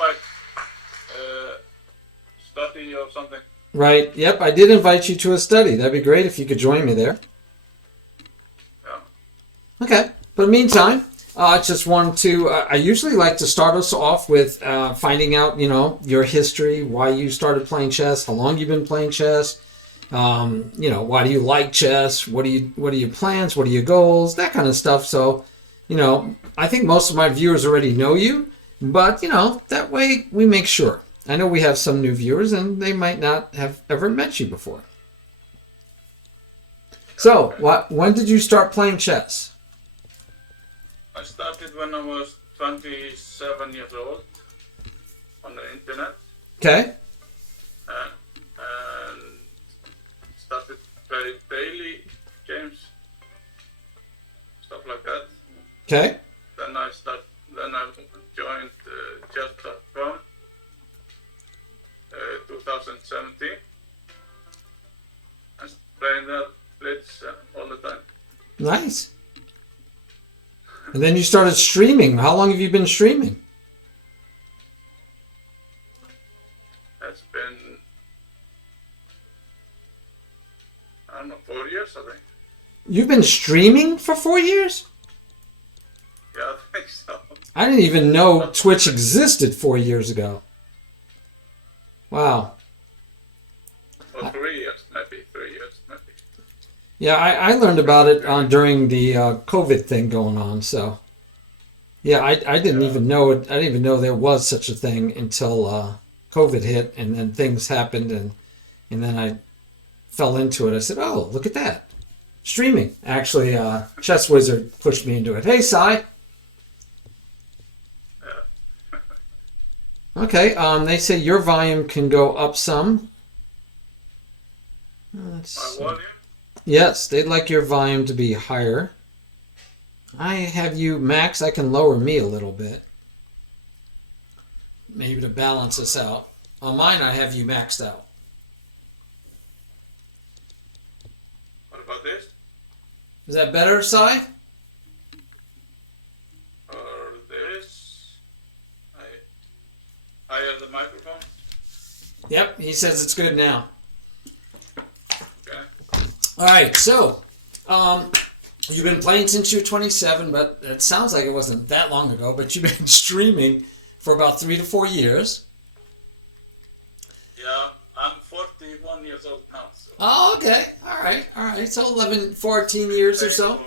invite study or something. Right. Yep. I did invite you to a study. That'd be great if you could join me there. Yeah. Okay. But meantime, I just wanted to. I usually like to start us off with finding out, your history, why you started playing chess, how long you've been playing chess. Why do you like chess? What are your plans? What are your goals? That kind of stuff. So, I think most of my viewers already know you, but that way we make sure. I know we have some new viewers and they might not have ever met you before. So, when did you start playing chess? I started when I was 27 years old on the internet. Okay. And started playing daily games, stuff like that. Okay. Then I joined chess.com 2017. And playing that blitz all the time. Nice. And then you started streaming. How long have you been streaming? It's been, I don't know, 4 years, I think. You've been streaming for 4 years? Yeah, I think so. I didn't even know Twitch existed 4 years ago. Wow. Or 3 years, maybe. 3 years, maybe. Yeah, I learned about it during the COVID thing going on. So, yeah, I didn't even know it. I didn't even know there was such a thing until COVID hit, and then things happened, and then I fell into it. I said, "Oh, look at that, streaming!" Actually, Chess Wizard pushed me into it. Hey, Sai. Okay. They say your volume can go up some. Let's see. My volume? Yes, they'd like your volume to be higher. I have you max. I can lower me a little bit. Maybe to balance us out. On mine, I have you maxed out. What about this? Is that better, Sai? Or this? Higher the microphone? Yep, he says it's good now. Okay. All right, so you've been playing since you were 27, but it sounds like it wasn't that long ago, but you've been streaming for about 3 to 4 years. Yeah, I'm 41 years old now. So. Oh, okay. All right. So 11, 14 years or so.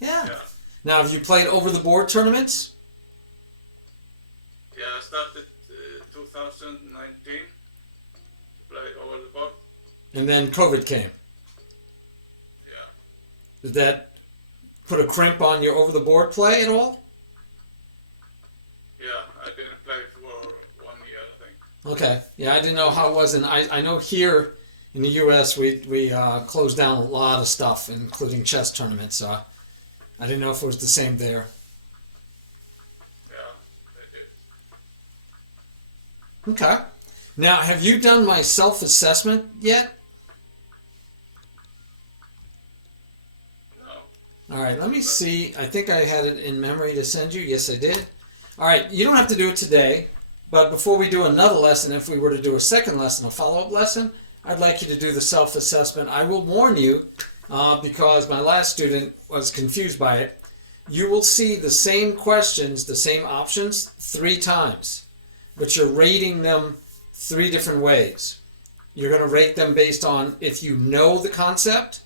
Yeah. Now, have you played over-the-board tournaments? Yeah, I started 2019. Play over the board. And then COVID came. Yeah. Did that put a crimp on your over-the-board play at all? Yeah, I didn't play for 1 year, I think. Okay. Yeah, I didn't know how it was. And I know here in the U.S. we closed down a lot of stuff, including chess tournaments. So I didn't know if it was the same there. Yeah, they did. Okay. Now, have you done my self-assessment yet? No. All right, let me see. I think I had it in memory to send you. Yes, I did. All right, you don't have to do it today, but before we do another lesson, if we were to do a second lesson, a follow-up lesson, I'd like you to do the self-assessment. I will warn you, because my last student was confused by it, you will see the same questions, the same options 3 times, but you're rating them 3 different ways. You're going to rate them based on if you know the concept.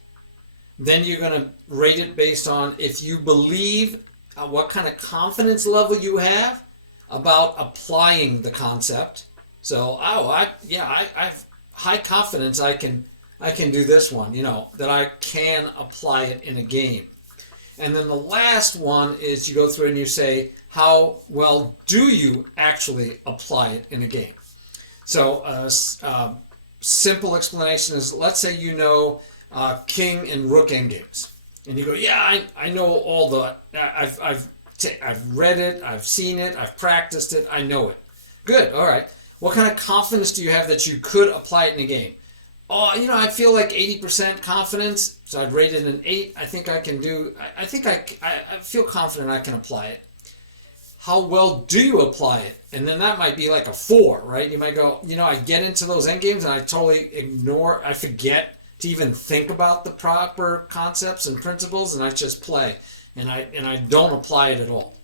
Then you're going to rate it based on if you believe, what kind of confidence level you have about applying the concept. So, I've high confidence I can do this one, that I can apply it in a game. And then the last one is you go through and you say, how well do you actually apply it in a game? So simple explanation is, let's say you know king and rook endgames. And you go, yeah, I know all the, I've read it, I've seen it, I've practiced it, I know it. Good, all right. What kind of confidence do you have that you could apply it in a game? Oh, I feel like 80% confidence, so I'd rate it an 8. I think I can do, I feel confident I can apply it. how well do you apply it? And then that might be like a 4, right? You might go, I get into those end games and I totally I forget to even think about the proper concepts and principles, and I just play, and I don't apply it at all.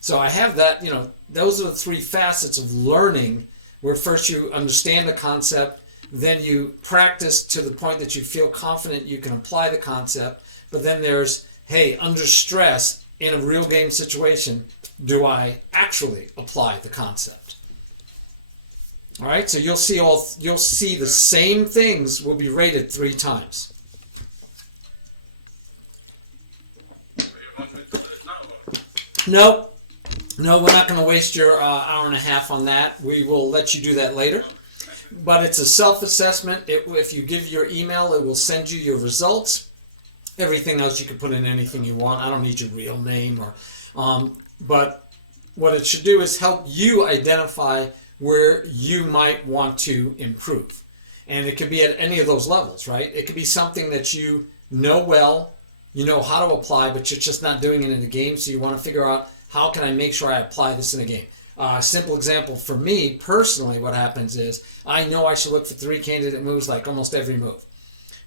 So I have that, those are the 3 facets of learning, where first you understand the concept, then you practice to the point that you feel confident you can apply the concept, but then there's, hey, under stress in a real game situation, do I actually apply the concept? All right, so you'll see the same things will be rated 3 times. You want me to do it now? No, we're not going to waste your hour and a half on that. We will let you do that later. But it's a self-assessment. If you give your email, it will send you your results. Everything else you can put in anything you want. I don't need your real name but what it should do is help you identify where you might want to improve. And it could be at any of those levels, right? It could be something that you know well, you know how to apply, but you're just not doing it in the game, so you want to figure out, how can I make sure I apply this in a game? Simple example for me personally, what happens is I know I should look for 3 candidate moves like almost every move.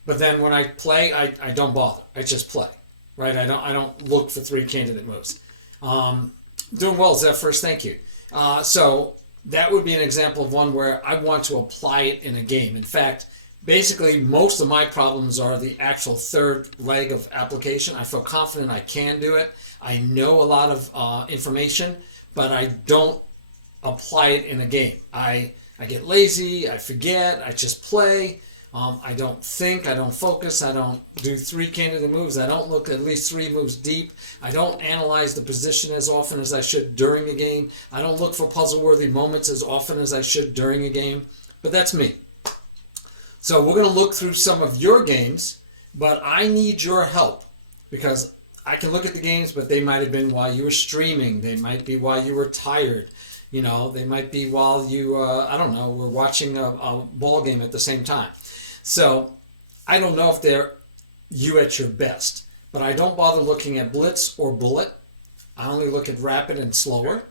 But then when I play, I don't bother. I just play, right? I don't look for 3 candidate moves. Doing well, Zephyrus, thank you. So that would be an example of one where I want to apply it in a game. In fact, basically most of my problems are the actual 3rd leg of application. I feel confident I can do it. I know a lot of information, but I don't apply it in a game. I get lazy, I forget, I just play. I don't think, I don't focus, I don't do 3 candidate moves, I don't look at least 3 moves deep, I don't analyze the position as often as I should during a game, I don't look for puzzle-worthy moments as often as I should during a game, but that's me. So we're going to look through some of your games, but I need your help, because I can look at the games, but they might have been while you were streaming, they might be while you were tired, they might be while you, were watching a ball game at the same time. So I don't know if they're you at your best, but I don't bother looking at blitz or bullet. I only look at rapid and slower.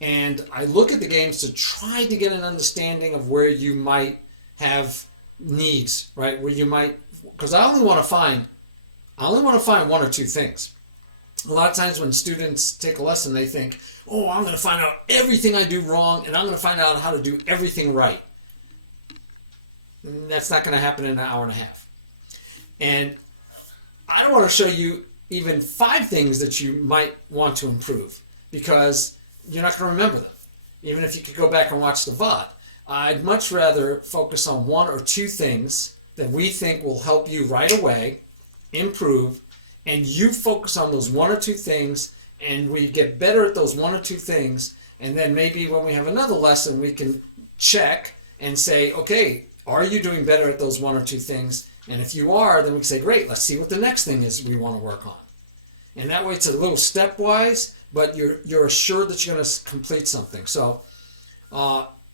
And I look at the games to try to get an understanding of where you might have needs, right? Where you might, because I only want to find 1 or 2 things. A lot of times when students take a lesson, they think, oh, I'm going to find out everything I do wrong, and I'm going to find out how to do everything right. That's not going to happen in an hour and a half. And I don't want to show you even 5 things that you might want to improve, because you're not going to remember them, even if you could go back and watch the VOD. I'd much rather focus on 1 or 2 things that we think will help you right away improve, and you focus on those 1 or 2 things, and we get better at those 1 or 2 things, and then maybe when we have another lesson, we can check and say, okay, are you doing better at those 1 or 2 things? And if you are, then we can say, great, let's see what the next thing is we want to work on. And that way it's a little stepwise, but you're assured that you're going to complete something. So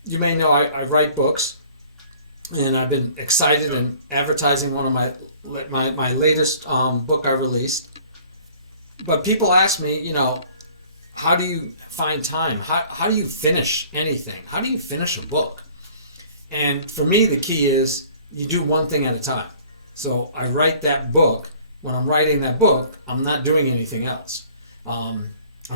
you may know I write books, and I've been excited in advertising one of my latest book I released. But people ask me, how do you find time? How do you finish anything? How do you finish a book? And for me, the key is you do one thing at a time. So I write that book. When I'm writing that book, I'm not doing anything else. I'm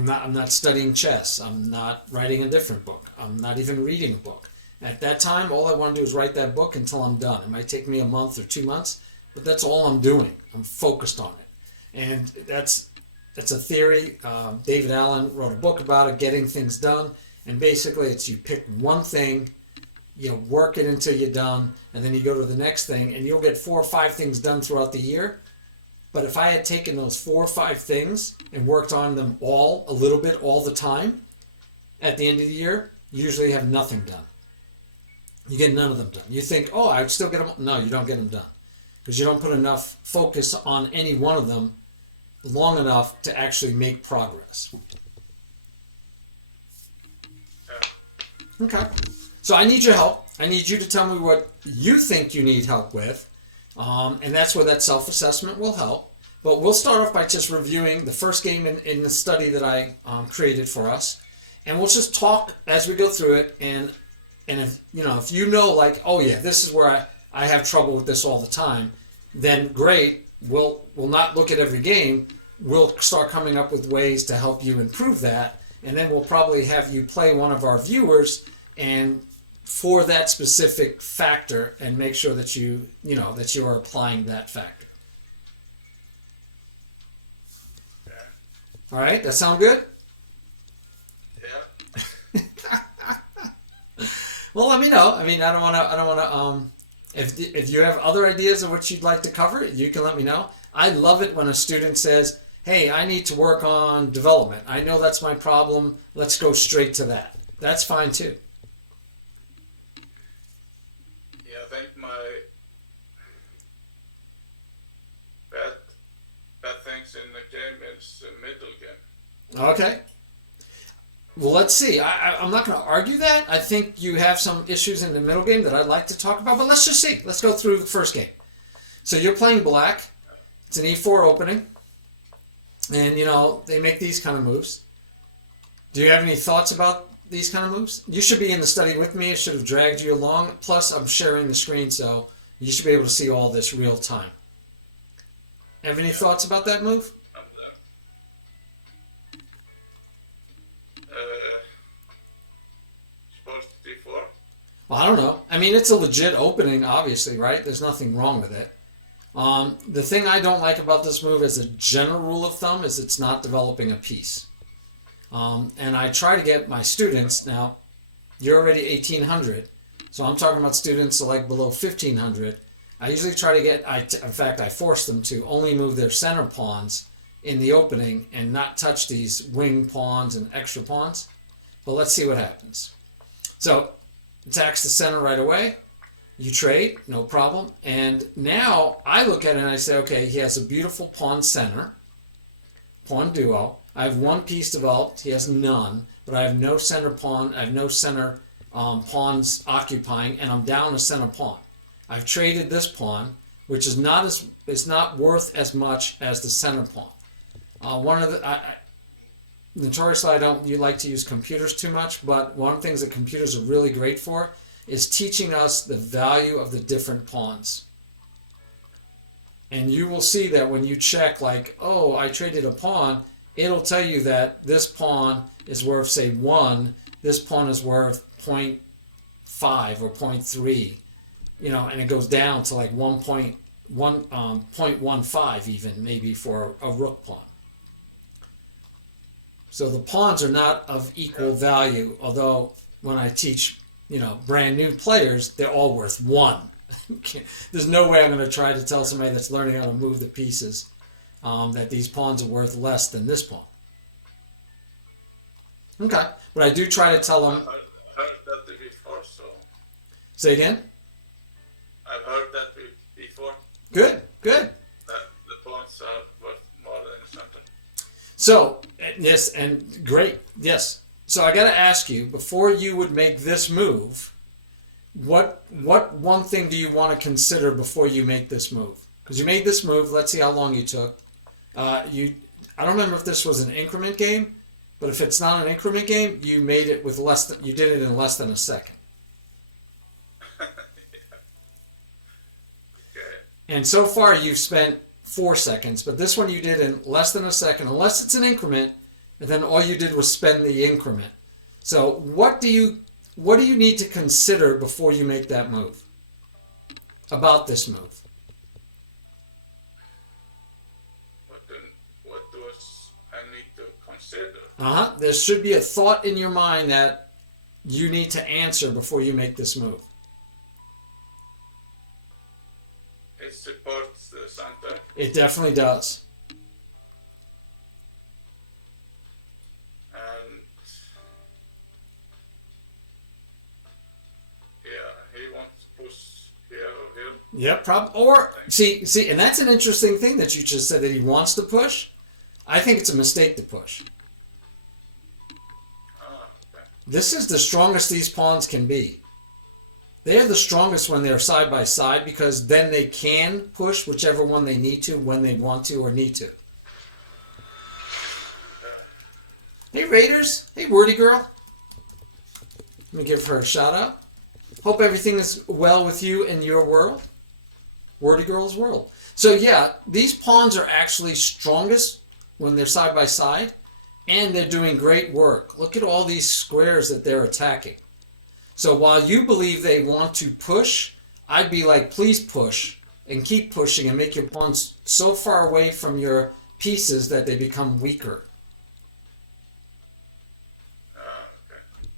not studying chess. I'm not writing a different book. I'm not even reading a book. At that time, all I want to do is write that book until I'm done. It might take me a month or 2 months, but that's all I'm doing. I'm focused on it. And that's a theory. David Allen wrote a book about it, Getting Things Done. And basically, it's you pick one thing, you work it until you're done, and then you go to the next thing, and you'll get 4 or 5 things done throughout the year. But if I had taken those 4 or 5 things and worked on them all a little bit all the time, at the end of the year, you usually have nothing done. You get none of them done. You think, oh, I'd still get them. No, you don't get them done, because you don't put enough focus on any one of them long enough to actually make progress. Okay. So I need your help. I need you to tell me what you think you need help with. And that's where that self-assessment will help. But we'll start off by just reviewing the first game in the study that I created for us. and we'll just talk as we go through it. And if you know like, oh yeah, this is where I have trouble with this all the time, then great. We'll not look at every game. We'll start coming up with ways to help you improve that, and then we'll probably have you play one of our viewers and for that specific factor, and make sure that you are applying that factor. Yeah. All right, that sound good? Yeah. Well, let me know. I mean, I don't want to. If you have other ideas of what you'd like to cover, you can let me know. I love it when a student says, "Hey, I need to work on development. I know that's my problem. Let's go straight to that." That's fine too. Yeah, I think my bad things in the game is the middle game. Okay. Well, let's see. I'm not going to argue that. I think you have some issues in the middle game that I'd like to talk about, but let's just see. Let's go through the first game. So you're playing black. It's an e4 opening. And, they make these kind of moves. Do you have any thoughts about these kind of moves? You should be in the study with me. It should have dragged you along. Plus, I'm sharing the screen, so you should be able to see all this real time. Have any thoughts about that move? Supposed to D4? Well, I don't know. I mean, it's a legit opening, obviously, right? There's nothing wrong with it. The thing I don't like about this move as a general rule of thumb is it's not developing a piece. And I try to get my students, now, you're already 1,800, so I'm talking about students like below 1,500. I usually try to get, in fact, I force them to only move their center pawns in the opening and not touch these wing pawns and extra pawns. But let's see what happens. So, attacks the center right away. You trade, no problem. And now I look at it and I say, okay, he has a beautiful pawn center, pawn duo. I have one piece developed. He has none, but I have no center pawn. I have no center pawns occupying, and I'm down a center pawn. I've traded this pawn, which is it's not worth as much as the center pawn. Notoriously, I don't like to use computers too much, but one of the things that computers are really great for is teaching us the value of the different pawns. And you will see that when you check, like, oh, I traded a pawn, it'll tell you that this pawn is worth, say, 1, this pawn is worth 0.5 or 0.3, and it goes down to like 0.15 even, maybe for a rook pawn. So the pawns are not of equal value, although when I teach, brand new players, they're all worth 1. There's no way I'm going to try to tell somebody that's learning how to move the pieces that these pawns are worth less than this pawn. Okay, but I do try to tell them. I've heard that before, so. Say again? I've heard that before. Good. That the pawns are worth more than the center. So, yes, and great, yes. So I got to ask you, before you would make this move, what one thing do you want to consider before you make this move? Because you made this move. Let's see how long you took. I don't remember if this was an increment game, but if it's not an increment game, you made it with you did it in less than a second. Yeah. Okay. And so far you've spent 4 seconds, but this one you did in less than a second, unless it's an increment, and then all you did was spend the increment. So what do you need to consider before you make that move? About this move? What do I need to consider? There should be a thought in your mind that you need to answer before you make this move. It supports the center. It definitely does. And yeah, he wants to push here or here. Yep, see, and that's an interesting thing that you just said, that he wants to push. I think it's a mistake to push. Okay. This is the strongest these pawns can be. They're the strongest when they're side by side, because then they can push whichever one they need to, when they want to or need to. Hey Raiders, hey Wordy Girl, Let me give her a shout out. Hope everything is well with you and your world. Wordy Girl's world. So yeah, these pawns are actually strongest when they're side by side, and they're doing great work. Look at all these squares that they're attacking. So while you believe they want to push, I'd be like, please push and keep pushing and make your pawns so far away from your pieces that they become weaker.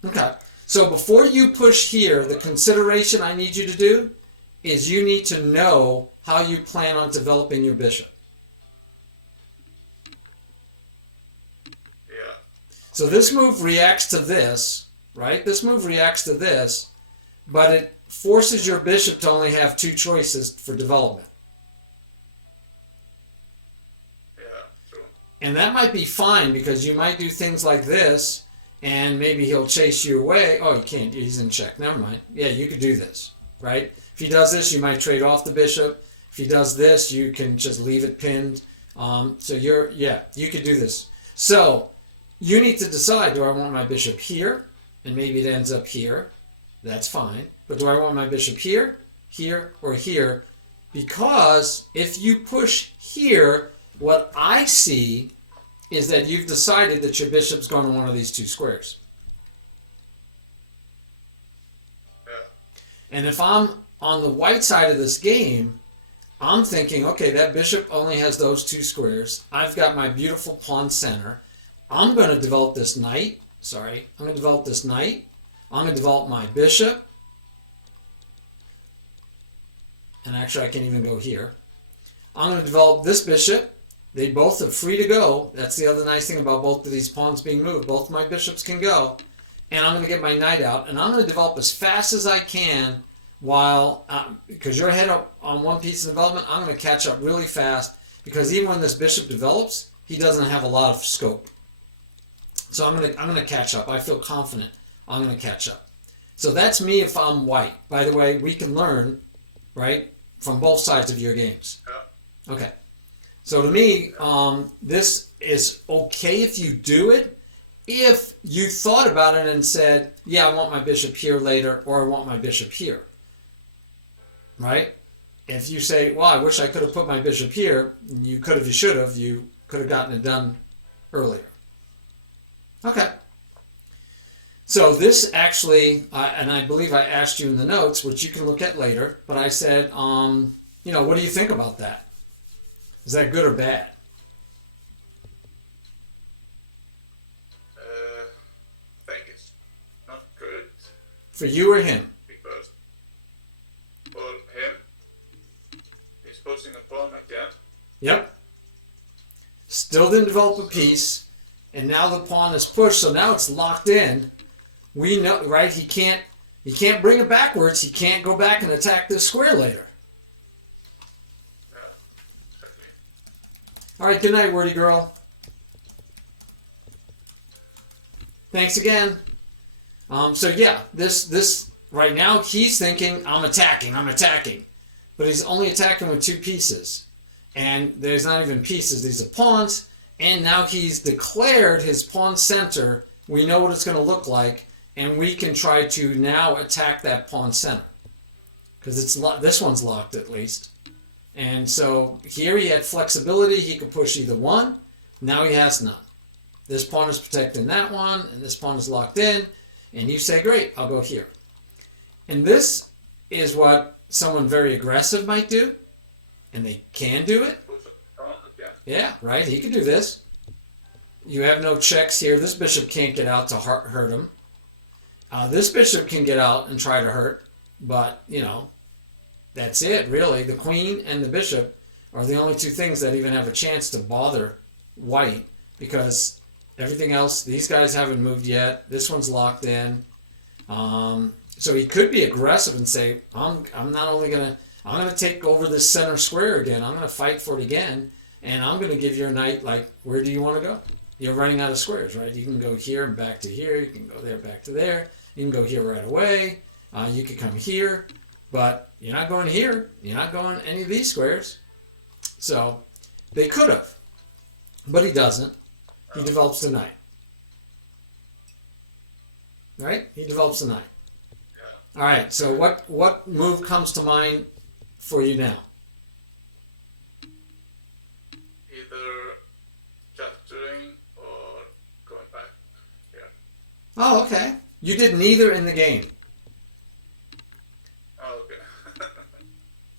Okay. So before you push here, the consideration I need you to do is you need to know how you plan on developing your bishop. Yeah. So this move reacts to this, right? This move reacts to this, but it forces your bishop to only have two choices for development. Yeah, true. And that might be fine because you might do things like this and maybe he'll chase you away. Oh, you can't. He's in check. Never mind. Yeah, you could do this, right? If he does this, you might trade off the bishop. If he does this, you can just leave it pinned. So you could do this. So you need to decide, do I want my bishop here? And maybe it ends up here. That's fine. But do I want my bishop here, here, or here? Because if you push here, what I see is that you've decided that your bishop's going to one of these two squares. Yeah. And if I'm on the white side of this game, I'm thinking, okay, that bishop only has those two squares. I've got my beautiful pawn center. I'm going to develop this knight. Sorry, I'm going to develop this knight. I'm going to develop my bishop. And actually, I can even go here. I'm going to develop this bishop. They both are free to go. That's the other nice thing about both of these pawns being moved. Both my bishops can go. And I'm going to get my knight out. And I'm going to develop as fast as I can while, because you're ahead on one piece of development, I'm going to catch up really fast. Because even when this bishop develops, he doesn't have a lot of scope. So I'm going to catch up. I feel confident I'm going to catch up. So that's me if I'm white. By the way, we can learn, right, from both sides of your games. Yeah. Okay. So to me, this is okay if you do it, if you thought about it and said, yeah, I want my bishop here later, or I want my bishop here, right? If you say, well, I wish I could have put my bishop here, you could have, you should have, you could have gotten it done earlier. Okay. So this actually, and I believe I asked you in the notes, which you can look at later, but I said, what do you think about that? Is that good or bad? I think it's not good. For you or him? Because for him, he's pushing a pawn like that. Yep. Still didn't develop a piece, and now the pawn is pushed, so now it's locked in. We know, right? He can't bring it backwards. He can't go back and attack this square later. All right, good night, Wordy Girl. Thanks again. So yeah, this right now he's thinking I'm attacking, but he's only attacking with two pieces, and there's not even pieces; these are pawns. And now he's declared his pawn center. We know what it's going to look like, and we can try to now attack that pawn center because this one's locked at least. And so here he had flexibility. He could push either one. Now he has none. This pawn is protecting that one, and this pawn is locked in. And you say, great, I'll go here. And this is what someone very aggressive might do. And they can do it. Yeah, right? He could do this. You have no checks here. This bishop can't get out to hurt him. This bishop can get out and try to hurt. But, that's it, really. The queen and the bishop are the only two things that even have a chance to bother white, because everything else, these guys haven't moved yet. This one's locked in. So he could be aggressive and say, I'm going to take over this center square again. I'm going to fight for it again. And I'm going to give your knight, where do you want to go? You're running out of squares, right? You can go here and back to here. You can go there, back to there. You can go here right away. You could come here. But you're not going here. You're not going any of these squares. So they could have. But he doesn't. He develops the knight. right? He develops the knight. Yeah. All right. So what move comes to mind for you now? Either capturing or going back. Yeah. Oh, okay. You did neither in the game. Oh, okay.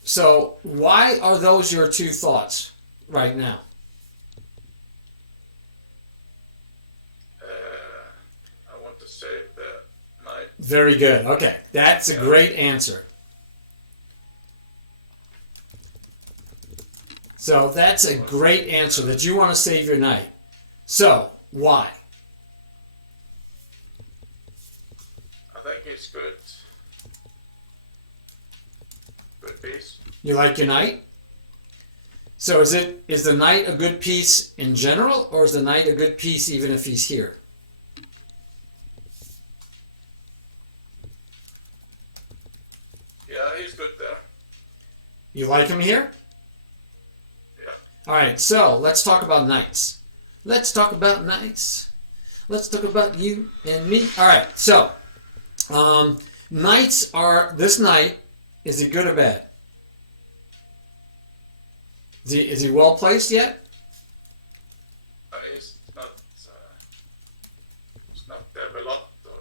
So why are those your two thoughts right now? I want to save the knight. Very good. Okay. That's a Yeah. great answer. So that's a great answer that you want to save your knight. So, why? I think it's good. Good piece. You like your knight? So is the knight a good piece in general, or is the knight a good piece even if he's here? Yeah, he's good there. You like him here? Yeah. All right, so let's talk about knights. Let's talk about knights. Let's talk about you and me. All right, so knights are, this knight, is he good or bad? Is he well placed yet? It's not developed. Or,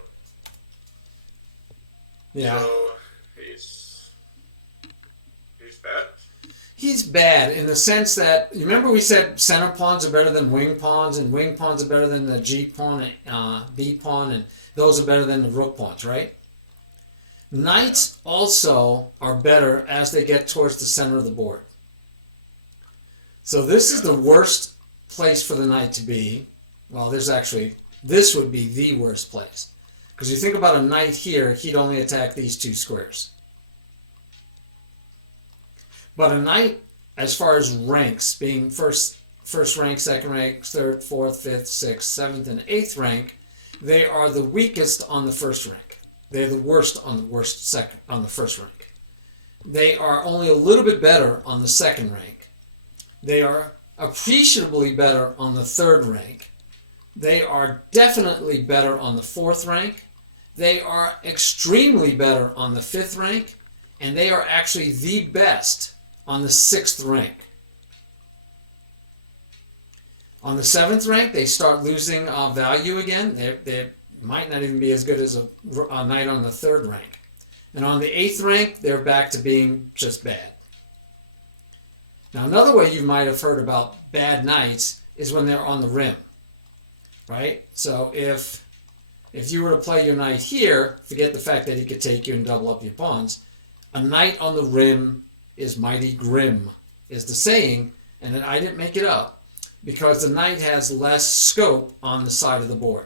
Yeah. so he's bad. He's bad in the sense that, you remember we said center pawns are better than wing pawns, and wing pawns are better than the G pawn and B pawn, and those are better than the rook pawns, right? Knights also are better as they get towards the center of the board. So this is the worst place for the knight to be. Well, this would be the worst place. Because you think about a knight here, he'd only attack these two squares. But a knight, as far as ranks, being first rank, second rank, third, fourth, fifth, sixth, seventh, and eighth rank, they are the weakest on the first rank. They're the worst on the first rank. They are only a little bit better on the second rank. They are appreciably better on the third rank. They are definitely better on the fourth rank. They are extremely better on the fifth rank. And they are actually the best on the sixth rank. On the seventh rank, they start losing value again. They might not even be as good as a knight on the third rank. And on the eighth rank, they're back to being just bad. Now, another way you might have heard about bad knights is when they're on the rim, right? So if you were to play your knight here, forget the fact that he could take you and double up your pawns. A knight on the rim is mighty grim, is the saying, and I didn't make it up, because the knight has less scope on the side of the board.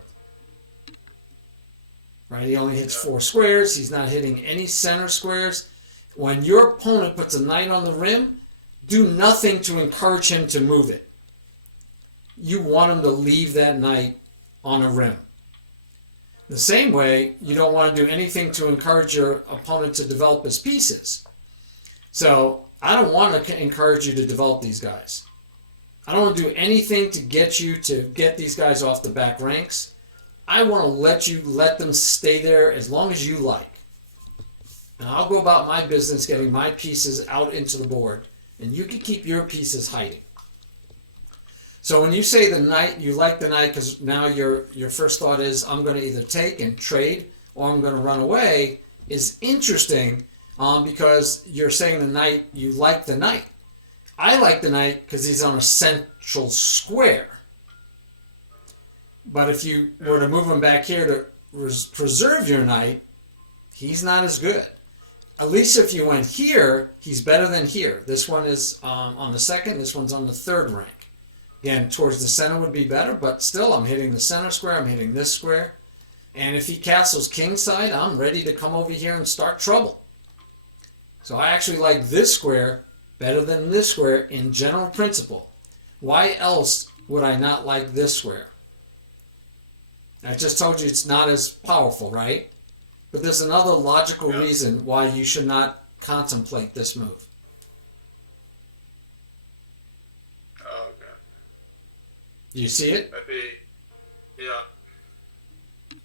Right? He only hits 4 squares. He's not hitting any center squares. When your opponent puts a knight on the rim, do nothing to encourage him to move it. You want him to leave that knight on a rim. The same way, you don't want to do anything to encourage your opponent to develop his pieces. So I don't want to encourage you to develop these guys. I don't want to do anything to get you to get these guys off the back ranks. I want to let them stay there as long as you like. And I'll go about my business getting my pieces out into the board, and you can keep your pieces hiding. So when you say the knight, you like the knight because now your first thought is, I'm going to either take and trade or I'm going to run away, is interesting because you're saying the knight, you like the knight. I like the knight because he's on a central square. But if you were to move him back here to preserve your knight, he's not as good. At least if you went here, he's better than here. This one is on the second, this one's on the third rank. Again, towards the center would be better, but still I'm hitting the center square, I'm hitting this square. And if he castles kingside, I'm ready to come over here and start trouble. So I actually like this square better than this square in general principle. Why else would I not like this square? I just told you it's not as powerful, right? But there's another logical reason why you should not contemplate this move. Oh, okay. Do you see it?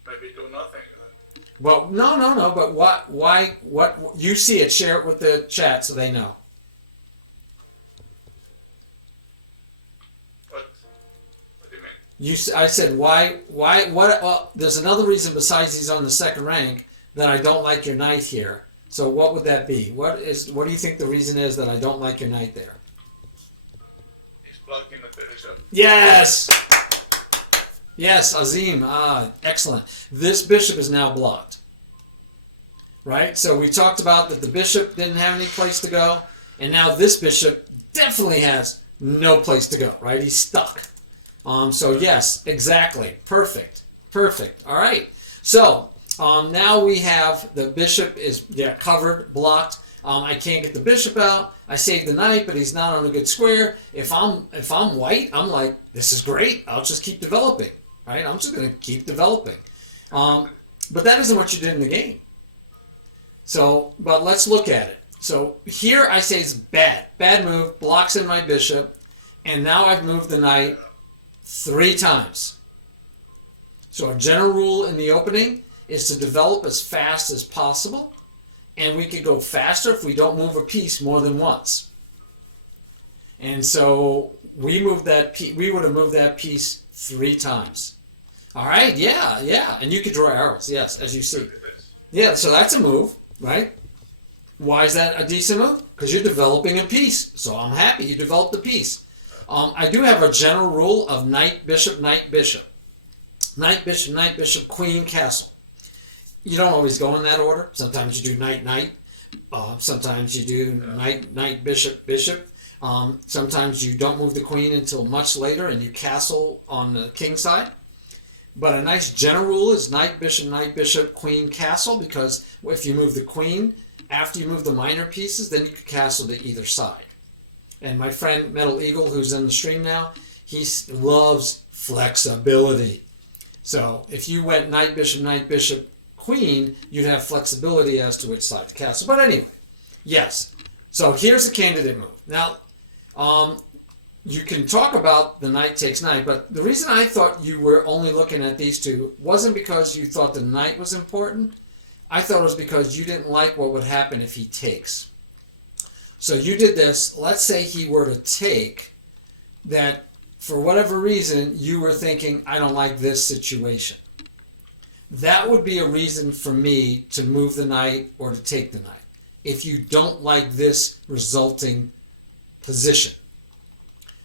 Maybe do nothing. Well, no. But what? Why? What? You see it? Share it with the chat so they know. What do you mean? I said why? Why? What? Well, there's another reason besides he's on the second rank that I don't like your knight here. So what would that be? What do you think the reason is that I don't like your knight there? He's blocking the bishop. Yes. Yes, Azim. Excellent. This bishop is now blocked. Right? So we talked about that the bishop didn't have any place to go, and now this bishop definitely has no place to go, right? He's stuck. So yes, exactly. Perfect. All right. So now we have the bishop is covered, blocked. I can't get the bishop out. I saved the knight, but he's not on a good square. If I'm white, I'm like, this is great. I'll just keep developing, right? I'm just going to keep developing. But that isn't what you did in the game. So, but let's look at it. So here I say it's bad move, blocks in my bishop, and now I've moved the knight 3 times. So a general rule in the opening is to develop as fast as possible, and we could go faster if we don't move a piece more than once. And so we would have moved that piece 3 times. All right, yeah, and you could draw arrows, yes, as you see. Yeah, so that's a move, right? Why is that a decent move? Because you're developing a piece. So I'm happy you developed the piece. I do have a general rule of knight, bishop, knight, bishop. Knight, bishop, knight, bishop, queen, castle. You don't always go in that order. Sometimes you do knight, knight. Sometimes you do knight, knight, bishop, bishop. Sometimes you don't move the queen until much later and you castle on the king side. But a nice general rule is knight, bishop, queen, castle, because if you move the queen, after you move the minor pieces, then you can castle to either side. And my friend Metal Eagle, who's in the stream now, he loves flexibility. So if you went knight, bishop, queen, you'd have flexibility as to which side to castle. But anyway, yes. So here's a candidate move. Now, you can talk about the knight takes knight, but the reason I thought you were only looking at these two wasn't because you thought the knight was important. I thought it was because you didn't like what would happen if he takes. So you did this. Let's say he were to take, that for whatever reason you were thinking, I don't like this situation. That would be a reason for me to move the knight or to take the knight. If you don't like this resulting position.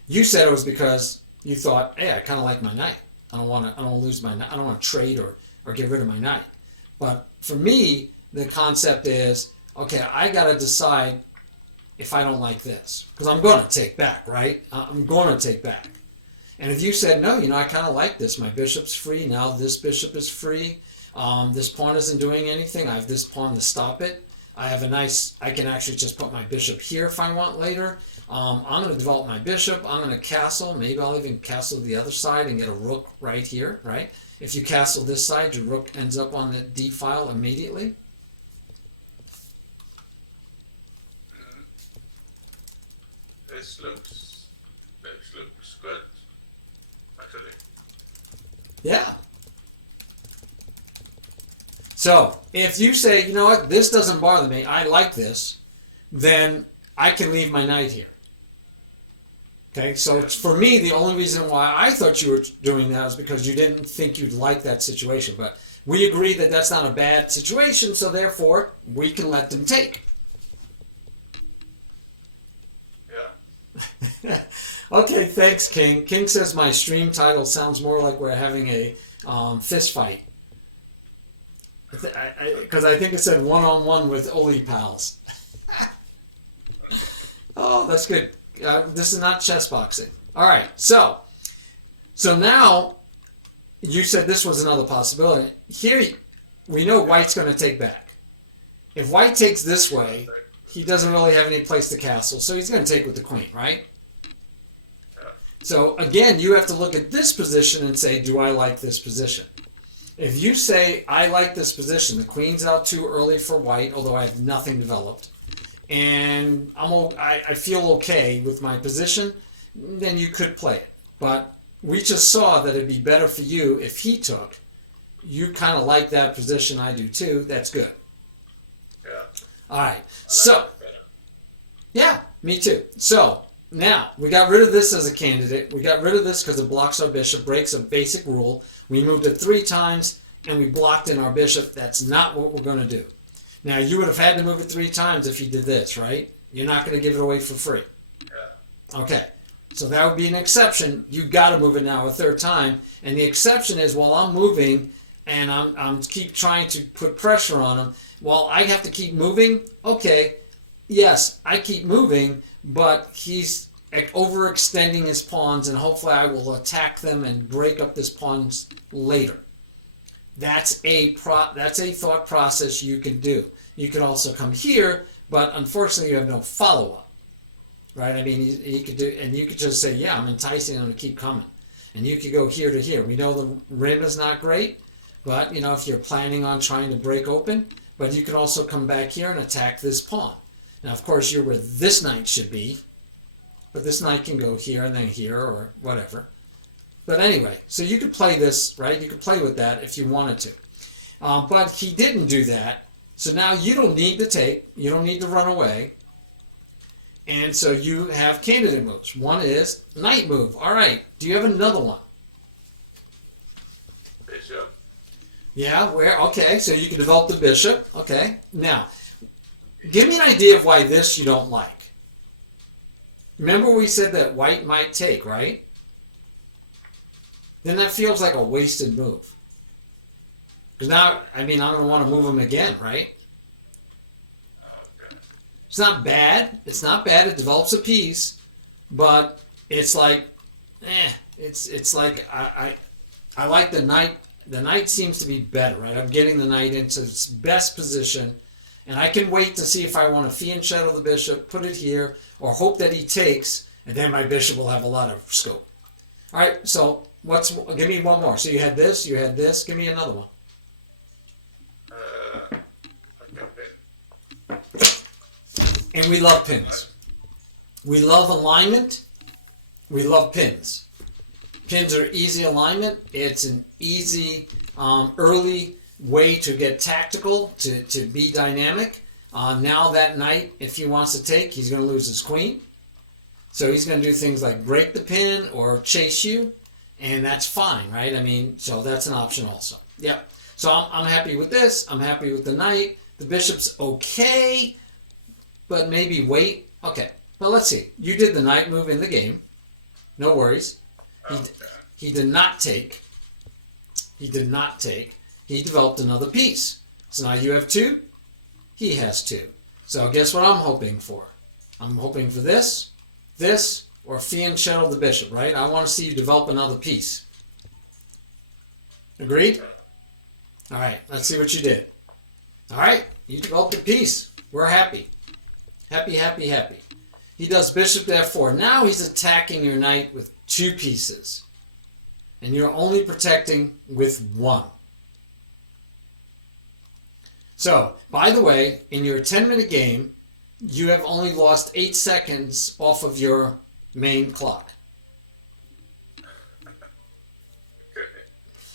You said it was because you thought, hey, I kind of like my knight. I don't want to lose my knight. I don't want to trade or get rid of my knight. But for me, the concept is, okay, I got to decide if I don't like this. Because I'm going to take back, right? I'm going to take back. And if you said, no, I kind of like this. My bishop's free. Now this bishop is free. This pawn isn't doing anything. I have this pawn to stop it. I can actually just put my bishop here if I want later. I'm going to develop my bishop. I'm going to castle. Maybe I'll even castle the other side and get a rook right here, right? If you castle this side, your rook ends up on the d file immediately. This looks good, actually. Yeah. So if you say, you know what, this doesn't bother me, I like this, then I can leave my knight here. Okay, so for me, the only reason why I thought you were doing that was because you didn't think you'd like that situation. But we agree that that's not a bad situation, so therefore, we can let them take. Yeah. Okay, thanks, King. King says my stream title sounds more like we're having a fist fight. Because I think it said one-on-one with Olipals. Oh, that's good. This is not chess boxing. All right, so now you said this was another possibility. Here, we know White's going to take back. If White takes this way, he doesn't really have any place to castle, so he's going to take with the queen, right? So again, you have to look at this position and say, do I like this position? If you say, I like this position, the queen's out too early for White, although I have nothing developed, and I feel okay with my position, then you could play it. But we just saw that it'd be better for you if he took, you kind of like that position. I do too. That's good. Yeah. All right. So, Better. yeah, me too. So, now, we got rid of this as a candidate. We got rid of this because it blocks our bishop, breaks a basic rule. We moved it 3 times, and we blocked in our bishop. That's not what we're going to do. Now, you would have had to move it 3 times if you did this, right? You're not going to give it away for free. Yeah. Okay. So that would be an exception. You got to move it now a 3rd time. And the exception is while I'm moving and I'm keep trying to put pressure on him, while I have to keep moving, okay, yes, I keep moving, but he's overextending his pawns, and hopefully I will attack them and break up his pawns later. That's a thought process you can do. You can also come here, but unfortunately you have no follow-up, right? I mean, he could do, and you could just say, yeah, I'm enticing him to keep coming, and you could go here to here. We know the rim is not great, but you know if you're planning on trying to break open, but you can also come back here and attack this pawn. Now, of course, you're where this knight should be, but this knight can go here and then here or whatever. But anyway, so you could play this, right? You could play with that if you wanted to. But he didn't do that, so now you don't need to take, you don't need to run away. And so you have candidate moves. One is knight move. All right, do you have another one? Bishop. Yeah, where? Okay, so you can develop the bishop. Okay, now, give me an idea of why this you don't like. Remember we said that white might take, right? Then that feels like a wasted move. Because now, I mean, I'm going to want to move him again, right? Okay. It's not bad. It's not bad. It develops a piece. But it's like, it's like, I like the knight. The knight seems to be better, right? I'm getting the knight into its best position. And I can wait to see if I want to fiend shadow the bishop, put it here, or hope that he takes, and then my bishop will have a lot of scope. All right, so give me one more. So you had this, give me another one. Okay. And we love pins. We love alignment. We love pins. Pins are easy alignment. It's an easy early way to get tactical, to be dynamic. Now that knight, if he wants to take, he's going to lose his queen. So he's going to do things like break the pin or chase you, and that's fine, right? I mean, so that's an option also. Yep. So I'm happy with this. I'm happy with the knight. The bishop's okay, but maybe wait. Okay, well, let's see. You did the knight move in the game. No worries. He did not take. He did not take. He developed another piece. So now you have 2. He has 2. So guess what I'm hoping for? I'm hoping for this, or fiend shadow the bishop, right? I want to see you develop another piece. Agreed? All right, let's see what you did. All right, you developed a piece. We're happy. Happy, happy, happy. He does bishop to f4. Now he's attacking your knight with 2 pieces. And you're only protecting with 1. So, by the way, in your 10-minute game, you have only lost 8 seconds off of your main clock.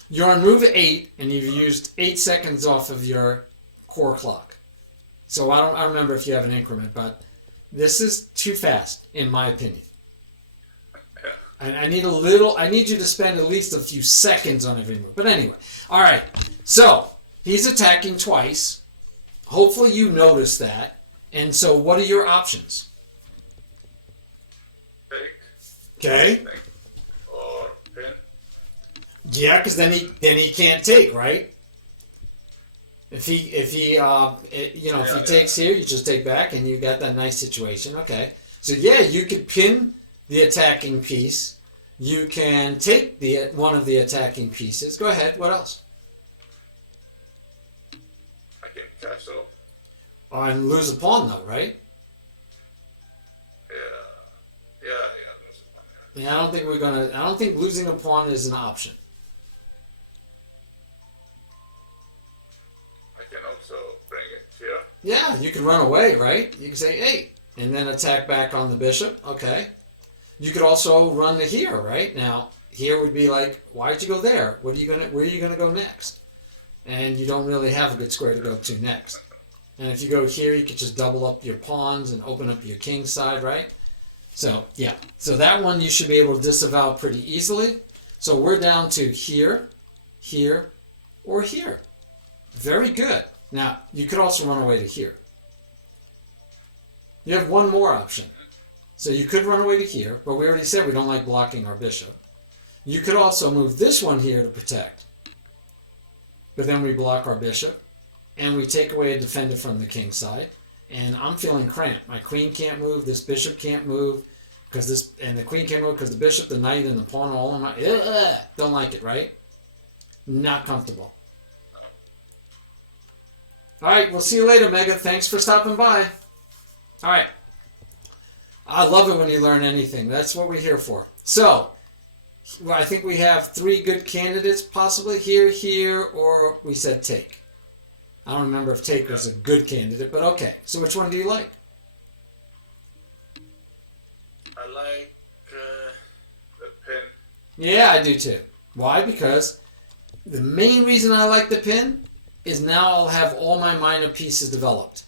You're on move 8, and you've used 8 seconds off of your core clock. So I don't remember if you have an increment, but this is too fast, in my opinion. I need you to spend at least a few seconds on every move. But anyway, all right. So he's attacking twice. Hopefully you notice that. And so what are your options? Take. Okay. Take. Or pin. Yeah, because then he can't take, right? If he takes here, you just take back, and you got that nice situation. Okay. So yeah, you could pin the attacking piece. You can take one of the attacking pieces. Go ahead. What else? I can castle. Oh, and lose a pawn though, right? Yeah. Yeah, I don't think losing a pawn is an option. I can also bring it here. Yeah, you can run away, right? You can say, hey, and then attack back on the bishop. Okay. You could also run to here, right? Now, here would be like, why'd you go there? Where are you gonna go next? and you don't really have a good square to go to next. And if you go here, you could just double up your pawns and open up your king side, right? So, yeah. So that one you should be able to disavow pretty easily. So we're down to here, here, or here. Very good. Now, you could also run away to here. You have one more option. So you could run away to here, but we already said we don't like blocking our bishop. You could also move this one here to protect. But then we block our bishop, and we take away a defender from the king side. And I'm feeling cramped. My queen can't move, this bishop can't move, and the queen can't move because the bishop, the knight, and the pawn are all in my... Don't like it, right? Not comfortable. All right, we'll see you later, Mega. Thanks for stopping by. All right. I love it when you learn anything. That's what we're here for. So, I think we have 3 good candidates, possibly here, here, or we said take. I don't remember if take was a good candidate, but okay. So which one do you like? I like the pin. Yeah, I do too. Why? Because the main reason I like the pin is now I'll have all my minor pieces developed.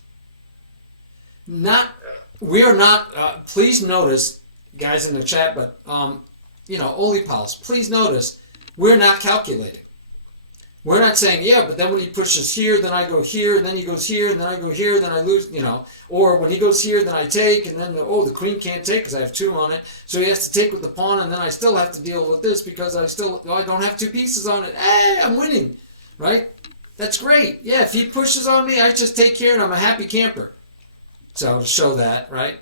We are not, please notice, guys in the chat, but, Olipals, please notice, we're not calculating. We're not saying, yeah, but then when he pushes here, then I go here, and then he goes here, and then I go here, then I lose, or when he goes here, then I take, and then, the queen can't take because I have 2 on it, so he has to take with the pawn, and then I still have to deal with this because I don't have 2 pieces on it. Hey, I'm winning, right? That's great. Yeah, if he pushes on me, I just take care, and I'm a happy camper. So to show that, right?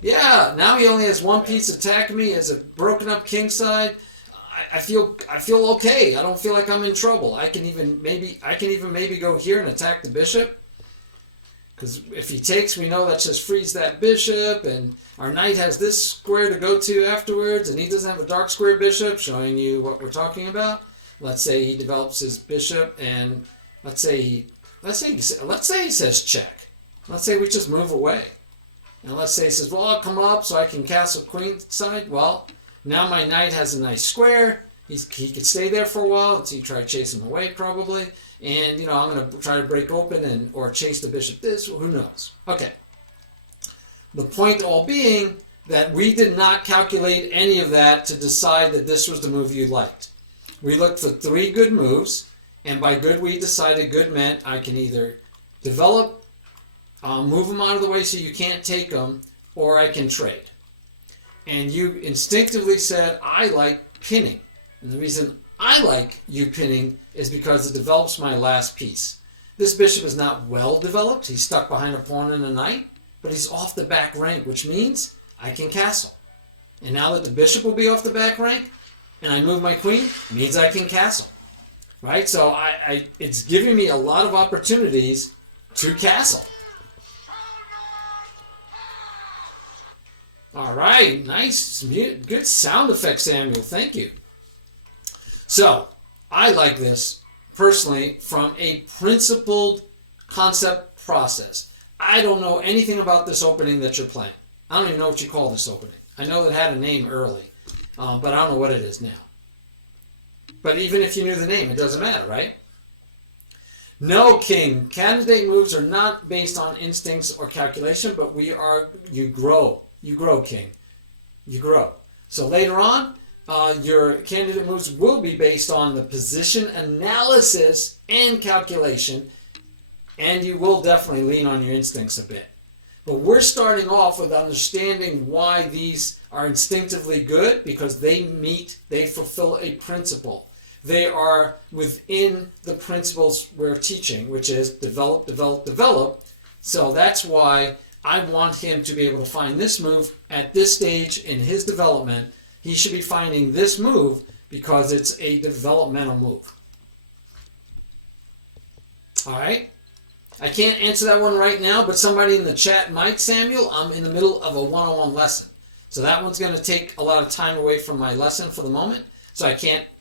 Yeah, now he only has 1 piece attacking me as a broken up king side. I feel okay. I don't feel like I'm in trouble. I can even maybe go here and attack the bishop. Because if he takes, we know that just frees that bishop, and our knight has this square to go to afterwards, and he doesn't have a dark square bishop, showing you what we're talking about. Let's say he develops his bishop, and let's say he says check. Let's say we just move away. And let's say he says, well, I'll come up so I can castle queen side. Well, now my knight has a nice square. He could stay there for a while until you try to chase him away, probably. And, I'm going to try to break open or chase the bishop this. Who knows? Okay. The point all being that we did not calculate any of that to decide that this was the move you liked. We looked for 3 good moves. And by good, we decided good meant I can either develop, move them out of the way so you can't take them, or I can trade. And you instinctively said, I like pinning. And the reason I like you pinning is because it develops my last piece. This bishop is not well developed. He's stuck behind a pawn and a knight, but he's off the back rank, which means I can castle. And now that the bishop will be off the back rank, and I move my queen, means I can castle. Right? So it's giving me a lot of opportunities to castle. All right, nice, good sound effect, Samuel. Thank you. So, I like this, personally, from a principled concept process. I don't know anything about this opening that you're playing. I don't even know what you call this opening. I know it had a name early, but I don't know what it is now. But even if you knew the name, it doesn't matter, right? No, King. Candidate moves are not based on instincts or calculation, but you grow. You grow, King. You grow. So later on, your candidate moves will be based on the position analysis and calculation, and you will definitely lean on your instincts a bit. But we're starting off with understanding why these are instinctively good, because they fulfill a principle. They are within the principles we're teaching, which is develop, develop, develop. So that's why I want him to be able to find this move at this stage in his development. He should be finding this move because it's a developmental move. All right? I can't answer that one right now, but somebody in the chat might, Samuel. I'm in the middle of a one-on-one lesson. So that one's going to take a lot of time away from my lesson for the moment. So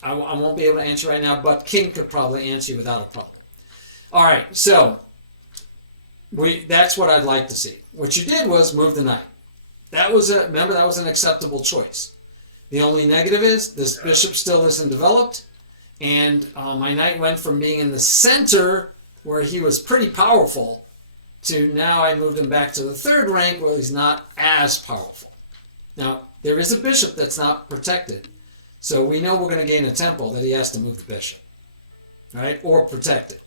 I won't be able to answer right now, but King could probably answer you without a problem. All right, so that's what I'd like to see. What you did was move the knight. Remember, that was an acceptable choice. The only negative is this bishop still isn't developed, And my knight went from being in the center, where he was pretty powerful, to now I moved him back to the third rank, where he's not as powerful. Now, there is a bishop that's not protected. So we know we're going to gain a temple that he has to move the bishop. Right? Or protect it.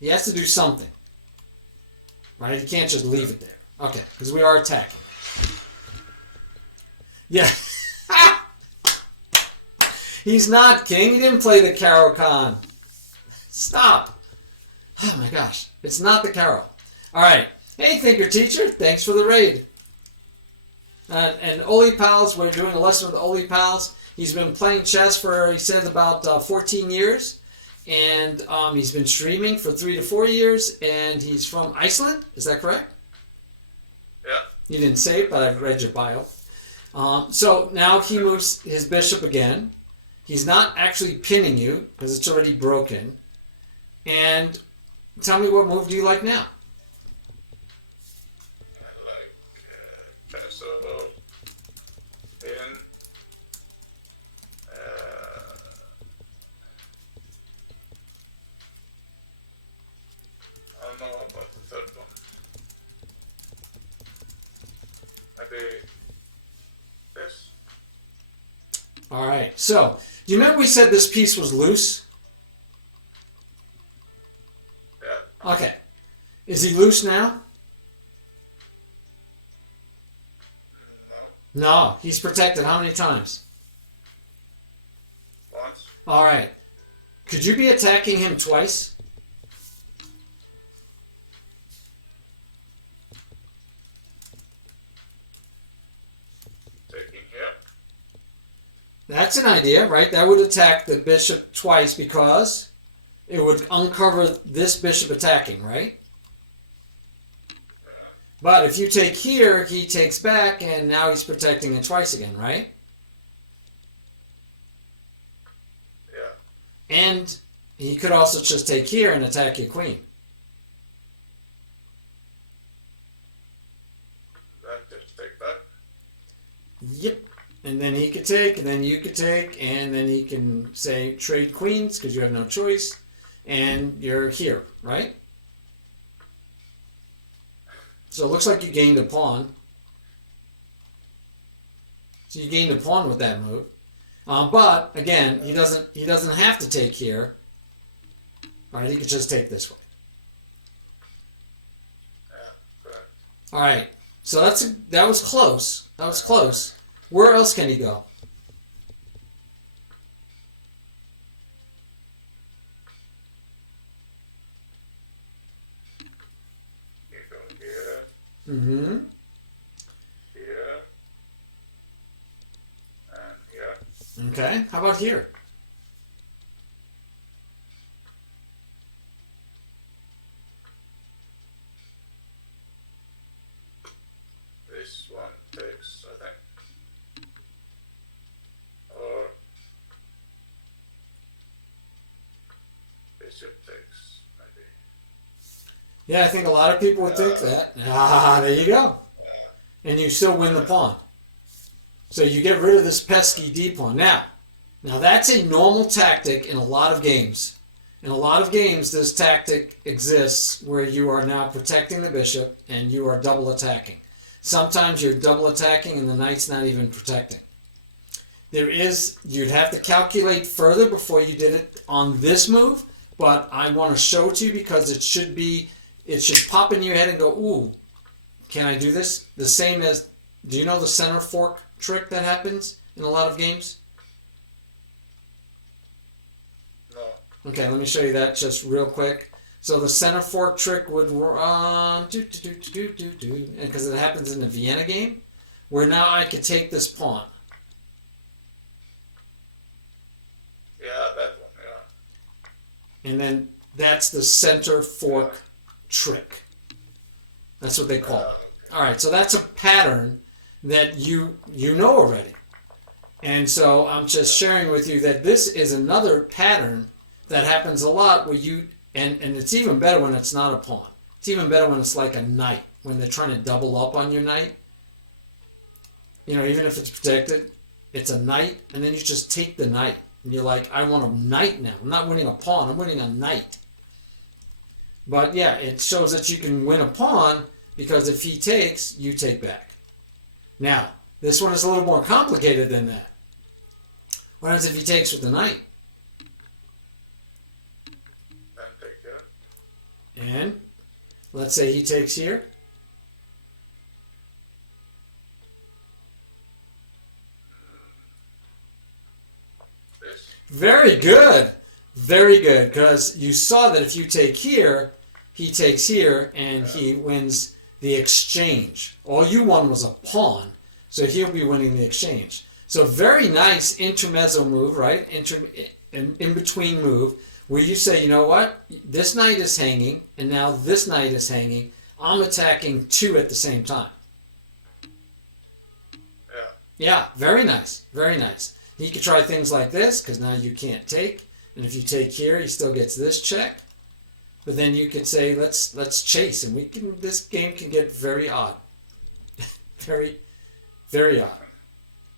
He has to do something. Right? He can't just leave it there. Okay, because we are attacking. Yeah. He's not king. He didn't play the Caro-Kann. Stop. Oh my gosh. It's not the Caro. All right. Hey, Thinker Teacher. Thanks for the raid. And Olipals, we're doing a lesson with Olipals. He's been playing chess for, he said, about 14 years. And he's been streaming for 3 to 4 years. And he's from Iceland. Is that correct? Yeah. You didn't say it, but I've read your bio. So now he moves his bishop again. He's not actually pinning you because it's already broken. And tell me, what move do you like now? I like castle in. I don't know about the third one. Maybe this. All right. So, you remember we said this piece was loose? Yeah. Okay. Is he loose now? No. No. He's protected how many times? Once. All right. Could you be attacking him twice? Taking here. That's an idea, right? That would attack the bishop twice because it would uncover this bishop attacking, right? But if you take here, he takes back, and now he's protecting it twice again, right? Yeah. And he could also just take here and attack your queen. Then just take that. Yep. And then he could take, and then you could take, and then he can say trade queens because you have no choice, and you're here, right? So it looks like you gained a pawn. So you gained a pawn with that move. But again, he doesn't have to take here. All right, he could just take this way. Yeah, correct. All right. So that was close. That was close. Where else can he go? You go here, Mm-hmm. here, and here. Okay. How about here? This one takes, I think. Or bishop takes, maybe. Yeah, I think a lot of people would think that. Ah, there you go. And you still win the pawn. So you get rid of this pesky D pawn. Now that's a normal tactic in a lot of games. In a lot of games, this tactic exists where you are now protecting the bishop and you are double attacking. Sometimes you're double attacking and the knight's not even protecting. You'd have to calculate further before you did it on this move, but I want to show it to you because it should pop in your head and go, ooh, can I do this? The same as, do you know the center fork trick that happens in a lot of games? No. Okay, let me show you that just real quick. So the center fork trick would run, because it happens in the Vienna game, where now I could take this pawn. Yeah, that one, yeah. And then that's the center fork trick. That's what they call it. Okay. All right, so that's a pattern that you know already. And so I'm just sharing with you that this is another pattern that happens a lot where and it's even better when it's not a pawn. It's even better when it's like a knight, when they're trying to double up on your knight. You know, even if it's protected, it's a knight, and then you just take the knight. And you're like, I want a knight now. I'm not winning a pawn, I'm winning a knight. But yeah, it shows that you can win a pawn because if he takes, you take back. Now, this one is a little more complicated than that. What happens if he takes with the knight? And let's say he takes here. Very good. Very good. Because you saw that if you take here, he takes here, and he wins the exchange. All you won was a pawn, so he'll be winning the exchange. So very nice intermezzo move, right? In between move, where you say, you know what? This knight is hanging, and now this knight is hanging. I'm attacking two at the same time. Yeah, very nice. Very nice. He could try things like this, because now you can't take. And if you take here, he still gets this check. But then you could say, let's chase, and this game can get very odd. very, very odd.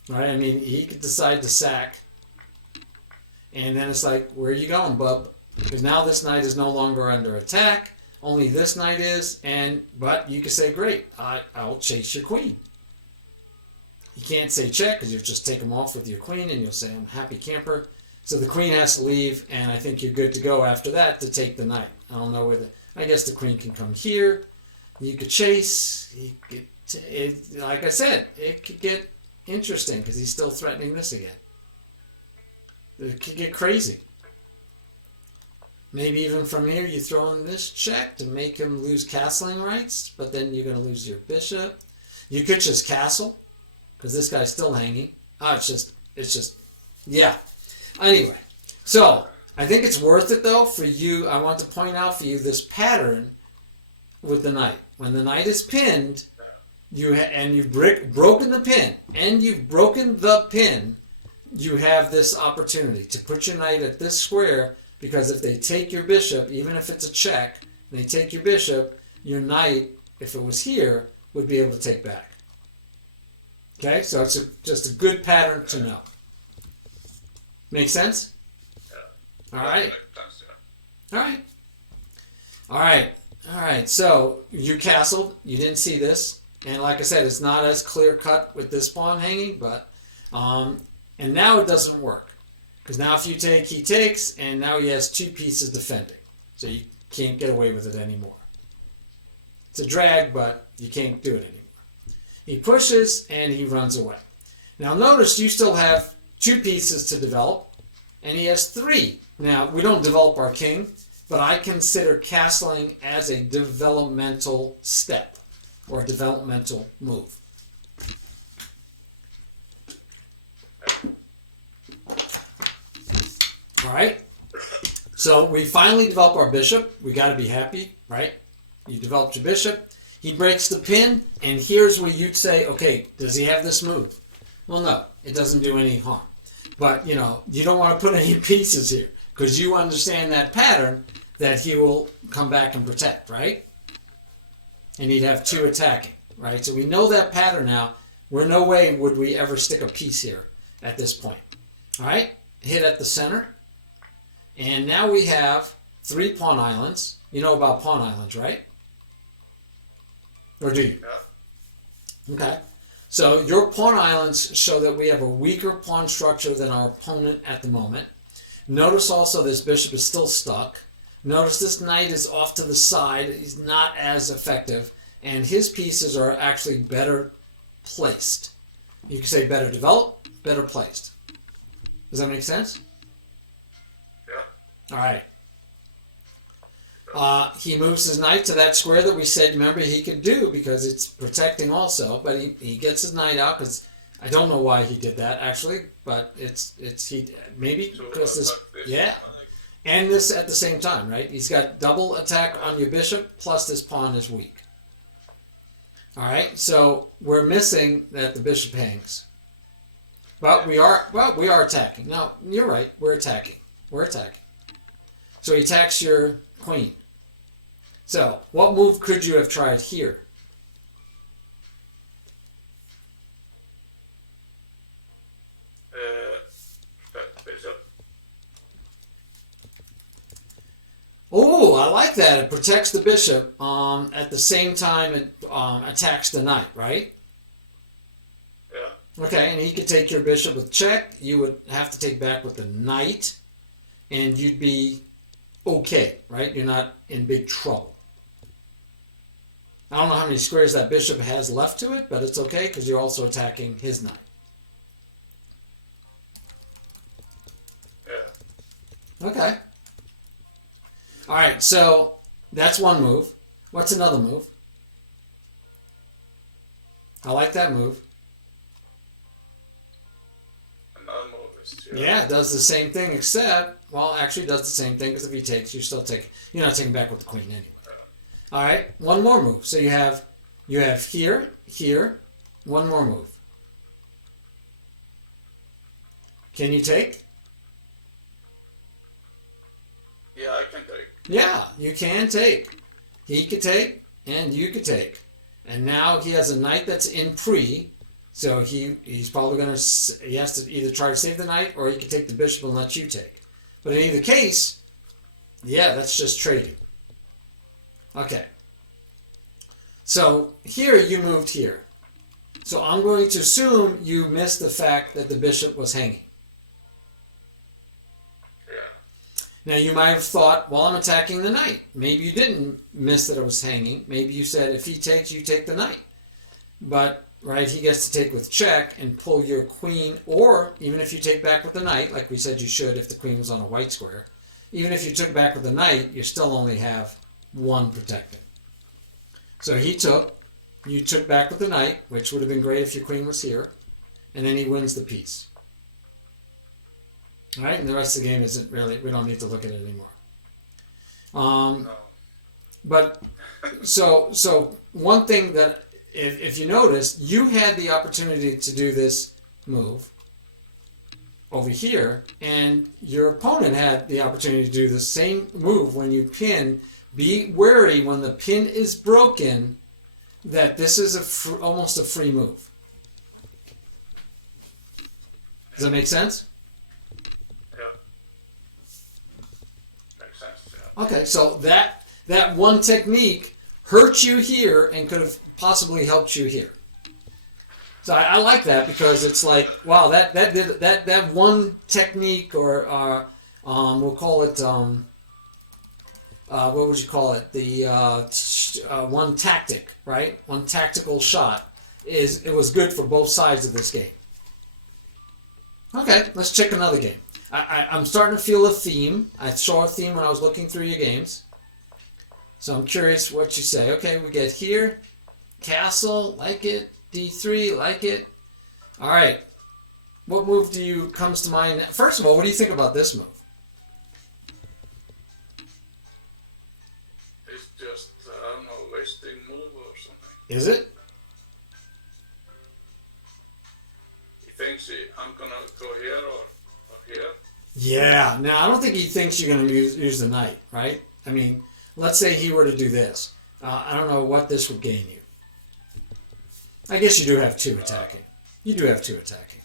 Right? I mean, he could decide to sack. And then it's like, where are you going, bub? Because now this knight is no longer under attack. Only this knight is, but you could say, great, I'll chase your queen. You can't say check because you'll just take him off with your queen and you'll say, I'm happy camper. So the queen has to leave, and I think you're good to go after that to take the knight. I don't know whether, I guess the queen can come here. You could chase. Like I said, it could get interesting because he's still threatening this again. It could get crazy. Maybe even from here you throw in this check to make him lose castling rights, but then you're going to lose your bishop. You could just castle, because this guy's still hanging. Oh, it's just, yeah. Anyway, so I think it's worth it though for you. I want to point out for you this pattern with the knight. When the knight is pinned, you've broken the pin, you have this opportunity to put your knight at this square, because if they take your bishop, even if it's a check, and they take your bishop, your knight, if it was here, would be able to take back. Okay, so it's just a good pattern to know. Make sense? Yeah. All right. All right. All right. All right. So you castled. You didn't see this, and like I said, it's not as clear cut with this pawn hanging, but and now it doesn't work because now if you take, he takes, and now he has two pieces defending, so you can't get away with it anymore. It's a drag, but you can't do it anymore. He pushes and he runs away. Now notice you still have two pieces to develop, and he has three. Now we don't develop our king, but I consider castling as a developmental step or a developmental move. All right. So we finally develop our bishop. We got to be happy, right? You developed your bishop. He breaks the pin, and here's where you'd say, okay, does he have this move? Well, no, it doesn't do any harm. But, you don't want to put any pieces here because you understand that pattern that he will come back and protect, right? And he'd have two attacking, right? So we know that pattern now. Where no way would we ever stick a piece here at this point. All right? Hit at the center. And now we have 3 pawn islands. You know about pawn islands, right? Or do you? Yeah. Okay. So your pawn islands show that we have a weaker pawn structure than our opponent at the moment. Notice also this bishop is still stuck. Notice this knight is off to the side. He's not as effective. And his pieces are actually better placed. You can say better developed, better placed. Does that make sense? Yeah. All right. He moves his knight to that square that we said, remember, he could do because it's protecting also, but he gets his knight out because I don't know why he did that actually, but he maybe because this, yeah, and this at the same time, right? He's got double attack on your bishop plus this pawn is weak. All right, so we're missing that the bishop hangs, but we are attacking. No, you're right, we're attacking. So he attacks your queen. So, what move could you have tried here? like that. It protects the bishop at the same time it attacks the knight, right? Yeah. Okay, and he could take your bishop with check. You would have to take back with the knight, and you'd be okay, right? You're not in big trouble. I don't know how many squares that bishop has left to it, but it's okay because you're also attacking his knight. Yeah. Okay. All right, so that's one move. What's another move? I like that move. Another move is Yeah, it does the same thing, except, well, actually it does the same thing because if he takes, you're not taking back with the queen anyway. All right, one more move. So you have here, here, one more move. Can you take? Yeah, I can take. Yeah, you can take. He could take, and you could take. And now he has a knight that's in pre, so he's probably going to, he has to either try to save the knight, or he could take the bishop and let you take. But in either case, yeah, that's just trading. Okay. So here you moved here. So I'm going to assume you missed the fact that the bishop was hanging. Now, you might have thought, well, I'm attacking the knight. Maybe you didn't miss that it was hanging. Maybe you said, if he takes, you take the knight. But, right, he gets to take with check and pull your queen, or even if you take back with the knight, like we said you should if the queen was on a white square, even if you took back with the knight, you still only have one protecting. So he took, you took back with the knight, which would have been great if your queen was here, and then he wins the piece. All right, and the rest of the game isn't really, we don't need to look at it anymore. No. But, so one thing that, if you notice, you had the opportunity to do this move over here, and your opponent had the opportunity to do the same move when you pin. Be wary when the pin is broken that this is almost a free move. Does that make sense? Okay, so that one technique hurt you here and could have possibly helped you here. So I like that because it's like, wow, that one technique, or we'll call it what would you call it? The one tactic, right? One tactical shot it was good for both sides of this game. Okay, let's check another game. I'm starting to feel a theme. I saw a theme when I was looking through your games. So I'm curious what you say. Okay, we get here. Castle, like it. D3, like it. All right. What move comes to mind? First of all, what do you think about this move? It's just, I don't know, wasting move or something. Is it? He thinks I'm going to go here or here. Yeah. Now, I don't think he thinks you're going to use the knight, right? I mean, let's say he were to do this. I don't know what this would gain you. I guess you do have two attacking. You do have two attacking.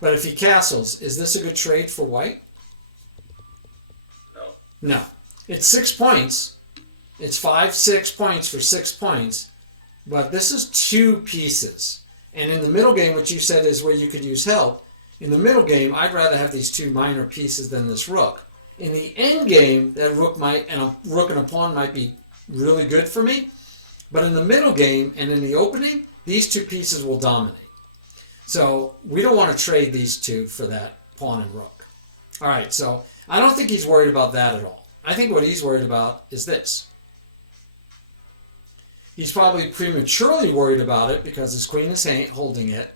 But if he castles, is this a good trade for white? No. No. It's 6 points. It's 6 points for 6 points. But this is 2 pieces. And in the middle game, what you said is where you could use help. In the middle game, I'd rather have these 2 minor pieces than this rook. In the end game, that rook and a pawn might be really good for me. But in the middle game and in the opening, these 2 pieces will dominate. So we don't want to trade these 2 for that pawn and rook. All right, so I don't think he's worried about that at all. I think what he's worried about is this. He's probably prematurely worried about it because his queen is holding it,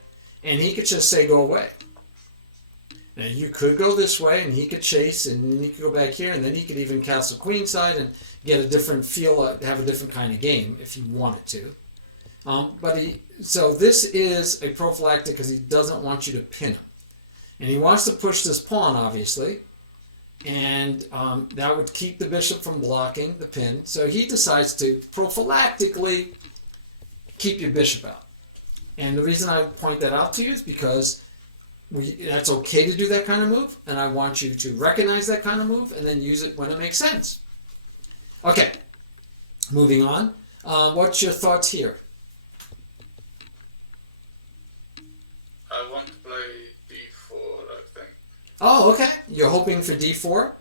and he could just say, go away. Now, you could go this way, and he could chase, and then he could go back here, and then he could even castle queenside and get a different feel, have a different kind of game if he wanted to. So this is a prophylactic because he doesn't want you to pin him. And he wants to push this pawn, obviously, and that would keep the bishop from blocking the pin. So he decides to prophylactically keep your bishop out. And the reason I point that out to you is because that's okay to do that kind of move, and I want you to recognize that kind of move and then use it when it makes sense. Okay, moving on. What's your thoughts here? I want to play d4, I think. Oh, okay. You're hoping for d4?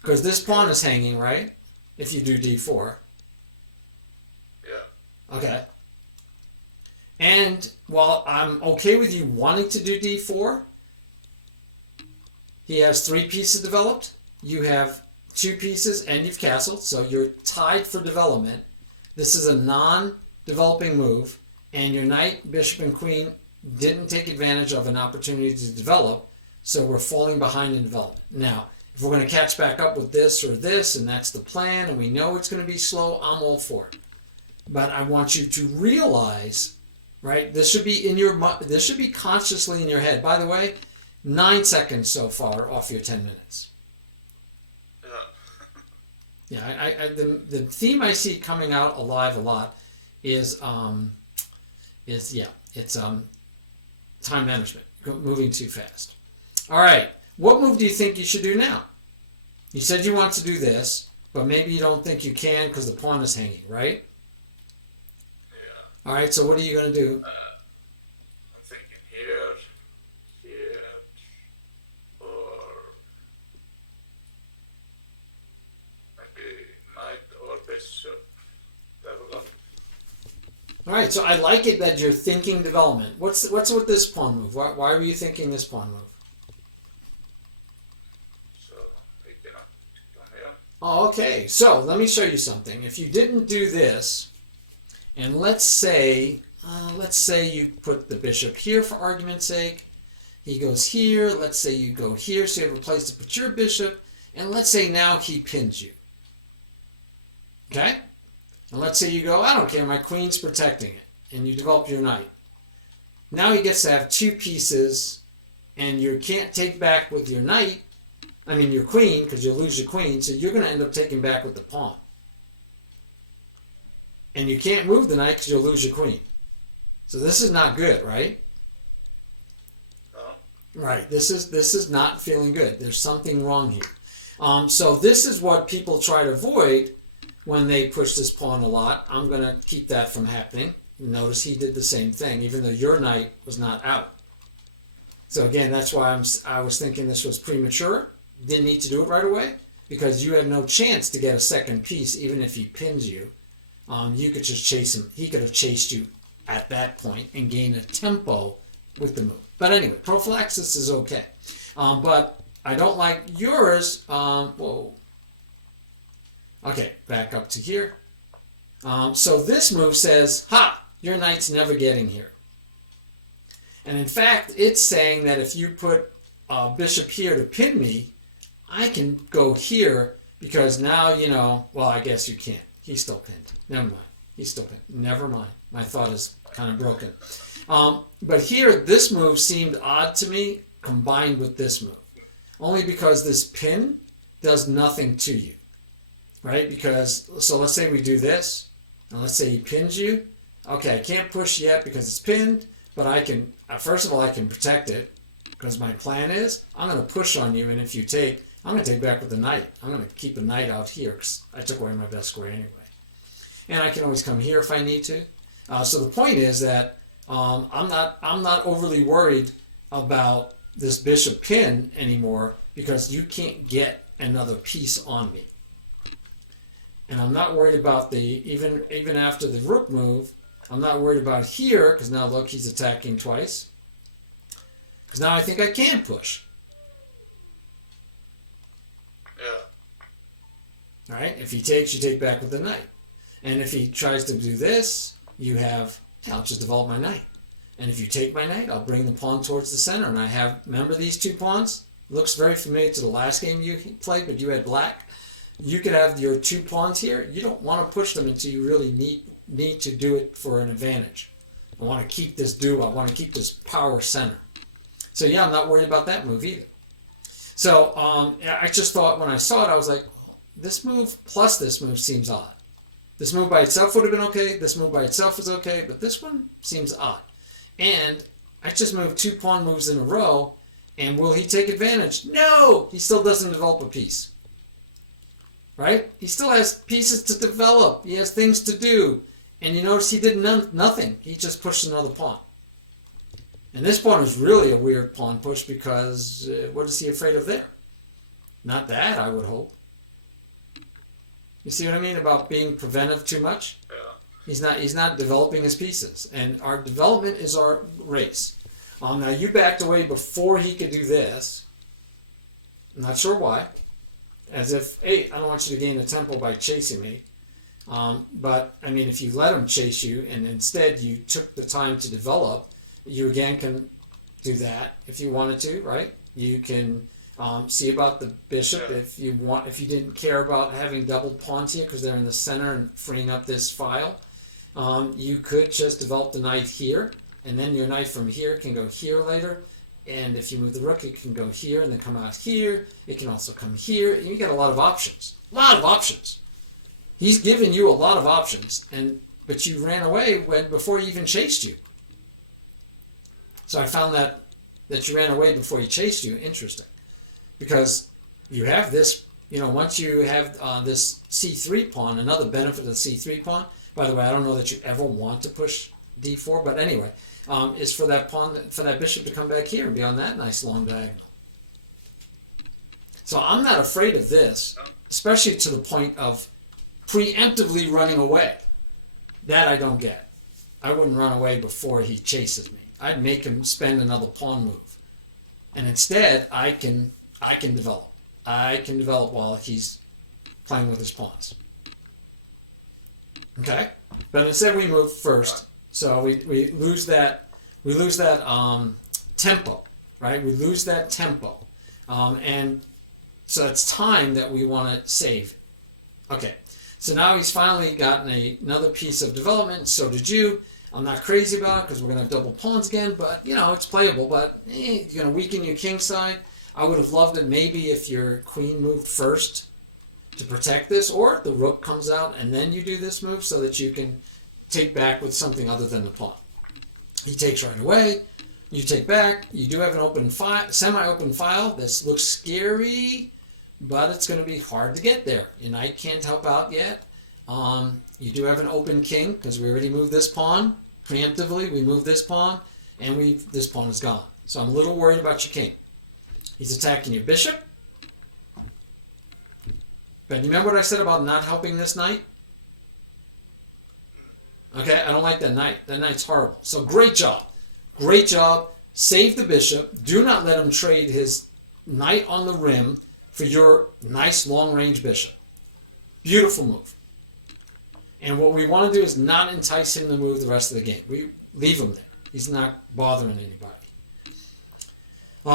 Because this pawn is hanging, right? If you do d4. Yeah. Okay. And while I'm okay with you wanting to do d4, he has 3 pieces developed. You have 2 pieces and you've castled, so you're tied for development. This is a non-developing move, and your knight, bishop, and queen didn't take advantage of an opportunity to develop, so we're falling behind in development. Now, if we're going to catch back up with this or this, and that's the plan, and we know it's going to be slow, I'm all for it. But I want you to realize, right, this should be this should be consciously in your head. By the way, 9 seconds so far off your 10 minutes. Yeah, the theme I see coming out alive a lot is time management, moving too fast. All right, what move do you think you should do now? You said you want to do this, but maybe you don't think you can because the pawn is hanging, right? Yeah. All right, so what are you going to do? I'm thinking here, or maybe knight or bishop. Develop. All right, so I like it that you're thinking development. What's with this pawn move? Why were you thinking this pawn move? So we cannot come here. Oh, okay. So let me show you something. If you didn't do this, and let's say you put the bishop here for argument's sake. He goes here. Let's say you go here, so you have a place to put your bishop. And let's say now he pins you. Okay? And let's say you go, I don't care, my queen's protecting it. And you develop your knight. Now he gets to have 2 pieces, and you can't take back with your knight, your queen, because you'll lose your queen, so you're going to end up taking back with the pawn. And you can't move the knight because you'll lose your queen. So this is not good, right? No. Right. This is not feeling good. There's something wrong here. So this is what people try to avoid when they push this pawn a lot. I'm going to keep that from happening. Notice he did the same thing, even though your knight was not out. So again, that's why I was thinking this was premature. Didn't need to do it right away because you had no chance to get a second piece, even if he pins you. You could just chase him. He could have chased you at that point and gained a tempo with the move. But anyway, prophylaxis is okay. But I don't like yours. Whoa. Okay, back up to here. So this move says, ha, your knight's never getting here. And in fact, it's saying that if you put a bishop here to pin me, I can go here because now, well, I guess you can't. He's still pinned. Never mind. He's still pinned. Never mind. My thought is kind of broken. But here, this move seemed odd to me combined with this move. Only because this pin does nothing to you. Right? So let's say we do this. And let's say he pins you. Okay, I can't push yet because it's pinned. But I can, first of all, I can protect it. Because my plan is, I'm going to push on you. And if you take, I'm going to take back with the knight. I'm going to keep the knight out here because I took away my best square anyway. And I can always come here if I need to. So the point is that I'm not overly worried about this bishop pin anymore because you can't get another piece on me. And I'm not worried about even after the rook move. I'm not worried about here because now look, he's attacking twice. Because now I think I can push. Yeah. All right. If he takes, you take back with the knight. And if he tries to do this, I'll just develop my knight. And if you take my knight, I'll bring the pawn towards the center. And remember these 2 pawns? Looks very familiar to the last game you played, but you had black. You could have your 2 pawns here. You don't want to push them until you really need to do it for an advantage. I want to keep this duo. I want to keep this power center. So yeah, I'm not worried about that move either. So I just thought when I saw it, I was like, this move plus this move seems odd. This move by itself would have been okay. This move by itself is okay. But this one seems odd. And I just moved 2 pawn moves in a row. And will he take advantage? No! He still doesn't develop a piece. right? He still has pieces to develop. He has things to do. And you notice he did nothing. He just pushed another pawn. And this pawn is really a weird pawn push because what is he afraid of there? Not that, I would hope. You see what I mean about being preventive too much? Yeah. He's not developing his pieces. And our development is our race. Now you backed away before he could do this. I'm not sure why. As if, hey, I don't want you to gain a tempo by chasing me. But, I mean, if you let him chase you and instead you took the time to develop, you again can do that if you wanted to, right? You can see about the bishop if you want. If you didn't care about having double pawns here because they're in the center and freeing up this file, you could just develop the knight here, and then your knight from here can go here later. And if you move the rook, it can go here and then come out here. It can also come here. And you get a lot of options. A lot of options. He's given you a lot of options, but you ran away before he even chased you. So I found that you ran away before he chased you interesting, because you have this. Once you have this c3 pawn, another benefit of the c3 pawn. By the way, I don't know that you ever want to push d4, but anyway, is for that bishop to come back here and be on that nice long diagonal. So I'm not afraid of this, especially to the point of preemptively running away. That I don't get. I wouldn't run away before he chases me. I'd make him spend another pawn move. And instead, I can develop. I can develop while he's playing with his pawns. Okay? But instead we move first. So we lose that tempo, right? We lose that tempo. And so it's time that we want to save. Okay. So now he's finally gotten another piece of development. So did you. I'm not crazy about it because we're going to have double pawns again, but it's playable. But you're going to weaken your king side. I would have loved it maybe if your queen moved first to protect this, or the rook comes out and then you do this move so that you can take back with something other than the pawn. He takes right away. You take back. You do have an open semi-open file. This looks scary, but it's going to be hard to get there. Your knight can't help out yet. You do have an open king because we already moved this pawn. Preemptively, we moved this pawn, and this pawn is gone. So I'm a little worried about your king. He's attacking your bishop. But you remember what I said about not helping this knight? Okay, I don't like that knight. That knight's horrible. So great job. Great job. Save the bishop. Do not let him trade his knight on the rim for your nice long-range bishop. Beautiful move. And what we want to do is not entice him to move the rest of the game. We leave him there. He's not bothering anybody.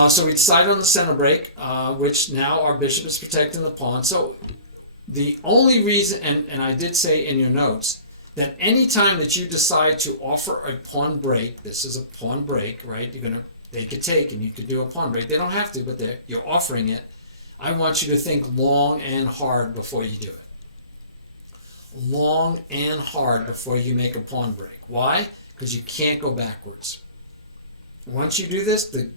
So we decide on the center break, which now our bishop is protecting the pawn. So the only reason, and I did say in your notes, that any time that you decide to offer a pawn break, this is a pawn break, right? They could take and you could do a pawn break. They don't have to, but you're offering it. I want you to think long and hard before you do it. Long and hard before you make a pawn break. Why? Because you can't go backwards. Once you do this, the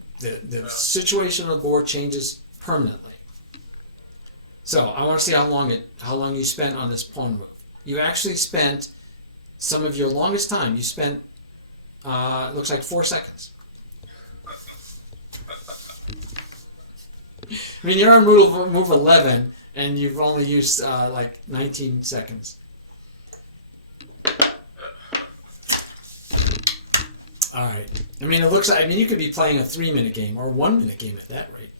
situation on the board changes permanently. So I want to see how long you spent on this pawn move. You actually spent some of your longest time. You spent it looks like 4 seconds. I mean, you're on move 11, and you've only used like 19 seconds. All right. I mean, it looks like, you could be playing a 3-minute game or a 1-minute game at that rate.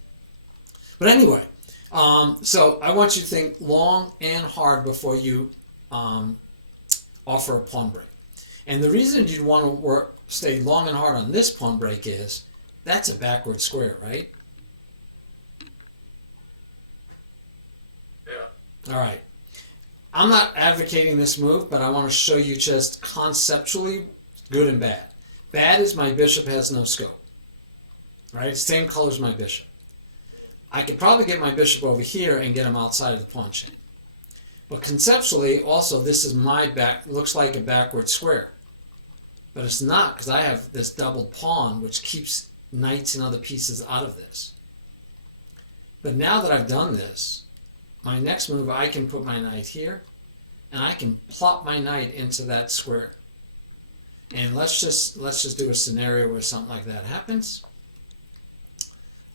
But anyway, so I want you to think long and hard before you offer a pawn break. And the reason you'd want to stay long and hard on this pawn break is that's a backward square, right? Yeah. All right. I'm not advocating this move, but I want to show you just conceptually good and bad. Bad is my bishop has no scope. Right? Same color as my bishop. I could probably get my bishop over here and get him outside of the pawn chain. But conceptually, also, this is looks like a backward square. But it's not, because I have this double pawn, which keeps knights and other pieces out of this. But now that I've done this, my next move, I can put my knight here, and I can plop my knight into that square. And let's just do a scenario where something like that happens.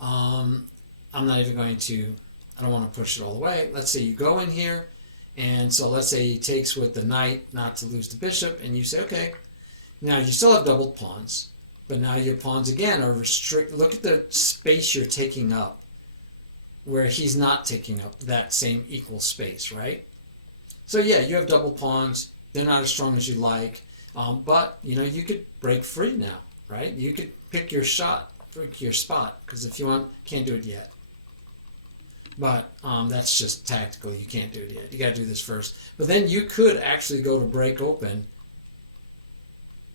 I'm not even going to, I don't want to push it all the way. Let's say you go in here, and so let's say he takes with the knight not to lose the bishop, and you say, okay, now you still have doubled pawns, but now your pawns again are restricted. Look at the space you're taking up, where he's not taking up that same equal space, right? So yeah, you have double pawns. They're not as strong as you like, but you know, you could break free now, right? You could pick your shot, pick your spot, because if you want, can't do it yet. But that's just tactical. You can't do it yet. You got to do this first. But then you could actually go to break open,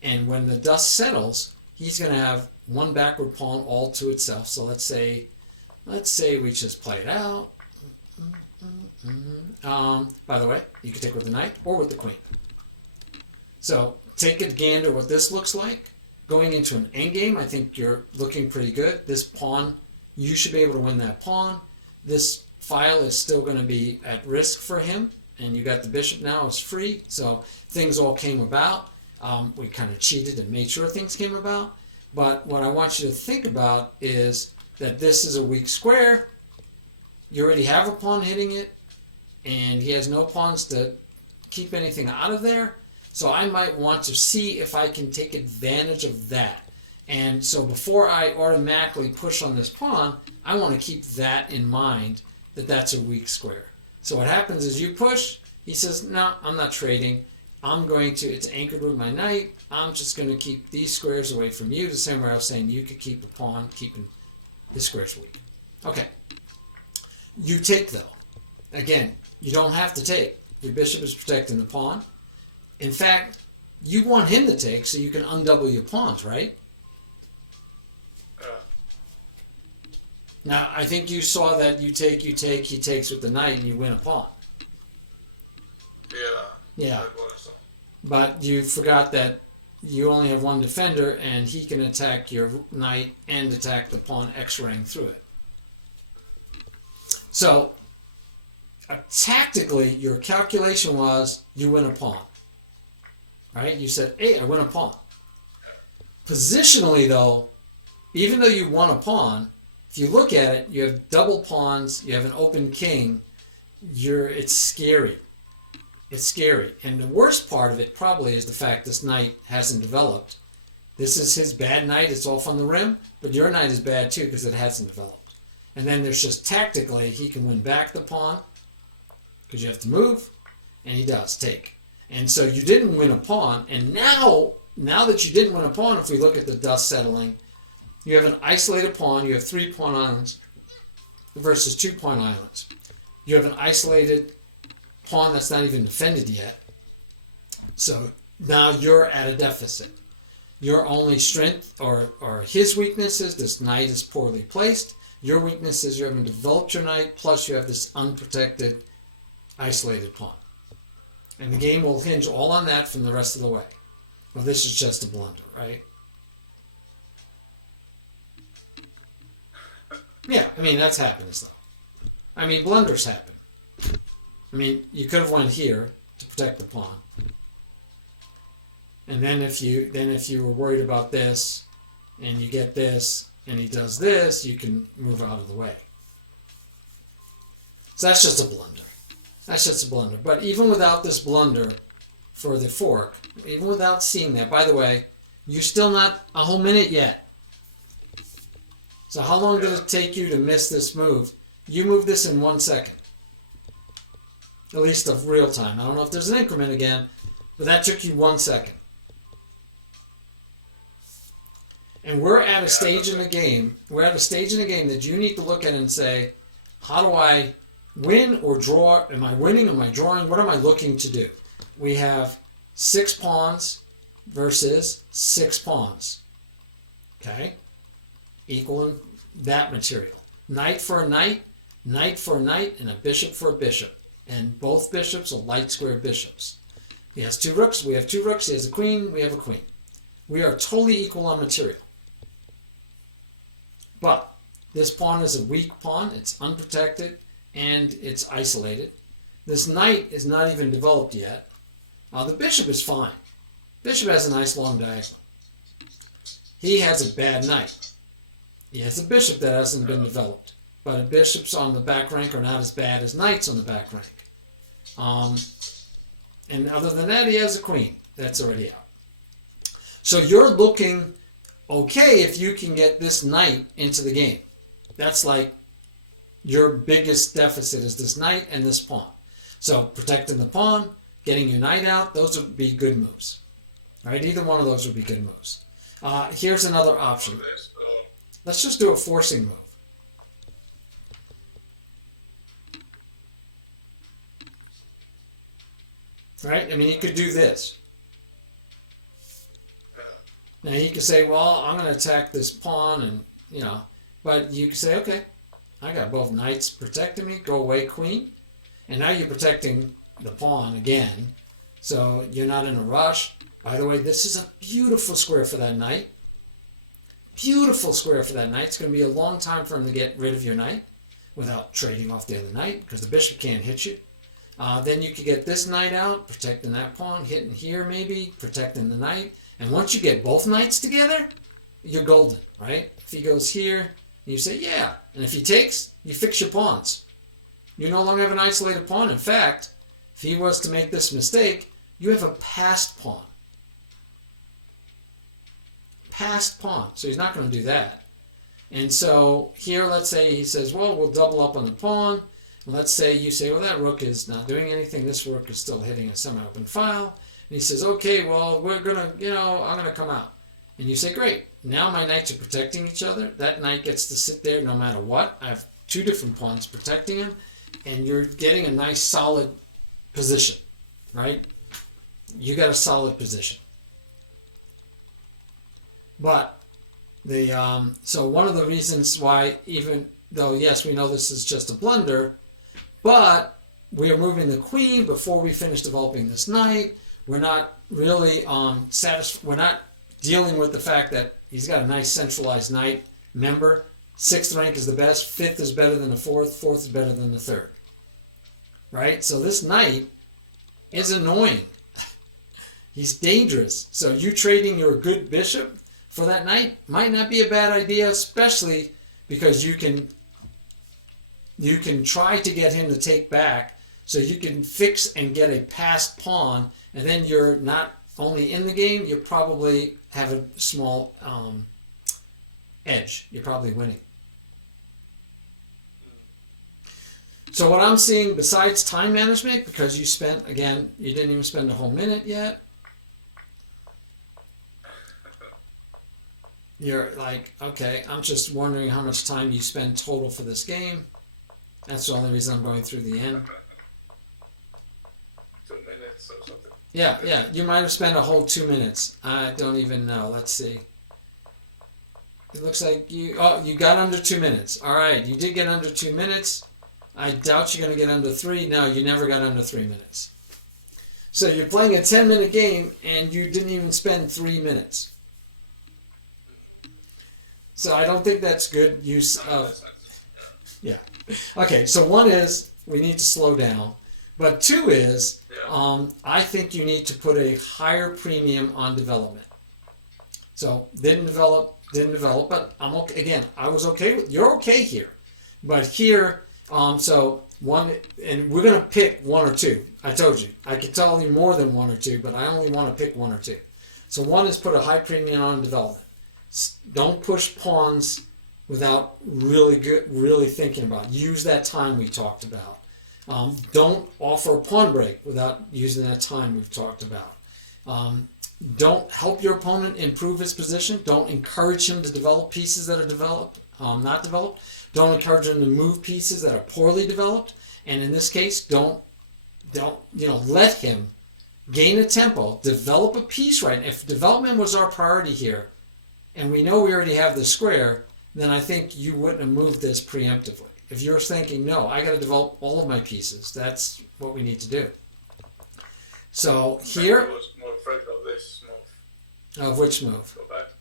and when the dust settles, he's going to have one backward pawn all to itself. So let's say we just play it out. By the way, you can take with the knight or with the queen. So take a gander what this looks like. Going into an endgame, I think you're looking pretty good. This pawn, you should be able to win that pawn. This file is still going to be at risk for him, and you got the bishop now, it's free. So things all came about. We kind of cheated and made sure things came about. But what I want you to think about is that this is a weak square. You already have a pawn hitting it, and he has no pawns to keep anything out of there. So I might want to see if I can take advantage of that. And so before I automatically push on this pawn, I want to keep that in mind, that that's a weak square. So what happens is you push, he says, no, I'm not trading. I'm going to, it's anchored with my knight. I'm just going to keep these squares away from you, the same way I was saying you could keep the pawn, keeping the squares weak. Okay. You take, though. Again, you don't have to take. Your bishop is protecting the pawn. In fact, you want him to take so you can undouble your pawns, right? Now, I think you saw that you take, he takes with the knight, and you win a pawn. Yeah. But you forgot that you only have one defender, and he can attack your knight and attack the pawn X-raying through it. So, tactically, your calculation was you win a pawn. Right? You said, hey, I win a pawn. Positionally, though, even though you won a pawn, if you look at it, you have double pawns, you have an open king, it's scary. It's scary. And the worst part of it probably is the fact this knight hasn't developed. This is his bad knight, it's off on the rim, but your knight is bad too because it hasn't developed. And then there's just tactically, he can win back the pawn because you have to move, and he does take. And so you didn't win a pawn, and now that you didn't win a pawn, if we look at the dust settling, you have an isolated pawn, you have 3 pawn islands versus 2 pawn islands. You have an isolated pawn that's not even defended yet. So now you're at a deficit. Your only strength or his weakness is this knight is poorly placed. Your weakness is you haven't developed your knight, plus you have this unprotected, isolated pawn. And the game will hinge all on that from the rest of the way. Well, this is just a blunder, right? Yeah, I mean, that's happens, though. I mean, blunders happen. I mean, you could have went here to protect the pawn. And then if you were worried about this, and you get this, and he does this, you can move out of the way. So that's just a blunder. That's just a blunder. But even without this blunder for the fork, even without seeing that, by the way, you're still not a whole minute yet. So how long did it take you to miss this move? You moved this in 1 second. At least of real time. I don't know if there's an increment again, but that took you 1 second. And we're at a stage in the game. We're at a stage in the game that you need to look at and say, how do I win or draw? Am I winning? Am I drawing? What am I looking to do? We have 6 pawns versus 6 pawns. Okay? Equaling that material. Knight for a knight, knight for a knight, and a bishop for a bishop. And both bishops are light square bishops. He has 2 rooks. We have 2 rooks. He has a queen. We have a queen. We are totally equal on material. But this pawn is a weak pawn. It's unprotected. and it's isolated. This knight is not even developed yet. The bishop is fine. Bishop has a nice long diagonal. He has a bad knight. He has a bishop that hasn't been developed. But bishops on the back rank are not as bad as knights on the back rank. And other than that, he has a queen. That's already out. So you're looking okay if you can get this knight into the game. That's like your biggest deficit is this knight and this pawn. So protecting the pawn, getting your knight out, those would be good moves. All right, either one of those would be good moves. Here's another option. Let's just do a forcing move. Right? I mean, he could do this. Now, he could say, well, I'm going to attack this pawn, and, but you could say, okay, I got both knights protecting me, go away, queen. And now you're protecting the pawn again, so you're not in a rush. By the way, this is a beautiful square for that knight. Beautiful square for that knight. It's going to be a long time for him to get rid of your knight without trading off the other knight, because the bishop can't hit you. Then you could get this knight out, protecting that pawn, hitting here maybe, protecting the knight. And once you get both knights together, you're golden, right? If he goes here, you say, yeah. And if he takes, you fix your pawns. You no longer have an isolated pawn. In fact, if he was to make this mistake, you have a passed pawn. Passed pawn. So he's not going to do that. And so here, let's say he says, well, we'll double up on the pawn. And let's say you say, well, that rook is not doing anything. This rook is still hitting a semi-open file. And he says, okay, well, we're going to, I'm going to come out. And you say, great. Now my knights are protecting each other. That knight gets to sit there no matter what. I have two different pawns protecting him. And you're getting a nice solid position, right? You got a solid position. But so one of the reasons why, even though, yes, we know this is just a blunder, but we are moving the queen before we finish developing this knight. We're not really satisfied. We're not dealing with the fact that he's got a nice centralized knight. Remember, 6th rank is the best, 5th is better than the 4th, 4th is better than the 3rd. Right? So this knight is annoying. He's dangerous. So you trading your good bishop for that knight might not be a bad idea, especially because you can try to get him to take back, so you can fix and get a passed pawn, and then you're not only in the game, you probably have a small edge. You're probably winning. So what I'm seeing, besides time management, because you spent, again, you didn't even spend a whole minute yet. You're like, okay, I'm just wondering how much time you spend total for this game. That's the only reason I'm going through the end. 2 minutes or something. Yeah. You might have spent a whole 2 minutes. I don't even know. Let's see. It looks like you got under 2 minutes. All right, you did get under 2 minutes. I doubt you're going to get under 3. No, you never got under 3 minutes. So you're playing a 10-minute game and you didn't even spend 3 minutes. So I don't think that's good use of... Yeah. Okay, so one is we need to slow down. But two is I think you need to put a higher premium on development. So didn't develop, but I'm okay. Again, I was okay with, you're okay here. But here, so one, and we're going to pick one or two. I told you. I could tell you more than one or two, but I only want to pick one or two. So one is put a high premium on development. Don't push pawns without really thinking about it. Use that time we talked about. Don't offer a pawn break without using that time we've talked about. Don't help your opponent improve his position. Don't encourage him to develop pieces that are not developed. Don't encourage him to move pieces that are poorly developed. And in this case, don't let him gain a tempo, develop a piece right. If development was our priority here, and we know we already have the square, then I think you wouldn't have moved this preemptively. If you're thinking, no, I got to develop all of my pieces, that's what we need to do. So here... I was more afraid of this move. Of which move? Go back.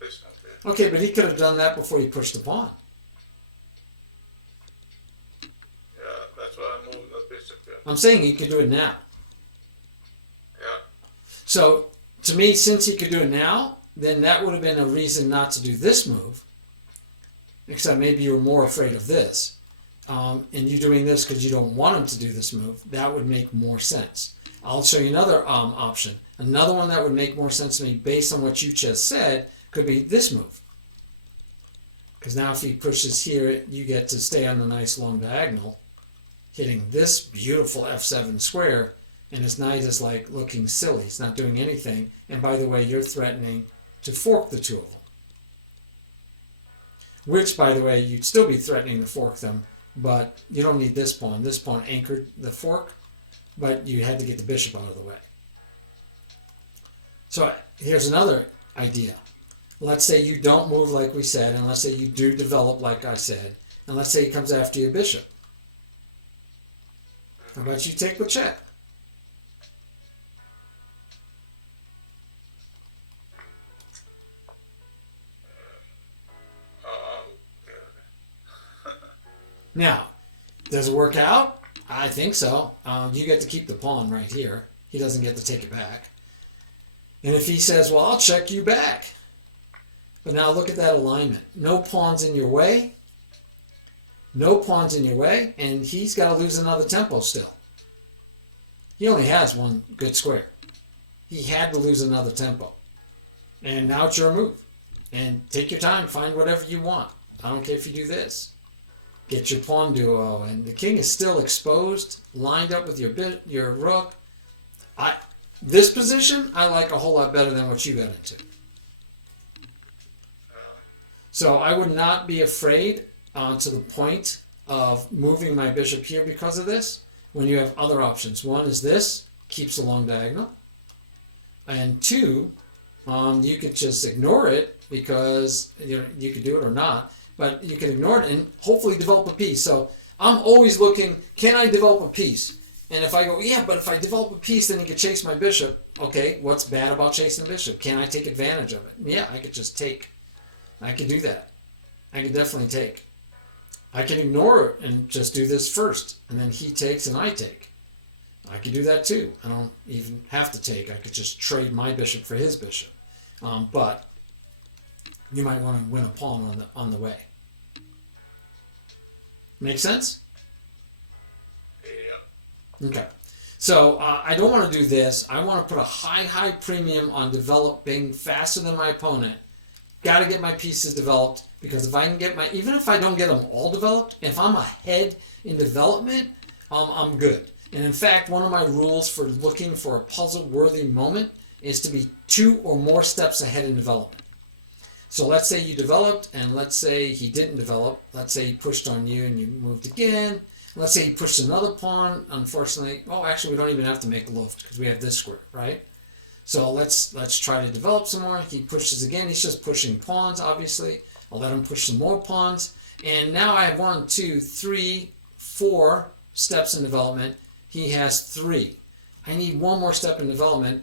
This move, yeah. Okay, but he could have done that before he pushed the pawn. I'm saying he could do it now. Yeah. So to me, since he could do it now, then that would have been a reason not to do this move. Except maybe you were more afraid of this. And you doing this because you don't want him to do this move. That would make more sense. I'll show you another option. Another one that would make more sense to me based on what you just said could be this move. Because now if he pushes here, you get to stay on the nice long diagonal, hitting this beautiful f7 square, and his knight is like looking silly. He's not doing anything. And by the way, you're threatening to fork the two of them. Which, by the way, you'd still be threatening to fork them, but you don't need this pawn. This pawn anchored the fork, but you had to get the bishop out of the way. So here's another idea. Let's say you don't move like we said, and let's say you do develop like I said, and let's say he comes after your bishop. How about you take the check? Now, does it work out? I think so. You get to keep the pawn right here. He doesn't get to take it back. And if he says, well, I'll check you back. But now look at that alignment. No pawns in your way. No pawns in your way. And he's got to lose another tempo still. He only has one good square. He had to lose another tempo. And now it's your move. And take your time. Find whatever you want. I don't care if you do this. Get your pawn duo. And the king is still exposed. Lined up with your rook. This position, I like a whole lot better than what you got into. So I would not be afraid to the point of moving my bishop here because of this, when you have other options. One is this, keeps a long diagonal. And two, you could just ignore it because you could do it or not, but you can ignore it and hopefully develop a piece. So I'm always looking, can I develop a piece? And if I go, yeah, but if I develop a piece, then he could chase my bishop. Okay, what's bad about chasing the bishop? Can I take advantage of it? Yeah, I could just take. I could do that. I could definitely take. I can ignore it and just do this first. And then he takes and I take. I could do that too. I don't even have to take. I could just trade my bishop for his bishop. But you might want to win a pawn on the way. Make sense? Okay, so I don't want to do this. I want to put a high premium on developing faster than my opponent. Got to get my pieces developed, because if I can get even if I don't get them all developed, if I'm ahead in development, I'm good. And in fact, one of my rules for looking for a puzzle-worthy moment is to be 2 or more steps ahead in development. So let's say you developed, and let's say he didn't develop. Let's say he pushed on you and you moved again. Let's say he pushed another pawn. Unfortunately, actually, we don't even have to make a loft because we have this square, right? So let's try to develop some more. He pushes again. He's just pushing pawns, obviously. I'll let him push some more pawns. And now I have 1, 2, 3, 4 steps in development. He has 3. I need one more step in development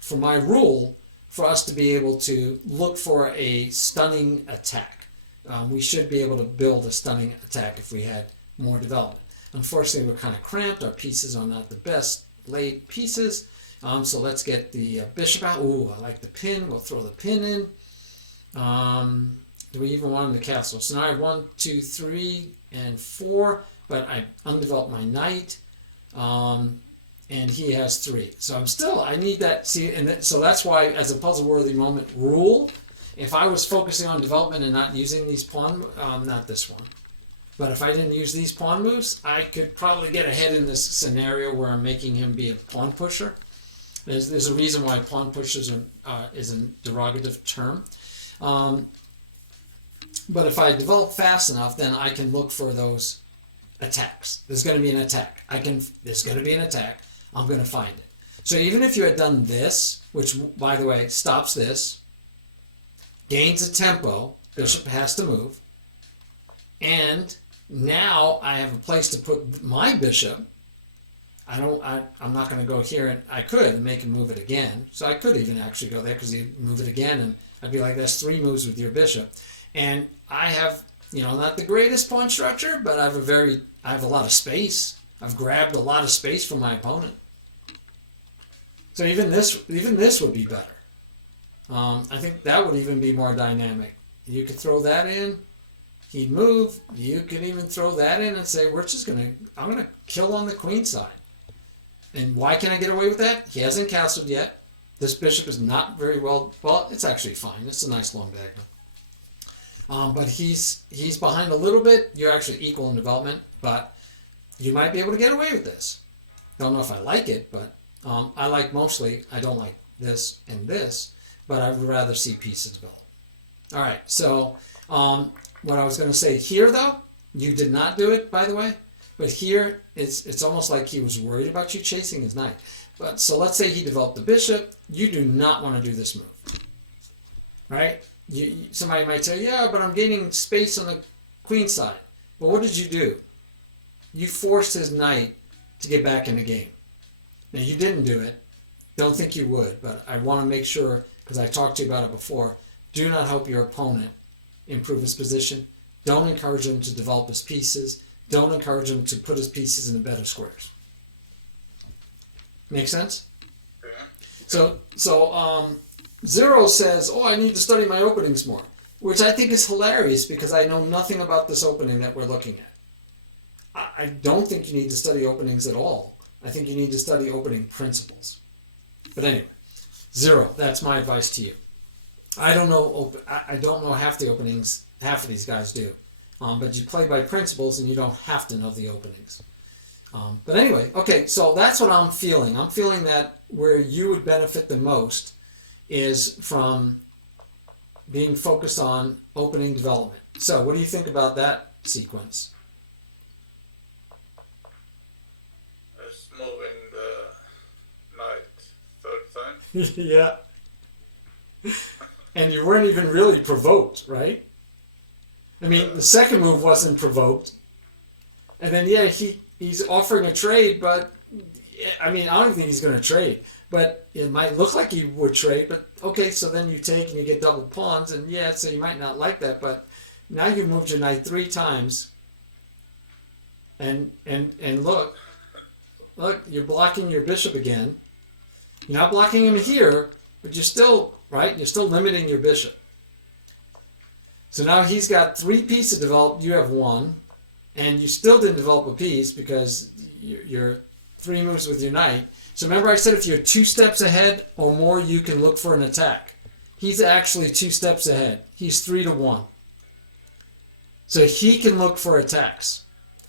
for my rule for us to be able to look for a stunning attack. We should be able to build a stunning attack if we had more development. Unfortunately, we're kind of cramped. Our pieces are not the best laid pieces. So let's get the bishop out. Ooh, I like the pin. We'll throw the pin in. Do we even want him the castle? So now I have 1, 2, 3, and 4, but I undeveloped my knight. And he has 3. So I need that. See, so that's why, as a puzzle-worthy moment rule, if I was focusing on development and not using these pawn, not this one, but if I didn't use these pawn moves, I could probably get ahead in this scenario where I'm making him be a pawn pusher. There's a reason why pawn pushers is a derogative term. But if I develop fast enough, then I can look for those attacks. There's going to be an attack. There's going to be an attack. I'm going to find it. So even if you had done this, which, by the way, stops this, gains a tempo, bishop has to move, and now I have a place to put my bishop. I'm not going to go here, and I could make him move it again. So I could even actually go there because he'd move it again, and I'd be like, that's 3 moves with your bishop. And I have, not the greatest pawn structure, but I have a lot of space. I've grabbed a lot of space from my opponent. So even this would be better. I think that would even be more dynamic. You could throw that in. He'd move. You could even throw that in and say, I'm gonna kill on the queen side. And why can I get away with that? He hasn't castled yet. This bishop is not very well. Well, it's actually fine. It's a nice long diagonal. But he's behind a little bit. You're actually equal in development, but you might be able to get away with this. Don't know if I like it, but I don't like this and this, but I would rather see pieces develop. All right, so what I was going to say here, though, you did not do it, by the way, but here it's almost like he was worried about you chasing his knight. But so let's say he developed the bishop. You do not want to do this move, right? Somebody might say, yeah, but I'm gaining space on the queen side. But what did you do? You forced his knight to get back in the game. Now, you didn't do it. Don't think you would, but I want to make sure, because I talked to you about it before, do not help your opponent improve his position. Don't encourage him to develop his pieces. Don't encourage him to put his pieces in the better squares. Make sense? So Zero says, I need to study my openings more, which I think is hilarious because I know nothing about this opening that we're looking at. I don't think you need to study openings at all. I think you need to study opening principles. But anyway, Zero, that's my advice to you. I don't know half the openings half of these guys do. But you play by principles and you don't have to know the openings. But anyway, okay, so that's what I'm feeling. I'm feeling that where you would benefit the most is from being focused on opening development. So what do you think about that sequence? It's moving the knight third time. Yeah. And you weren't even really provoked, right? I mean, the second move wasn't provoked. And then, he's offering a trade, but, I mean, I don't think he's going to trade. But it might look like he would trade, but, okay, so then you take and you get double pawns, and so you might not like that, but now you moved your knight 3 times. And look, you're blocking your bishop again. You're not blocking him here, but you're still, right? You're still limiting your bishop. So now he's got 3 pieces developed, you have 1, and you still didn't develop a piece because you're 3 moves with your knight. So remember I said if you're 2 steps ahead or more, you can look for an attack. He's actually 2 steps ahead. He's 3-1. So he can look for attacks.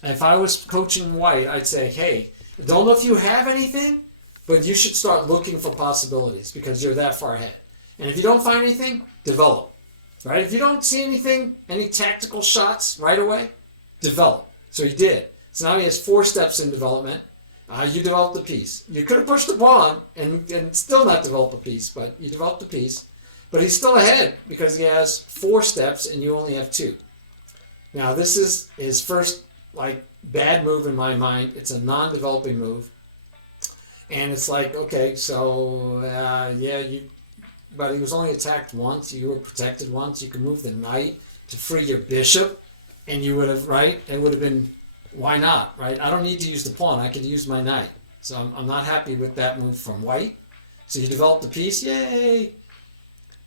If I was coaching white, I'd say, hey, I don't know if you have anything, but you should start looking for possibilities because you're that far ahead. And if you don't find anything, develop. Right? If you don't see anything, any tactical shots right away, develop. So he did. So now he has 4 steps in development. You developed the piece. You could have pushed the pawn and still not developed a piece, but you developed the piece. But he's still ahead because he has 4 steps and you only have 2. Now this is his first bad move in my mind. It's a non-developing move. And it's like, okay, so but he was only attacked once. You were protected once. You could move the knight to free your bishop, and you would have, right? It would have been, why not, right? I don't need to use the pawn. I could use my knight. So I'm not happy with that move from white. So you developed a piece. Yay!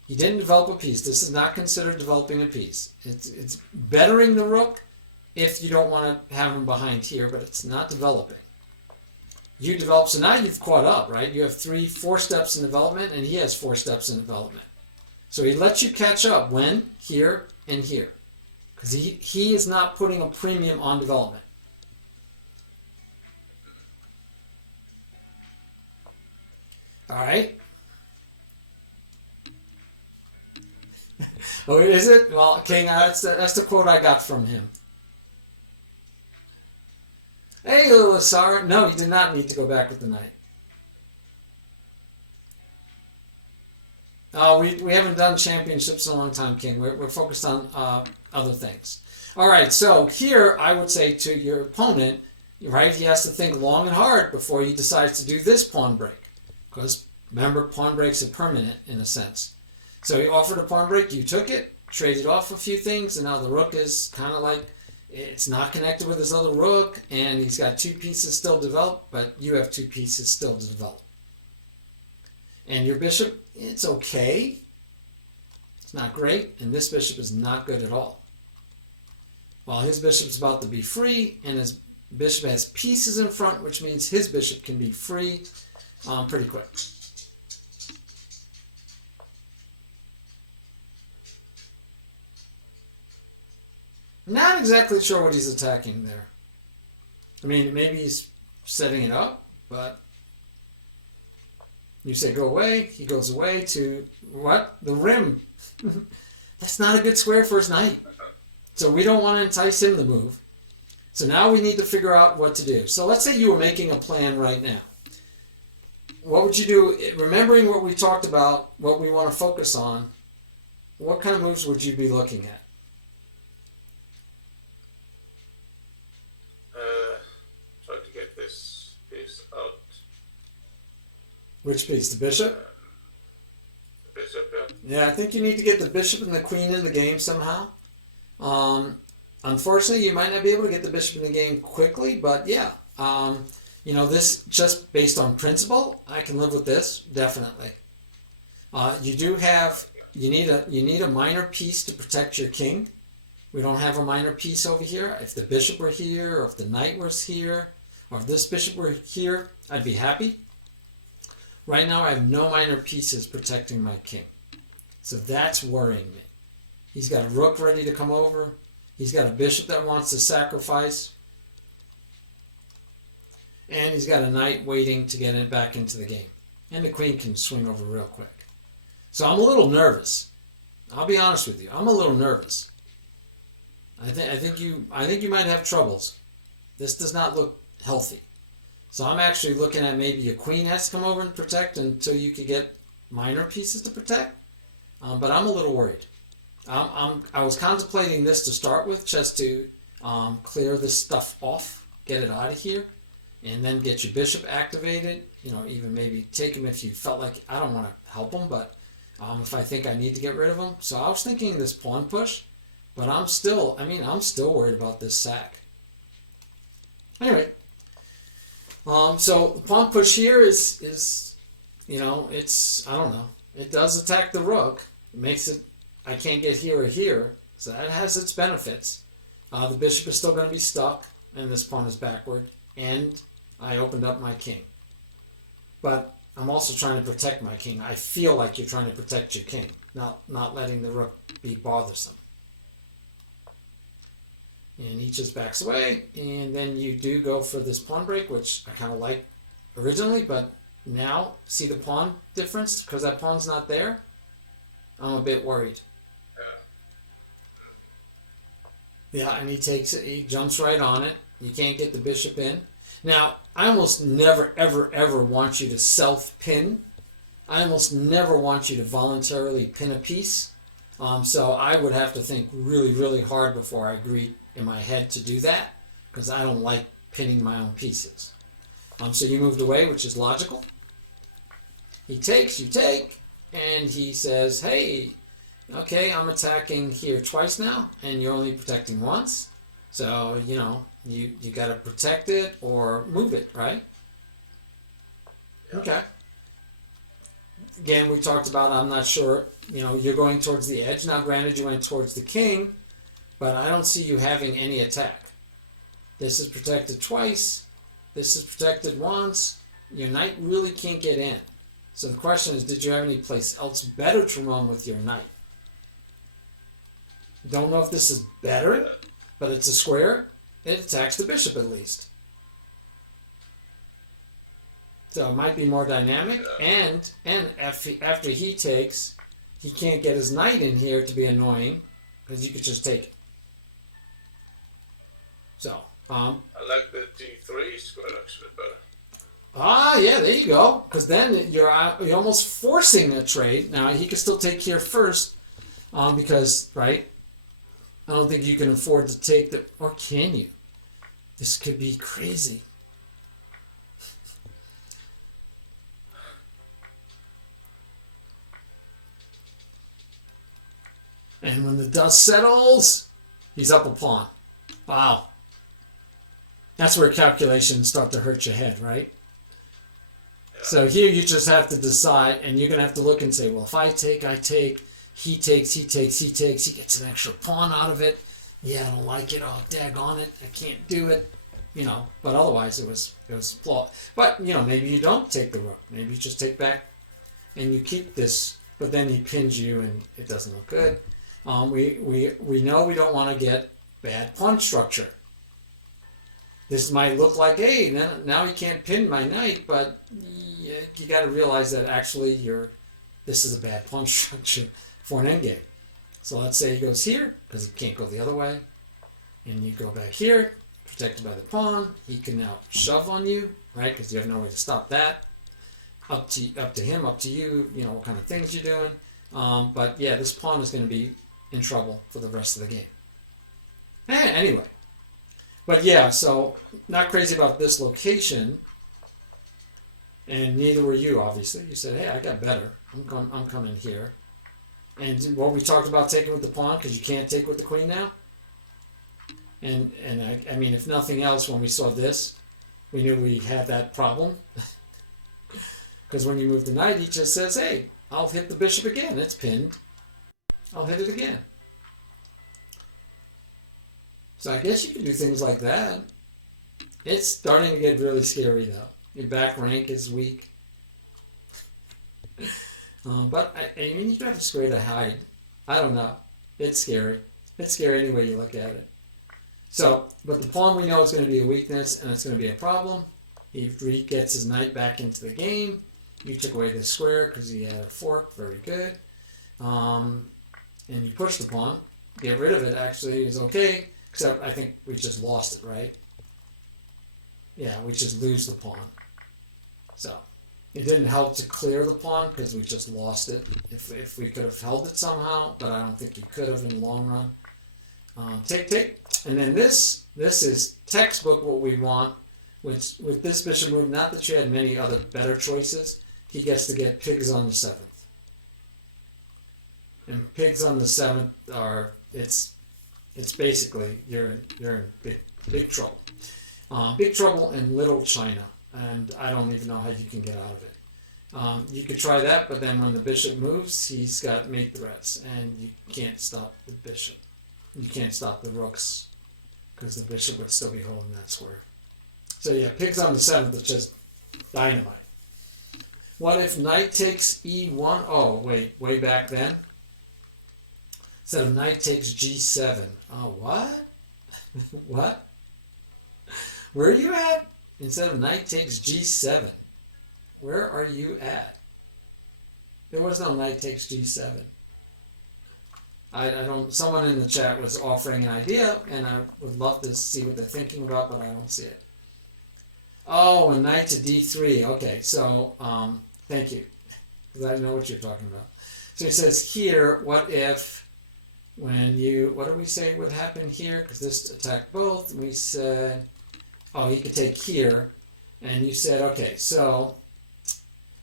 You didn't develop a piece. This is not considered developing a piece. It's bettering the rook if you don't want to have him behind here, but it's not developing. You develop, so now you've caught up, right? You have 4 steps in development, and he has 4 steps in development. So he lets you catch up when? Here and here. Because he is not putting a premium on development. All right? Oh, is it? Well, King, that's the quote I got from him. Hey, little Sarah. No, you did not need to go back with the knight. We haven't done championships in a long time, King. We're focused on other things. All right, so here I would say to your opponent, right, he has to think long and hard before he decides to do this pawn break. Because remember, pawn breaks are permanent in a sense. So he offered a pawn break, you took it, traded off a few things, and now the rook is kind of like, it's not connected with his other rook, and he's got 2 pieces still developed, but you have 2 pieces still to develop. And your bishop, it's okay. It's not great, and this bishop is not good at all. While his bishop's about to be free, and his bishop has pieces in front, which means his bishop can be free pretty quick. Not exactly sure what he's attacking there. I mean, maybe he's setting it up, but you say go away, he goes away to what? The rim. That's not a good square for his knight. So we don't want to entice him to move. So now we need to figure out what to do. So let's say you were making a plan right now. What would you do? Remembering what we talked about, what we want to focus on, what kind of moves would you be looking at? Try to get this piece out. Which piece? The bishop? The bishop, yeah. Yeah, I think you need to get the bishop and the queen in the game somehow. Unfortunately, you might not be able to get the bishop in the game quickly, but yeah. This just based on principle, I can live with this, definitely. You need a minor piece to protect your king. We don't have a minor piece over here. If the bishop were here, or if the knight was here, or if this bishop were here, I'd be happy. Right now, I have no minor pieces protecting my king. So that's worrying me. He's got a rook ready to come over. He's got a bishop that wants to sacrifice. And he's got a knight waiting to get it back into the game. And the queen can swing over real quick. So I'm a little nervous. I'll be honest with you. I'm a little nervous. I think you might have troubles. This does not look healthy. So I'm actually looking at maybe a queen has to come over and protect until you could get minor pieces to protect. But I'm a little worried. I was contemplating this to start with, just to clear this stuff off, get it out of here, and then get your bishop activated. Even maybe take him if you felt like I don't want to help him, but if I think I need to get rid of him. So I was thinking this pawn push, but I'm still worried about this sack. Anyway, so the pawn push here is it's I don't know. It does attack the rook. It makes it I can't get here or here, so that has its benefits. The bishop is still going to be stuck, and this pawn is backward, and I opened up my king. But I'm also trying to protect my king. I feel like you're trying to protect your king, not letting the rook be bothersome. And he just backs away, and then you do go for this pawn break, which I kind of like originally, but now, see the pawn difference? Because that pawn's not there, I'm a bit worried. Yeah, and he jumps right on it. You can't get the bishop in. Now, I almost never, ever, ever want you to self-pin. I almost never want you to voluntarily pin a piece. So I would have to think really, really hard before I agree in my head to do that, because I don't like pinning my own pieces. So you moved away, which is logical. He takes, you take, and he says, hey, okay, I'm attacking here twice now, and you're only protecting once. So, you got to protect it or move it, right? Yeah. Okay. Again, we talked about, I'm not sure, you're going towards the edge. Now, granted, you went towards the king, but I don't see you having any attack. This is protected twice. This is protected once. Your knight really can't get in. So the question is, did you have any place else better to run with your knight? Don't know if this is better, but it's a square. It attacks the bishop at least. So it might be more dynamic. And after he takes, he can't get his knight in here to be annoying, because you could just take it. So, I like the D3 square actually better. Yeah, there you go. Because then you're almost forcing a trade. Now, he could still take here first, because, right, I don't think you can afford to take the... Or can you? This could be crazy. And when the dust settles, he's up a pawn. Wow. That's where calculations start to hurt your head, right? So here you just have to decide, and you're going to have to look and say, well, if I take, he takes, he gets an extra pawn out of it. Yeah, I don't like it. Oh, daggone it. I can't do it. But otherwise it was flawed. But, maybe you don't take the rook. Maybe you just take back and you keep this, but then he pins you and it doesn't look good. We know we don't want to get bad pawn structure. This might look like, hey, now he can't pin my knight, but you got to realize that actually this is a bad pawn structure for an endgame. So let's say he goes here, because he can't go the other way, and you go back here, protected by the pawn. He can now shove on you, right, because you have no way to stop that. Up to him, up to you, what kind of things you're doing. But yeah, this pawn is going to be in trouble for the rest of the game. Anyway. But yeah, so not crazy about this location, and neither were you, obviously. You said, hey, I got better. I'm coming here. And what we talked about taking with the pawn, because you can't take with the queen now. And I mean, if nothing else, when we saw this, we knew we had that problem. Because when you move the knight, he just says, hey, I'll hit the bishop again. It's pinned. I'll hit it again. So I guess you can do things like that. It's starting to get really scary, though. Your back rank is weak. But, I mean, you have a square to hide. I don't know. It's scary. It's scary any way you look at it. So, but the pawn we know is going to be a weakness, and it's going to be a problem. He gets his knight back into the game. You took away the square because he had a fork. Very good. And you push the pawn. Get rid of it, actually, is okay. Except I think we just lost it, right? Yeah, we just lose the pawn. So it didn't help to clear the pawn because we just lost it. If we could have held it somehow, but I don't think you could have in the long run. Take. And then this is textbook what we want. With this bishop move, not that you had many other better choices, he gets to get pigs on the 7th. And pigs on the 7th are, it's basically, you're in big trouble. Big trouble in Little China, and I don't even know how you can get out of it. You could try that, but then when the bishop moves, he's got mate threats, and you can't stop the bishop. You can't stop the rooks, because the bishop would still be holding that square. So yeah, pigs on the 7th is just dynamite. What if knight takes e1? Oh, wait, way back then? Instead of knight takes g7. Oh, what? What? Where are you at? Instead of knight takes g7. Where are you at? There was no knight takes g7. I don't. Someone in the chat was offering an idea, and I would love to see what they're thinking about, but I don't see it. Oh, a knight to d3. Okay, so thank you, because I know what you're talking about. So it says here, what if when you, what do we say would happen here? Because this attacked both. We said, oh, he could take here, and you said, okay, so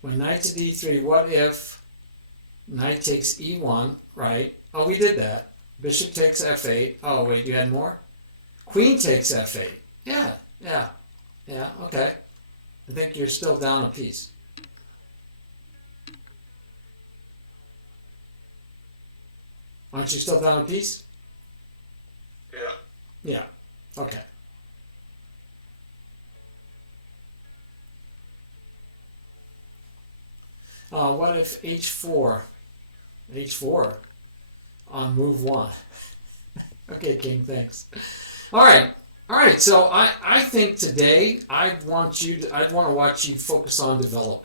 when knight to d3, what if knight takes e1, right? Oh, we did that. Bishop takes f8. Oh, wait, you had more? Queen takes f8. Yeah, okay. I think you're still down a piece. Aren't you still down a piece? Yeah, okay. What if h4? h4 on move 1. Okay, King, thanks. All right. So I think today I'd want to watch you focus on development,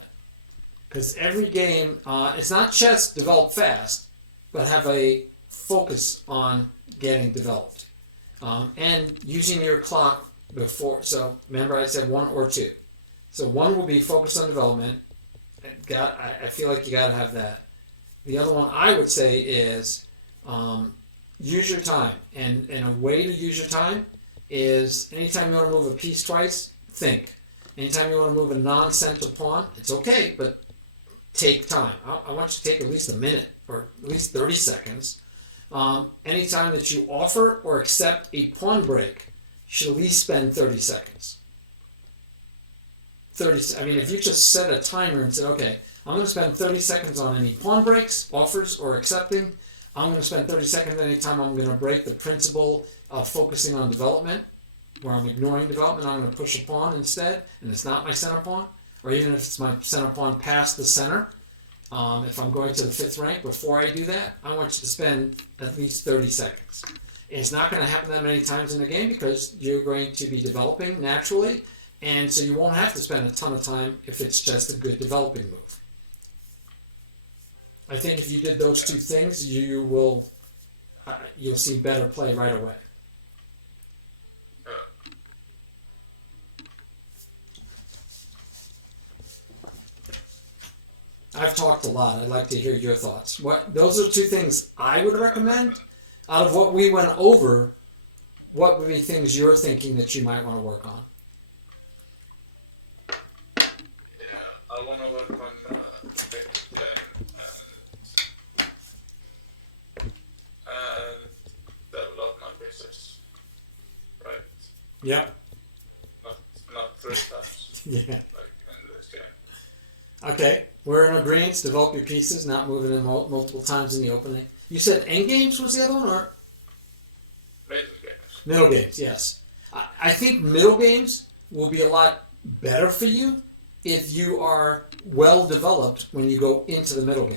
because every game, it's not chess develop fast, but have a focus on getting developed, and using your clock before. So remember, I said 1 or 2. So 1 will be focused on development. I feel like you got to have that. The other one I would say is use your time, and a way to use your time is anytime you want to move a piece twice, think. Anytime you want to move a non-center pawn, it's okay, but take time. I want you to take at least a minute or at least 30 seconds Anytime that you offer or accept a pawn break, you should at least spend 30 seconds. I mean, if you just set a timer and said, okay, I'm going to spend 30 seconds on any pawn breaks, offers, or accepting. I'm going to spend 30 seconds anytime I'm going to break the principle of focusing on development, where I'm ignoring development. I'm going to push a pawn instead, and it's not my center pawn, or even if it's my center pawn past the center. If I'm going to the 5th rank, before I do that, I want you to spend at least 30 seconds. It's not going to happen that many times in the game because you're going to be developing naturally, and so you won't have to spend a ton of time if it's just a good developing move. I think if you did those two things, you'll see better play right away. I've talked a lot. I'd like to hear your thoughts. Those are two things I would recommend. Out of what we went over, what would be things you're thinking that you might want to work on? I want to work on develop my business, right? Yep. Not 3 steps. Yeah. Like in this game. Okay. We're in agreement. Develop your pieces, not moving them multiple times in the opening. You said end games was the other one, or? Middle games. Middle games, yes. I think middle games will be a lot better for you if you are well developed when you go into the middle game.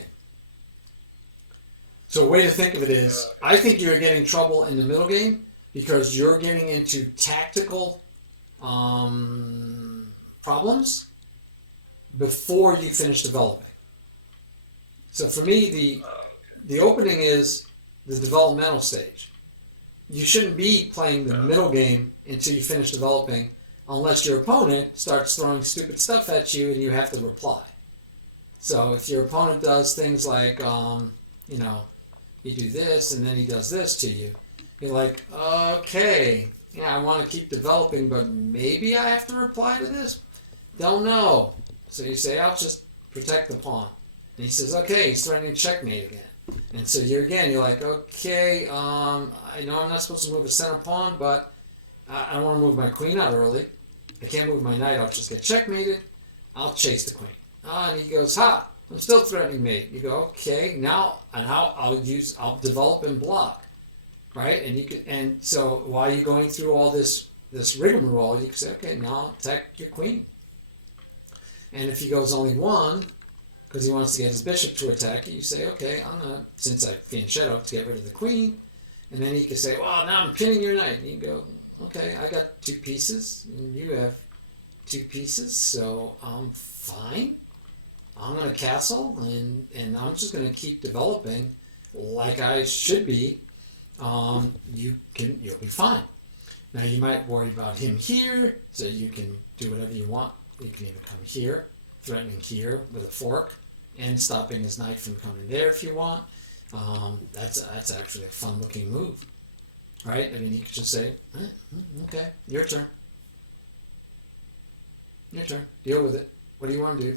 So a way to think of it is, I think you're getting trouble in the middle game because you're getting into tactical problems before you finish developing. So for me, the opening is the developmental stage. You shouldn't be playing the middle game until you finish developing unless your opponent starts throwing stupid stuff at you and you have to reply. So if your opponent does things like, you do this and then he does this to you, you're like, okay, yeah, I want to keep developing, but maybe I have to reply to this? Don't know. So you say, I'll just protect the pawn. And he says, okay, he's threatening checkmate again. And so you're like, okay, I know I'm not supposed to move a center pawn, but I don't want to move my queen out early. I can't move my knight, I'll just get checkmated. I'll chase the queen. And he goes, I'm still threatening mate. You go, okay, now I'll develop and block. Right? And so while you're going through all this rigmarole, you can say, okay, now I'll attack your queen. And if he goes only one, because he wants to get his bishop to attack you, you say, okay, since I fianchetto to get rid of the queen. And then he can say, well, now I'm pinning your knight. And you go, okay, I got 2 pieces, and you have 2 pieces, so I'm fine. I'm going to castle, and I'm just going to keep developing like I should be. You'll be fine. Now you might worry about him here, so you can do whatever you want. You can even come here, threatening here with a fork, and stopping his knight from coming there if you want. That's actually a fun-looking move, right? I mean, you could just say, okay, your turn. Your turn. Deal with it. What do you want to do?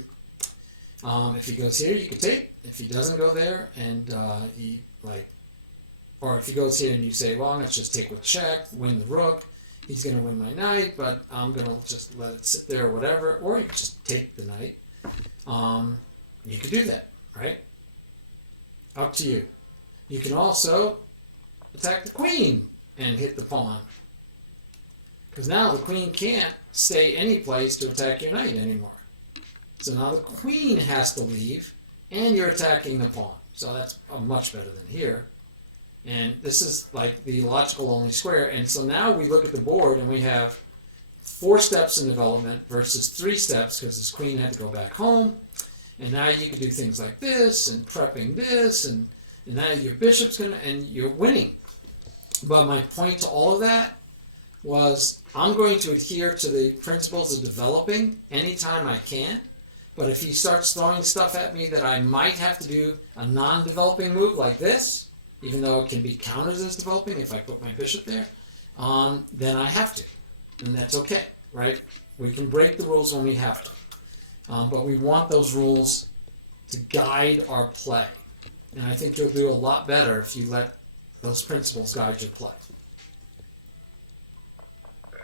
If he goes here, you could take. If he doesn't go there, and or if he goes here and you say, well, I'm going to just take with check, win the rook, he's going to win my knight, but I'm going to just let it sit there or whatever, or you just take the knight. You could do that, right? Up to you. You can also attack the queen and hit the pawn. Because now the queen can't stay any place to attack your knight anymore. So now the queen has to leave, and you're attacking the pawn. So that's much better than here. And this is like the logical only square. And so now we look at the board, and we have 4 steps in development versus 3 steps, because this queen had to go back home. And now you can do things like this, and prepping this, and now your bishop's and you're winning. But my point to all of that was, I'm going to adhere to the principles of developing anytime I can. But if he starts throwing stuff at me that I might have to do a non-developing move like this, even though it can be counted as developing if I put my bishop there, then I have to. And that's okay, right? We can break the rules when we have to. But we want those rules to guide our play. And I think you'll do a lot better if you let Those principles guide your play. Okay.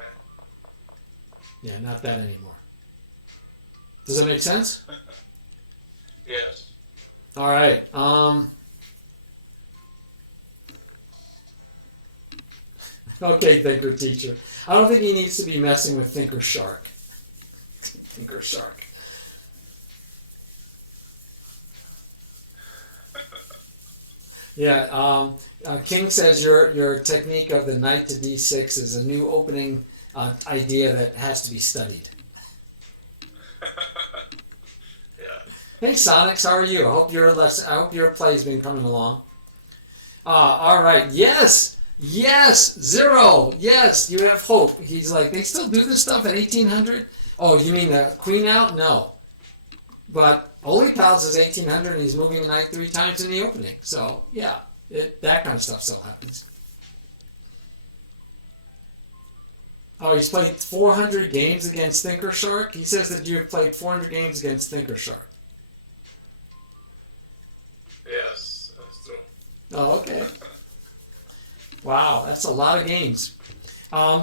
Yeah, not that anymore. Does that make sense? Yes. All right. Okay, Thinker Teacher. I don't think he needs to be messing with Thinker Shark. Thinker Shark. Yeah. King says your technique of the knight to d6 is a new opening idea that has to be studied. Yeah. Hey, Sonics, how are you? I hope your play's been coming along. All right. Yes. Zero. Yes, you have hope. He's like, they still do this stuff at 1800? Oh, you mean the queen out? No. But Olipals is 1800 and he's moving the knight 3 times in the opening. So, yeah, that kind of stuff still happens. Oh, he's played 400 games against Thinker Shark? He says that you have played 400 games against Thinker Shark. Yes, that's true. Oh, okay. Wow, that's a lot of games.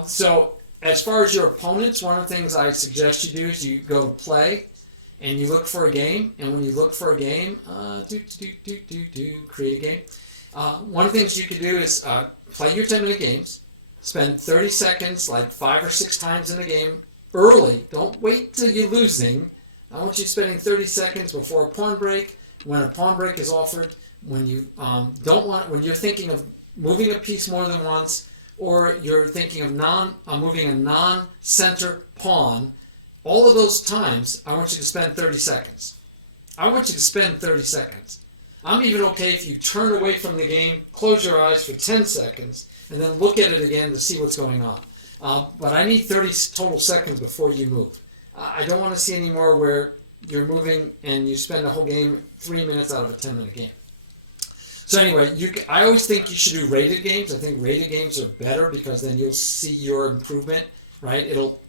So, as far as your opponents, one of the things I suggest you do is you go to play and you look for a game. And when you look for a game, create a game. One of the things you could do is play your 10-minute games. Spend 30 seconds, like 5 or 6 times in the game, early. Don't wait till you're losing. I want you spending 30 seconds before a pawn break, when a pawn break is offered, when you when you're thinking of moving a piece more than once, or you're thinking of moving a non-center pawn. All of those times, I want you to spend 30 seconds. I want you to spend 30 seconds. I'm even okay if you turn away from the game, close your eyes for 10 seconds, and then look at it again to see what's going on. But I need 30 total seconds before you move. I don't want to see any more where you're moving and you spend the whole game 3 minutes out of a 10-minute game. So anyway, I always think you should do rated games. I think rated games are better because then you'll see your improvement, right? It'll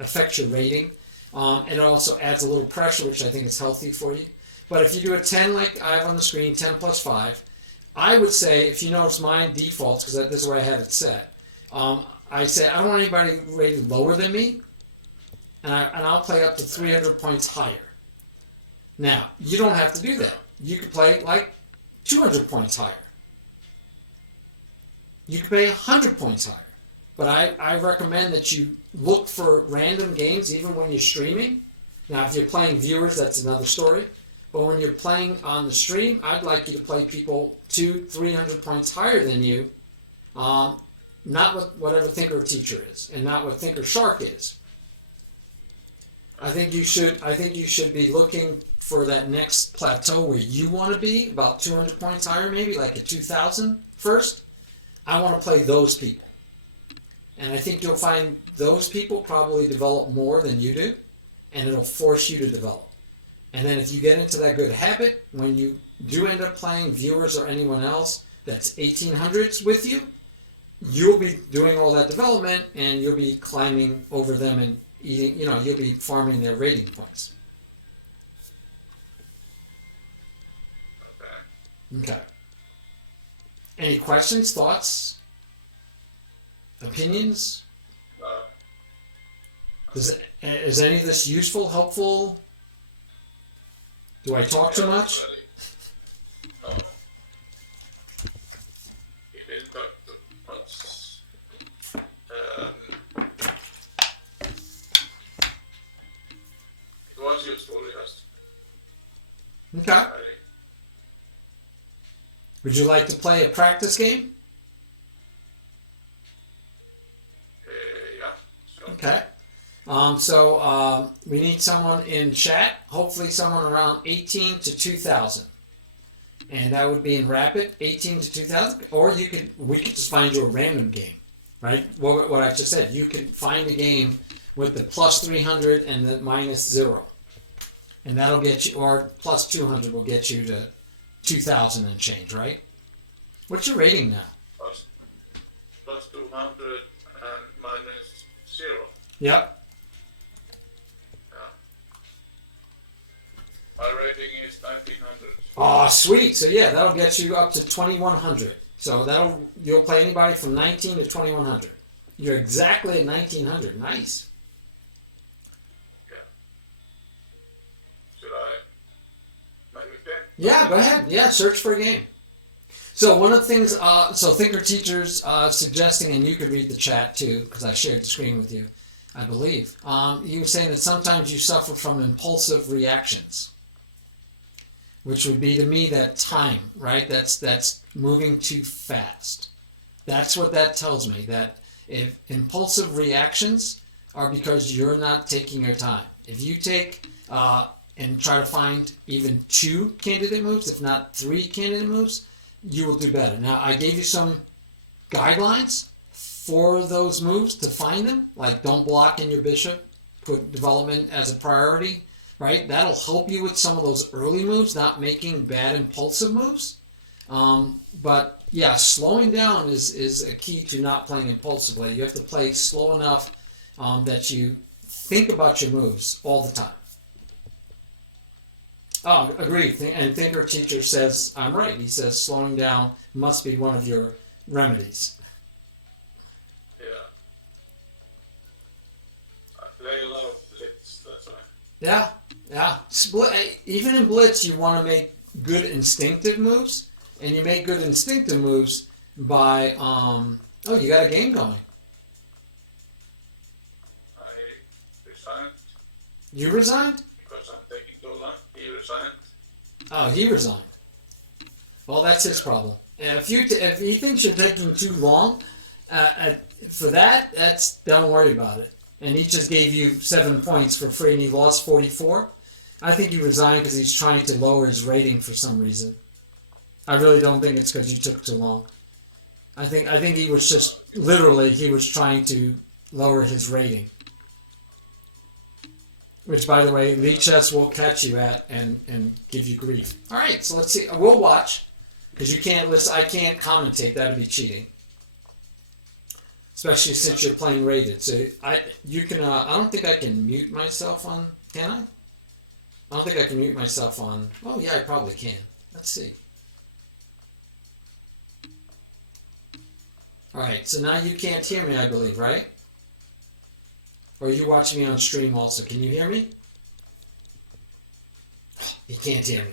affect your rating. And it also adds a little pressure, which I think is healthy for you. But if you do a 10 like I have on the screen, 10 plus 5, I would say, if you notice my defaults, because this is where I have it set, I say I don't want anybody rated lower than me, and I'll play up to 300 points higher. Now, you don't have to do that. You could play like 200 points higher. You could play 100 points higher. But I recommend that you look for random games even when you're streaming. Now, if you're playing viewers, that's another story. But when you're playing on the stream, I'd like you to play people 200-300 points higher than you, not with whatever Thinker Teacher is, and not what Thinker Shark is. I think you should be looking for that next plateau where you want to be, about 200 points higher, maybe like a 2,000 first. I want to play those people. And I think you'll find those people probably develop more than you do, and it'll force you to develop. And then if you get into that good habit, when you do end up playing viewers or anyone else that's 1800s with you, you'll be doing all that development and you'll be climbing over them and eating, you'll be farming their rating points. Okay. Any questions, thoughts, opinions? Is any of this useful, helpful? Do I talk too much? No. You didn't talk too much. It was useful, yes. Okay. Would you like to play a practice game? Yeah. Sure. Okay. We need someone in chat, hopefully someone around 18 to 2,000. And that would be in rapid, 18 to 2,000. Or we could just find you a random game, right? What I just said, you can find a game with the plus 300 and the minus 0. And that'll get you, or plus 200 will get you to 2,000 and change, right? What's your rating now? Plus 200 and minus 0. Yep. My rating is 1900. Oh, sweet. So yeah, that'll get you up to 2100. So you'll play anybody from 19 to 2100. You're exactly at 1900. Nice. Yeah. Should I maybe pick? Yeah, go ahead. Yeah, search for a game. So one of the things, so Thinker Teacher's suggesting, and you could read the chat too, because I shared the screen with you, I believe. He was saying that sometimes you suffer from impulsive reactions, which would be to me that time, right? That's moving too fast. That's what that tells me, that if impulsive reactions are because you're not taking your time. If you take and try to find even 2 candidate moves, if not 3 candidate moves, you will do better. Now, I gave you some guidelines for those moves to find them, like don't block in your bishop, put development as a priority, right? That'll help you with some of those early moves, not making bad impulsive moves. But yeah, slowing down is a key to not playing impulsively. You have to play slow enough that you think about your moves all the time. Oh, agreed. And Thinker Teacher says, I'm right. He says slowing down must be one of your remedies. Yeah. I play a lot of blitz, that's why. Yeah. Even in blitz, you want to make good instinctive moves, and you make good instinctive moves by, you got a game going. I resigned. You resigned? Because I'm taking too long. He resigned. Oh, he resigned. Well, that's his problem. And if he thinks you're taking too long, for that, don't worry about it. And he just gave you 7 points for free, and he lost 44. I think he resigned because he's trying to lower his rating for some reason. I really don't think it's because you took too long. I think he was just literally he was trying to lower his rating. Which, by the way, Lichess will catch you at and give you grief. All right, so let's see. We'll watch because you can't listen. I can't commentate. That'd be cheating, especially since you're playing rated. So you can. I don't think I can mute myself on. Can I? I don't think I can mute myself on. Oh yeah, I probably can. Let's see. All right, so now you can't hear me, I believe, right? Or are you watching me on stream also? Can you hear me? You can't hear me.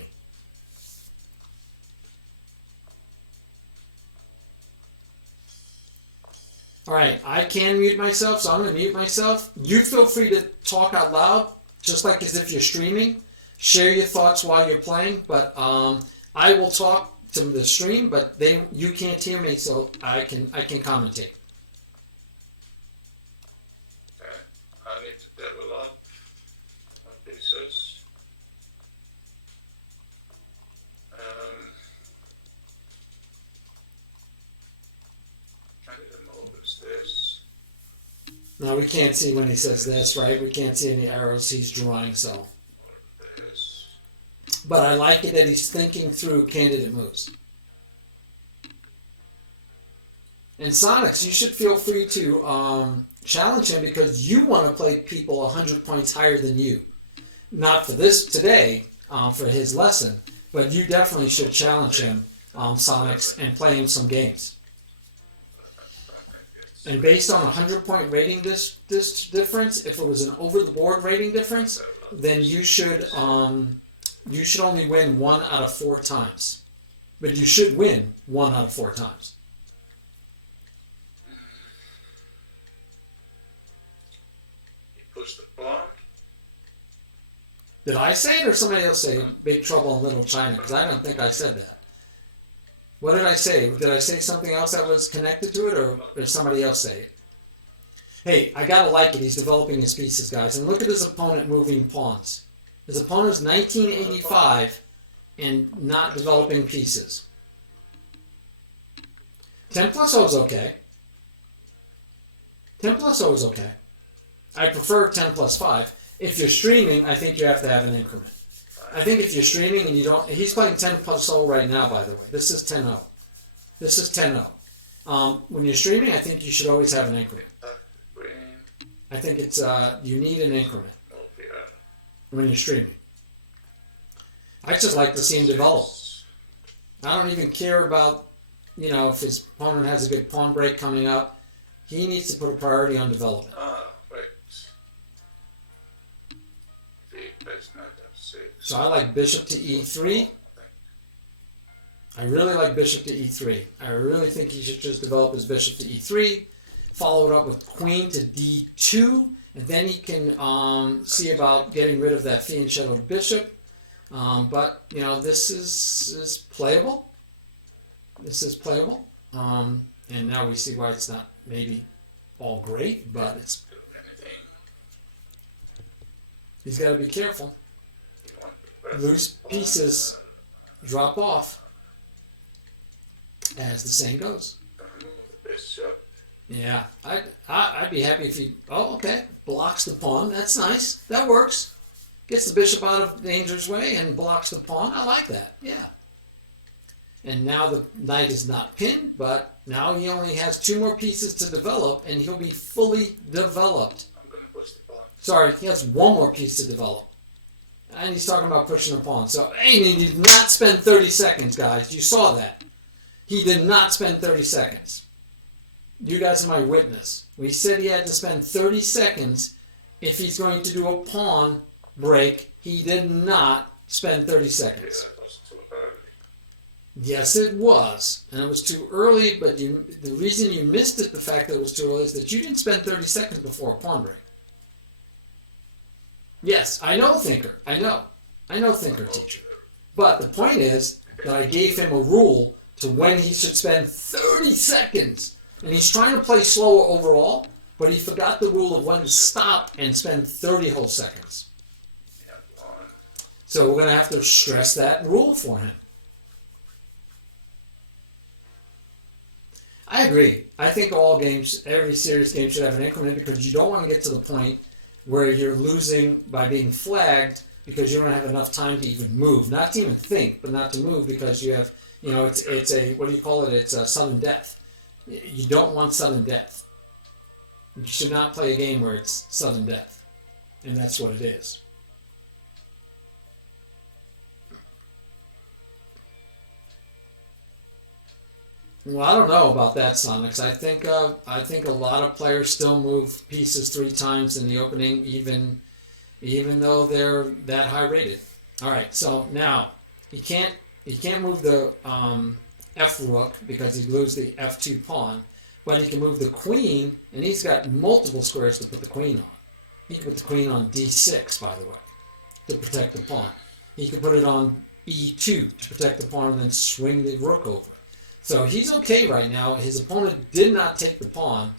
All right, I can mute myself, so I'm going to mute myself. You feel free to talk out loud, just like as if you're streaming. Share your thoughts while you're playing, but I will talk to the stream, but you can't hear me, so I can commentate. I need to level up my pieces. I need to move this. Now we can't see when he says this, right? We can't see any arrows he's drawing, so. This. But I like it that he's thinking through candidate moves. And Sonics, you should feel free to challenge him because you want to play people 100 points higher than you. Not for this today, for his lesson, but you definitely should challenge him, Sonics, and play him some games. And based on a 100-point rating this difference, if it was an over-the-board rating difference, then you should only win 1 out of 4 times. But you should win 1 out of 4 times. Push the pawn. Did I say it or somebody else say Big Trouble in Little China? Because I don't think I said that. What did I say? Did I say something else that was connected to it, or did somebody else say it? Hey, I gotta like it. He's developing his pieces, guys. And look at his opponent moving pawns. His opponent's 1985 and not developing pieces. 10 plus O is okay. 10 plus O is okay. I prefer 10 plus 5. If you're streaming, I think you have to have an increment. I think if you're streaming and you don't... He's playing 10 plus O right now, by the way. This is 10-0. This is 10-0. When you're streaming, I think you should always have an increment. I think it's... you need an increment when you're streaming. I just like to see him develop. I don't even care about if his opponent has a good pawn break coming up, he needs to put a priority on development. Right. Base knight f6. So I like bishop to e3. I really like bishop to e3. I really think he should just develop his bishop to e3, follow it up with queen to d2, and then he can see about getting rid of that fianchettoed bishop. But, this is playable. This is playable. And now we see why it's not maybe all great, but it's... He's got to be careful. Loose pieces drop off, as the saying goes. Yeah, I'd be happy if he... Oh, okay. Blocks the pawn. That's nice. That works. Gets the bishop out of danger's way and blocks the pawn. I like that. Yeah. And now the knight is not pinned, but now he only has 2 more pieces to develop, and he'll be fully developed. Sorry, he has 1 more piece to develop. And he's talking about pushing a pawn. So, he did not spend 30 seconds, guys. You saw that. He did not spend 30 seconds. You guys are my witness. We said he had to spend 30 seconds if he's going to do a pawn break. He did not spend 30 seconds. Yes, it was. And it was too early, but the reason you missed it, the fact that it was too early, is that you didn't spend 30 seconds before a pawn break. Yes, I know, thinker. I know, thinker, teacher. But the point is that I gave him a rule to when he should spend 30 seconds. And he's trying to play slower overall, but he forgot the rule of when to stop and spend 30 whole seconds. So we're going to have to stress that rule for him. I agree. I think every serious game should have an increment, because you don't want to get to the point where you're losing by being flagged because you don't have enough time to even move. Not to even think, but not to move, because you have, it's a, what do you call it? It's a sudden death. You don't want sudden death. You should not play a game where it's sudden death. And that's what it is. Well, I don't know about that, Sonics. I think a lot of players still move pieces 3 times in the opening, even though they're that high rated. All right, so now he can't move the F rook because he'd lose the F2 pawn, but he can move the queen, and he's got multiple squares to put the queen on. He can put the queen on D6, by the way, to protect the pawn. He can put it on E2 to protect the pawn and then swing the rook over. So he's okay right now. His opponent did not take the pawn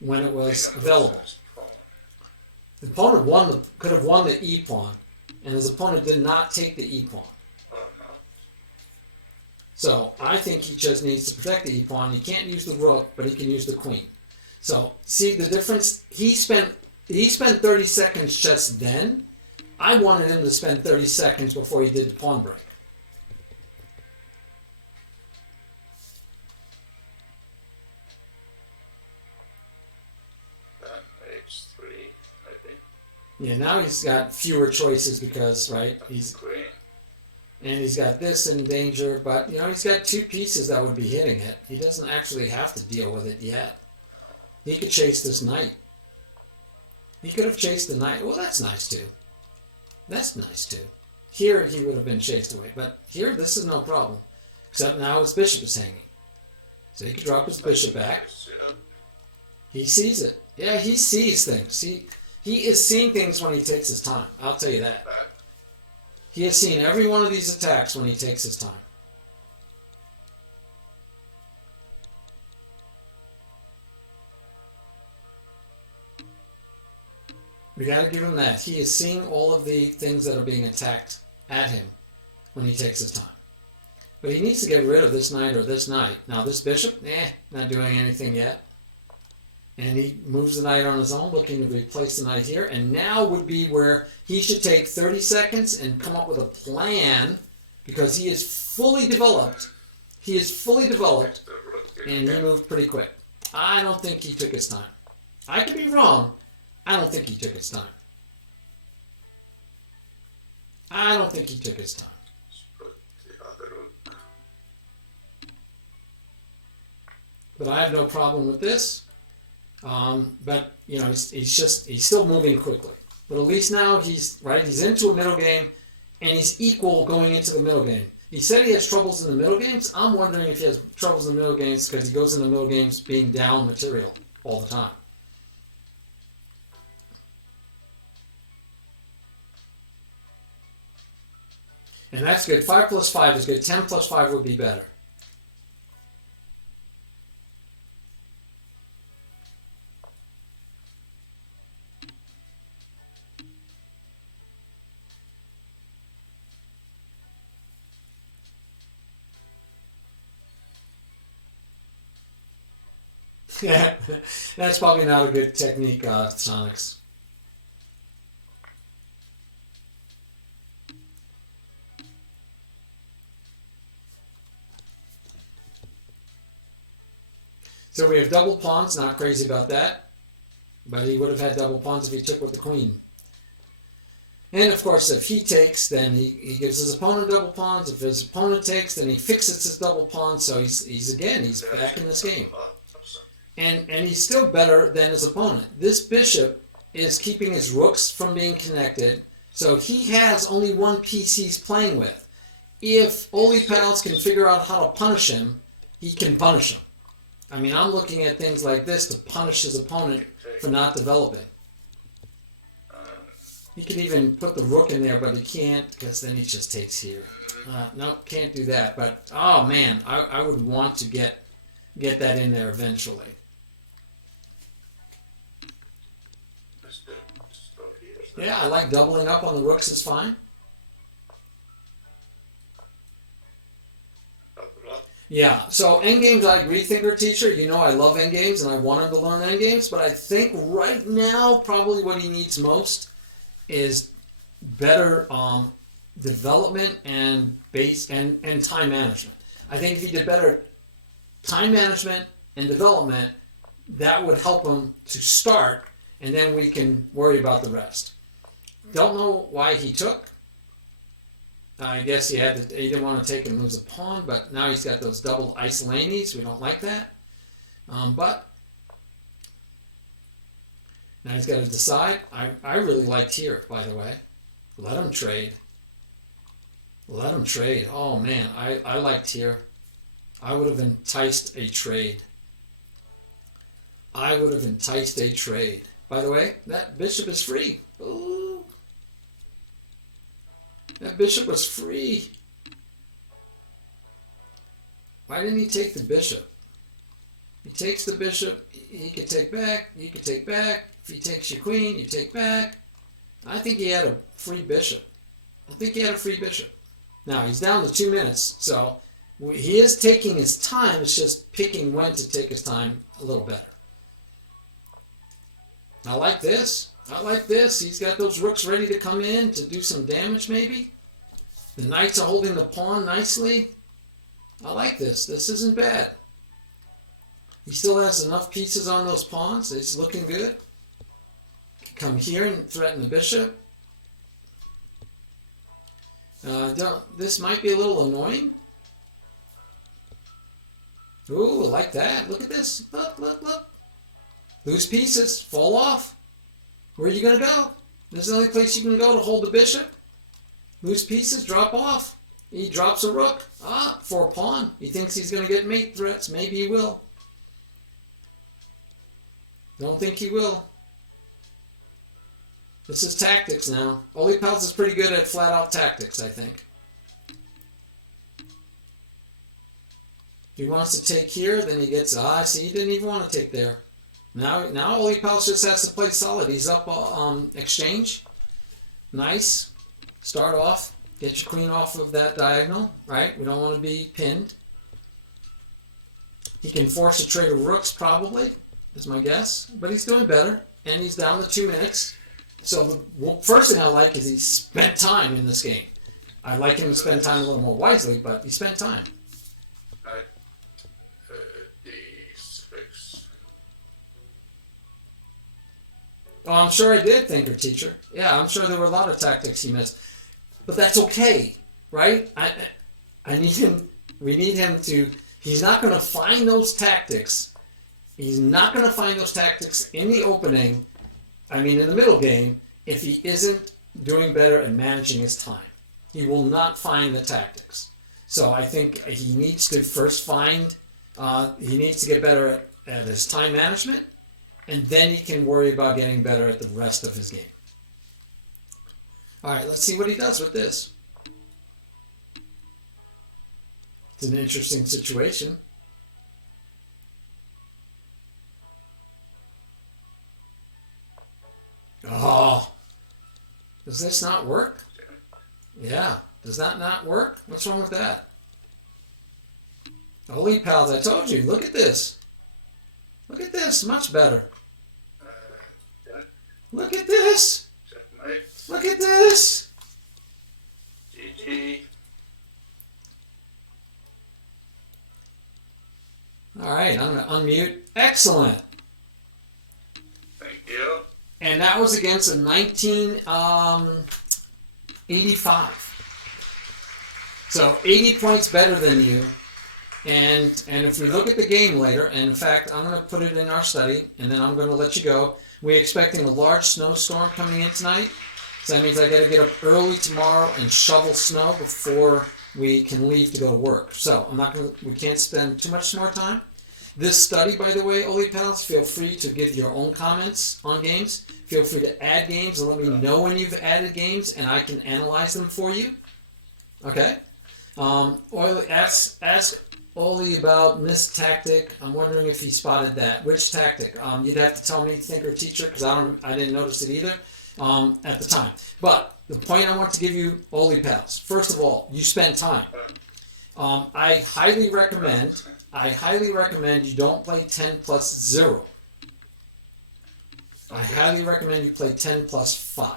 when it was available. The opponent could have won the E pawn, and his opponent did not take the E pawn. So I think he just needs to protect the E pawn. He can't use the rook, but he can use the queen. So see the difference? He spent 30 seconds just then. I wanted him to spend 30 seconds before he did the pawn break. Yeah, now he's got fewer choices because, right, he's got this in danger, but, he's got 2 pieces that would be hitting it. He doesn't actually have to deal with it yet. He could chase this knight. He could have chased the knight. Well, that's nice, too. That's nice, too. Here, he would have been chased away, but here, this is no problem, except now his bishop is hanging. So he could drop his bishop back. He sees it. Yeah, he sees things. He is seeing things when he takes his time. I'll tell you that. He has seen every one of these attacks when he takes his time. We got to give him that. He is seeing all of the things that are being attacked at him when he takes his time. But he needs to get rid of this knight or this knight. Now this bishop, not doing anything yet. And he moves the knight on his own, looking to replace the knight here. And now would be where he should take 30 seconds and come up with a plan, because he is fully developed. He is fully developed, and he moved pretty quick. I don't think he took his time. I could be wrong. I don't think he took his time. I don't think he took his time. But I have no problem with this. But you know, he's still moving quickly. But at least now he's into a middle game, and he's equal going into the middle game. He said he has troubles in the middle games. I'm wondering if he has troubles in the middle games because he goes in the middle games being down material all the time. And that's good. 5 plus 5 is good. 10 plus 5 would be better. Yeah, that's probably not a good technique, Sonics. So we have double pawns, not crazy about that. But he would have had double pawns if he took with the queen. And of course, if he takes, then he gives his opponent double pawns. If his opponent takes, then he fixes his double pawns. So he's back in this game. And he's still better than his opponent. This bishop is keeping his rooks from being connected. So he has only one piece he's playing with. If Olipals can figure out how to punish him, he can punish him. I mean, I'm looking at things like this to punish his opponent for not developing. He can even put the rook in there, but he can't because then he just takes here. No, can't do that. But, oh man, I would want to get that in there eventually. Yeah, I like doubling up on the rooks. It's fine. Yeah, so endgames, I agree, thinker teacher. You know I love endgames and I want him to learn endgames, but I think right now probably what he needs most is better development and time management. I think if he did better time management and development, that would help him to start, and then we can worry about the rest. Don't know why he took. I guess he didn't want to take and lose a pawn, but now he's got those double isolanes. We don't like that. But now he's got to decide. I really liked here, by the way. Let him trade. Let him trade. Oh, man, I liked here. I would have enticed a trade. I would have enticed a trade. By the way, that bishop is free. Ooh. That bishop was free. Why didn't he take the bishop? He takes the bishop. He could take back. You could take back. If he takes your queen, you take back. I think he had a free bishop. Now, he's down to 2 minutes, so he is taking his time. It's just picking when to take his time a little better. I like this. He's got those rooks ready to come in to do some damage, maybe. The knights are holding the pawn nicely. I like this. This isn't bad. He still has enough pieces on those pawns. It's looking good. Come here and threaten the bishop. This might be a little annoying. Ooh, I like that. Look at this. Look. Lose pieces. Fall off. Where are you going to go? This is the only place you can go to hold the bishop. Lose pieces, drop off. He drops a rook. For a pawn. He thinks he's going to get mate threats. Maybe he will. Don't think he will. This is tactics now. Olipals is pretty good at flat-out tactics, I think. If he wants to take here, then he gets... see, he didn't even want to take there. Now Olipals just has to play solid. He's up exchange. Nice. Start off. Get your queen off of that diagonal, right? We don't want to be pinned. He can force a trade of rooks, probably, is my guess. But he's doing better, and he's down to 2 minutes. So the first thing I like is he spent time in this game. I'd like him to spend time a little more wisely, but he spent time. Oh, I'm sure I did, thinker teacher. Yeah, I'm sure there were a lot of tactics he missed. But that's okay, right? We need him to He's not going to find those tactics. He's not going to find those tactics in the opening, in the middle game, if he isn't doing better at managing his time. He will not find the tactics. So I think he needs to first he needs to get better at his time management, and then he can worry about getting better at the rest of his game. All right, let's see what he does with this. It's an interesting situation. Oh, does this not work? Yeah, does that not work? What's wrong with that? Olipals, I told you, look at this. Look at this, much better. Look at this. Look at this. GG. All right, I'm going to unmute. Excellent. Thank you. And that was against a 1985. So 80 points better than you. And if we look at the game later, and in fact, I'm going to put it in our study, and then I'm going to let you go. We're expecting a large snowstorm coming in tonight. So that means I got to get up early tomorrow and shovel snow before we can leave to go to work. So we can't spend too much more time. This study, by the way, Olipals, feel free to give your own comments on games. Feel free to add games and let me know when you've added games, and I can analyze them for you. Okay? Ask Oli about missed tactic. I'm wondering if he spotted that. Which tactic? You'd have to tell me, thinker teacher, because I didn't notice it either at the time. But the point I want to give you, Olipals, first of all, you spent time. I highly recommend you don't play 10 plus 0. I highly recommend you play 10 plus 5.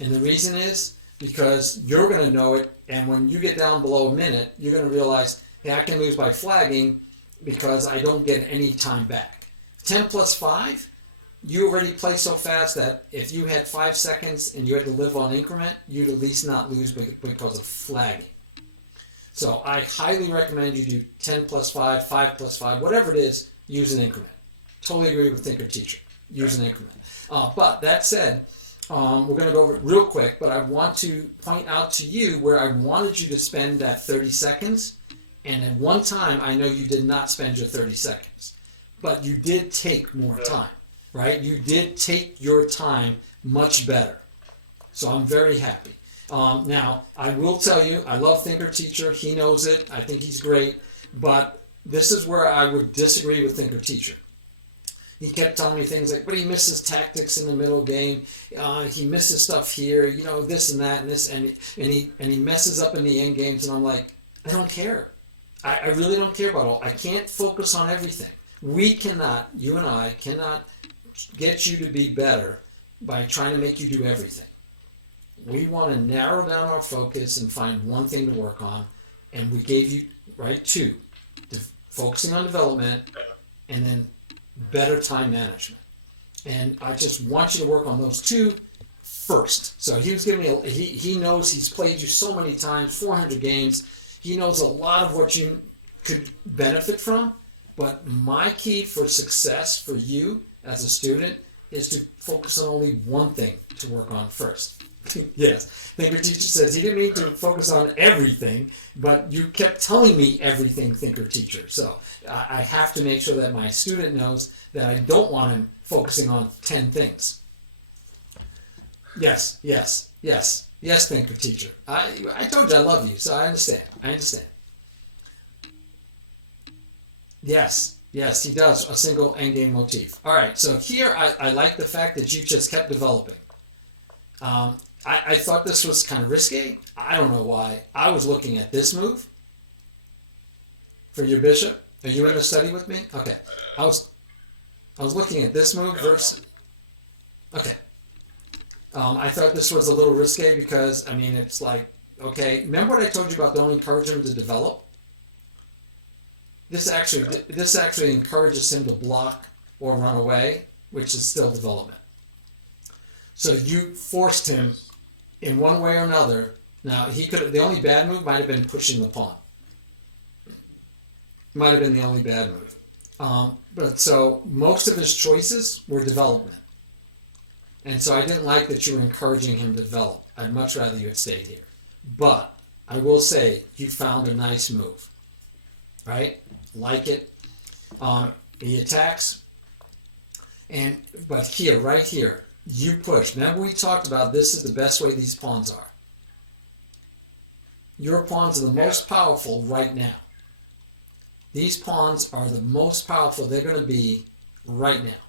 And the reason is because you're going to know it, and when you get down below a minute, you're going to realize, hey, I can lose by flagging because I don't get any time back. 10 plus 5, you already play so fast that if you had 5 seconds and you had to live on increment, you'd at least not lose because of flagging. So I highly recommend you do 10 plus 5, 5 plus 5, whatever it is, use an increment. Totally agree with thinker teacher. Use an increment. But that said, we're going to go over it real quick, but I want to point out to you where I wanted you to spend that 30 seconds. And at one time, I know you did not spend your 30 seconds, but you did take more time, right? You did take your time much better. So I'm very happy. Now, I will tell you, I love thinker teacher. He knows it. I think he's great. But this is where I would disagree with thinker teacher. He kept telling me things like, but he misses tactics in the middle game. He misses stuff here, this and that and this, and he messes up in the end games. And I'm like, I don't care. I really don't care about all. I can't focus on everything. You and I cannot get you to be better by trying to make you do everything. We want to narrow down our focus and find one thing to work on. And we gave you, two. Focusing on development and then better time management. And I just want you to work on those two first. So he was giving me, he knows he's played you so many times, 400 games. He knows a lot of what you could benefit from. But my key for success for you as a student is to focus on only one thing to work on first. Yes, thinker teacher says he didn't mean to focus on everything, but you kept telling me everything, thinker teacher. So I have to make sure that my student knows that I don't want him focusing on 10 things. Yes, thinker teacher. I told you I love you, so I understand. Yes, he does a single endgame motif. All right, so here I like the fact that you just kept developing. I thought this was kind of risky. I don't know why. I was looking at this move for your bishop. Are you in the study with me? Okay. I was looking at this move versus... Okay. I thought this was a little risque because, it's like, okay, remember what I told you about don't encourage him to develop? This actually encourages him to block or run away, which is still development. So you forced him in one way or another. Now the only bad move might have been pushing the pawn. Might have been the only bad move. But so most of his choices were development. And so I didn't like that you were encouraging him to develop. I'd much rather you had stayed here. But I will say you found a nice move. Right? Like it. He attacks. But here, right here, you push. Remember we talked about this is the best way these pawns are. Your pawns are the most powerful right now. These pawns are the most powerful they're going to be right now.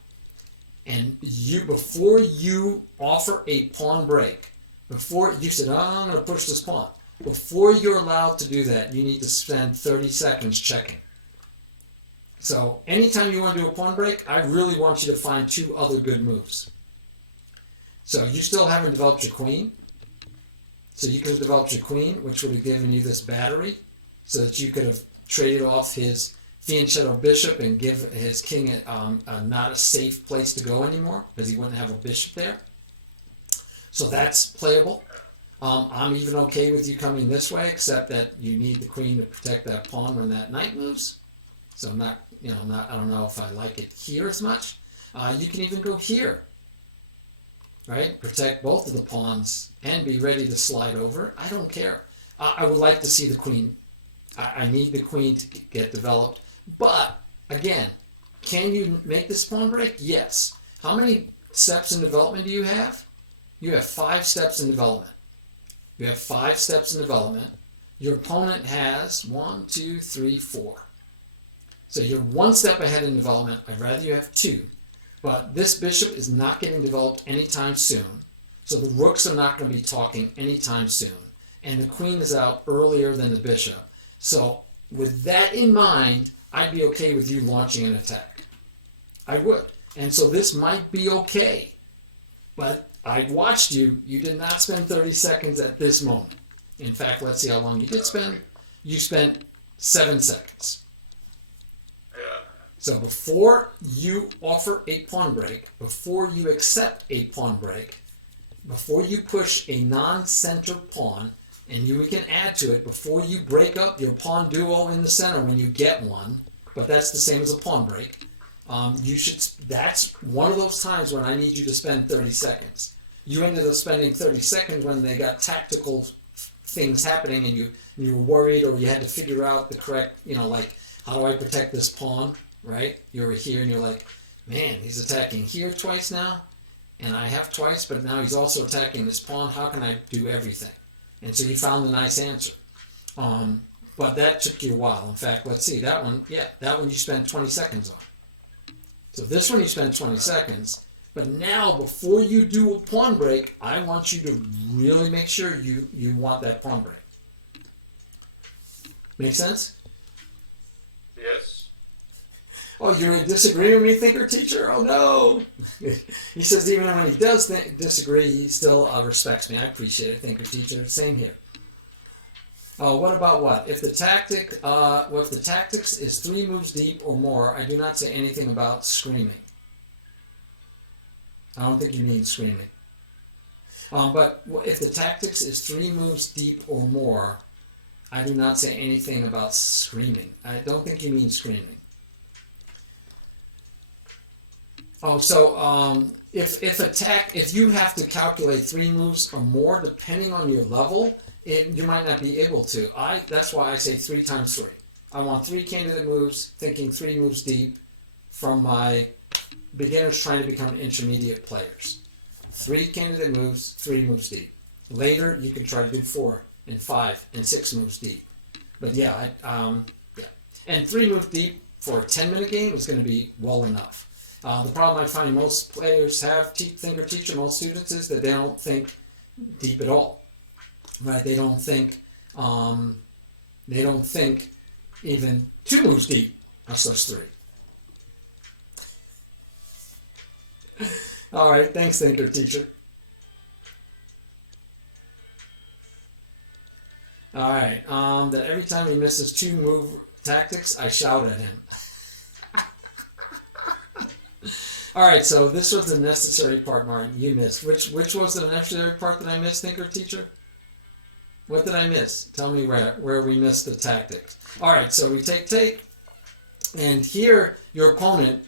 And you, before you offer a pawn break, before you said, oh, I'm going to push this pawn, before you're allowed to do that, you need to spend 30 seconds checking. So anytime you want to do a pawn break, I really want you to find two other good moves. So you still haven't developed your queen. So you could have developed your queen, which would have given you this battery, so that you could have traded off his fianchetto bishop and give his king not a safe place to go anymore, because he wouldn't have a bishop there. So that's playable. I'm even okay with you coming this way, except that you need the queen to protect that pawn when that knight moves. So I'm not, I don't know if I like it here as much. You can even go here, right? Protect both of the pawns and be ready to slide over. I don't care. I would like to see the queen. I need the queen to get developed. But, again, can you make this pawn break? Yes. How many steps in development do you have? You have 5 steps in development. You have 5 steps in development. Your opponent has 1, 2, 3, 4. So you're 1 step ahead in development. I'd rather you have 2. But this bishop is not getting developed anytime soon. So the rooks are not going to be talking anytime soon. And the queen is out earlier than the bishop. So with that in mind, I'd be okay with you launching an attack. I would. And so this might be okay. But I watched you. You did not spend 30 seconds at this moment. In fact, let's see how long you did spend. You spent 7 seconds. So before you offer a pawn break, before you accept a pawn break, before you push a non-center pawn, and we can add to it, before you break up your pawn duo in the center when you get one, but that's the same as a pawn break, that's one of those times when I need you to spend 30 seconds. You ended up spending 30 seconds when they got tactical things happening and you were worried, or you had to figure out the correct, like, how do I protect this pawn, right? You were here and you're like, man, he's attacking here twice now, and I have twice, but now he's also attacking this pawn. How can I do everything? And so you found a nice answer. But that took you a while. In fact, let's see, that one you spent 20 seconds on. So this one you spent 20 seconds, but now before you do a pawn break, I want you to really make sure you want that pawn break. Make sense? Yes. Oh, you're disagreeing with me, thinker teacher? Oh no! He says even when he does disagree, he still respects me. I appreciate it, thinker teacher. Same here. Oh, what about what? If the tactics is 3 moves deep or more, I do not say anything about screaming. I don't think you mean screaming. But if the tactics is 3 moves deep or more, I do not say anything about screaming. I don't think you mean screaming. Oh, so if you have to calculate 3 moves or more, depending on your level, you might not be able to. That's why I say 3 times 3. I want 3 candidate moves, thinking 3 moves deep, from my beginners trying to become intermediate players. 3 candidate moves, 3 moves deep. Later, you can try to do 4 and 5 and 6 moves deep. But yeah. And 3 moves deep for a 10-minute game is going to be well enough. The problem I find most players have, thinker teacher, most students, is that they don't think deep at all. Right? They don't think even 2 moves deep, much less 3. All right, thanks, thinker teacher. All right, that every time he misses 2 move tactics, I shout at him. All right, so this was the necessary part, Martin, you missed. Which was the necessary part that I missed, thinker teacher? What did I miss? Tell me where we missed the tactics. All right, so we take, And here, your opponent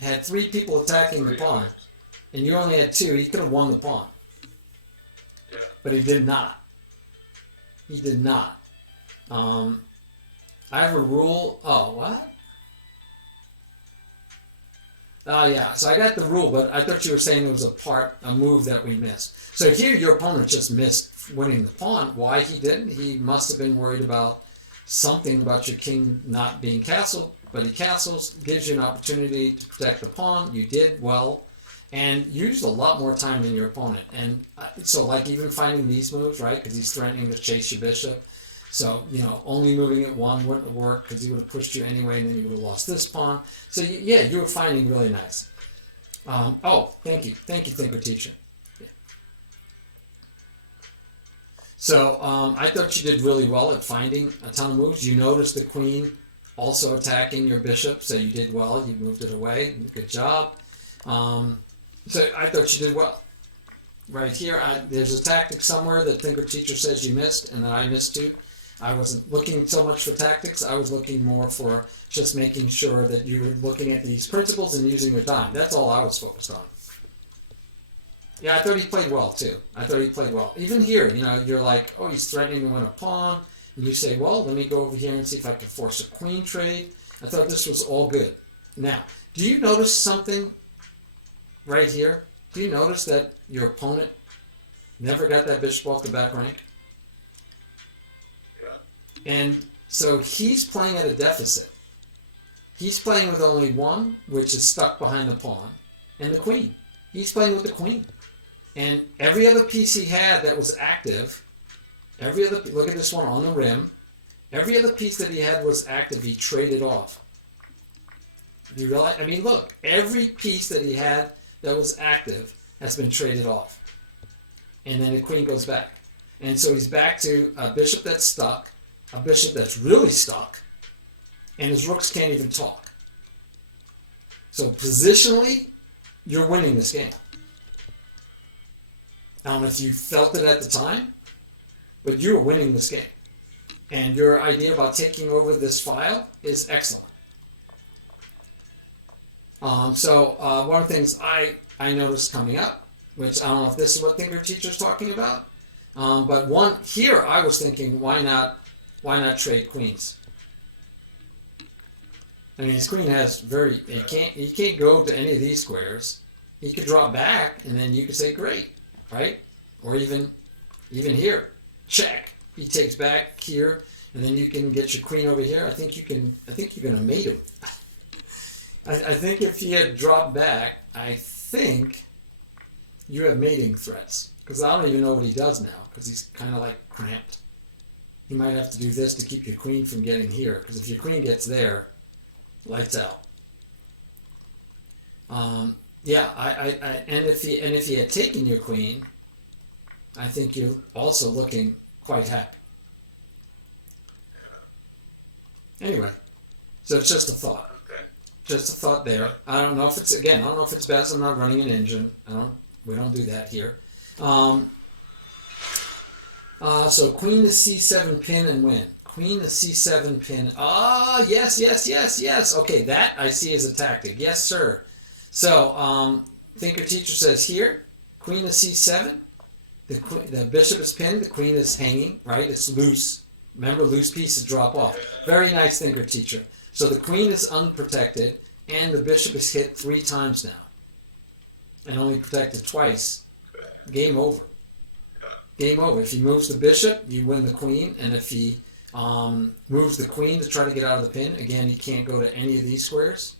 had 3 people attacking the pawn, and you only had 2. He could have won the pawn. Yeah. But he did not. He did not. I have a rule. Oh, what? Oh, yeah. So I got the rule, but I thought you were saying it was a move that we missed. So here, your opponent just missed winning the pawn. Why he didn't? He must have been worried about something about your king not being castled, but he castles, gives you an opportunity to protect the pawn. You did well, and you used a lot more time than your opponent. And so, like, even finding these moves, right, because he's threatening to chase your bishop. So, only moving it 1 wouldn't work because he would have pushed you anyway, and then you would have lost this pawn. So, yeah, you were finding really nice. Thank you. Thank you, Thinker Teacher. Yeah. So, I thought you did really well at finding a ton of moves. You noticed the queen also attacking your bishop, so you did well. You moved it away. Good job. So, I thought you did well. Right here, there's a tactic somewhere that Thinker Teacher says you missed, and that I missed too. I wasn't looking so much for tactics. I was looking more for just making sure that you were looking at these principles and using your time. That's all I was focused on. Yeah, I thought he played well, too. I thought he played well. Even here, you're like, oh, he's threatening to win a pawn. And you say, well, let me go over here and see if I can force a queen trade. I thought this was all good. Now, do you notice something right here? Do you notice that your opponent never got that bishop off the back rank? And so he's playing at a deficit. He's playing with only 1, which is stuck behind the pawn, and the queen. He's playing with the queen. And every other piece he had that was active, look at this one on the rim, every other piece that he had was active, he traded off. Do you realize? I mean, look, every piece that he had that was active has been traded off. And then the queen goes back. And so he's back to a bishop that's stuck, a bishop that's really stuck, and his rooks can't even talk. So positionally, you're winning this game. I don't know if you felt it at the time, but you were winning this game. And your idea about taking over this file is excellent. So one of the things I noticed coming up, which I don't know if this is what Thinker Teacher's talking about, but one here I was thinking, why not trade queens? I mean, his queen has he can't go to any of these squares. He could drop back, and then you could say, great, right? Or even here, check. He takes back here, and then you can get your queen over here. I think you're going to mate him. I think if he had dropped back, I think you have mating threats. Because I don't even know what he does now, because he's kind of like cramped. You might have to do this to keep your queen from getting here, because if your queen gets there, lights out. And if he had taken your queen, I think you're also looking quite happy. Anyway, so it's just a thought. Okay. Just a thought there. I don't know if it's best. I'm not running an engine. We don't do that here. So queen to c7 pin and win. Queen to c7 pin. Yes. Okay, that I see as a tactic. Yes, sir. So Thinker Teacher says here, queen to c7. The bishop is pinned. The queen is hanging. Right? It's loose. Remember, loose pieces drop off. Very nice, Thinker Teacher. So the queen is unprotected, and the bishop is hit 3 times now, and only protected twice. Game over. Game over. If he moves the bishop, you win the queen, and if he moves the queen to try to get out of the pin, again, he can't go to any of these squares.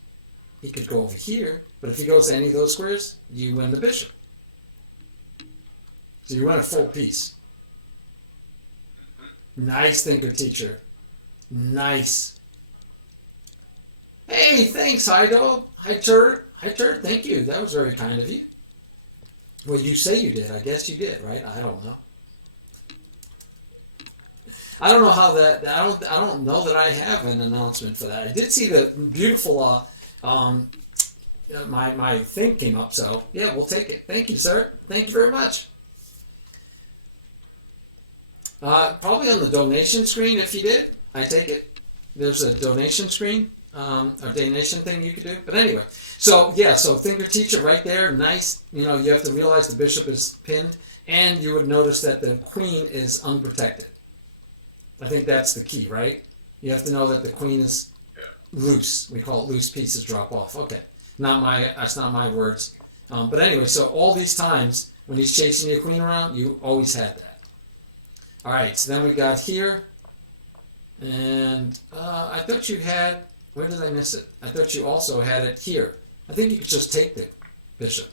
He could go over here, but if he goes to any of those squares, you win the bishop. So you win a full piece. Nice, Thinker Teacher. Nice. Hey, thanks, Hi Dog. Hi Turd. Thank you. That was very kind of you. Well, you say you did. I guess you did, right? I don't know. I don't know how that. I don't know that I have an announcement for that. I did see the beautiful. My thing came up, so yeah, we'll take it. Thank you, sir. Thank you very much. Probably on the donation screen, if you did. I take it. There's a donation screen. ordination thing you could do. But anyway, so yeah, so thinker teacher right there, nice. You know, you have to realize the bishop is pinned, and you would notice that the queen is unprotected. I think that's the key, right? You have to know that the queen is loose. We call it loose pieces drop off. Okay, that's not my words. But anyway, so all these times when he's chasing your queen around, you always had that. All right, so then we got here, and I thought you had. Where did I miss it? I thought you also had it here. I think you could just take the bishop.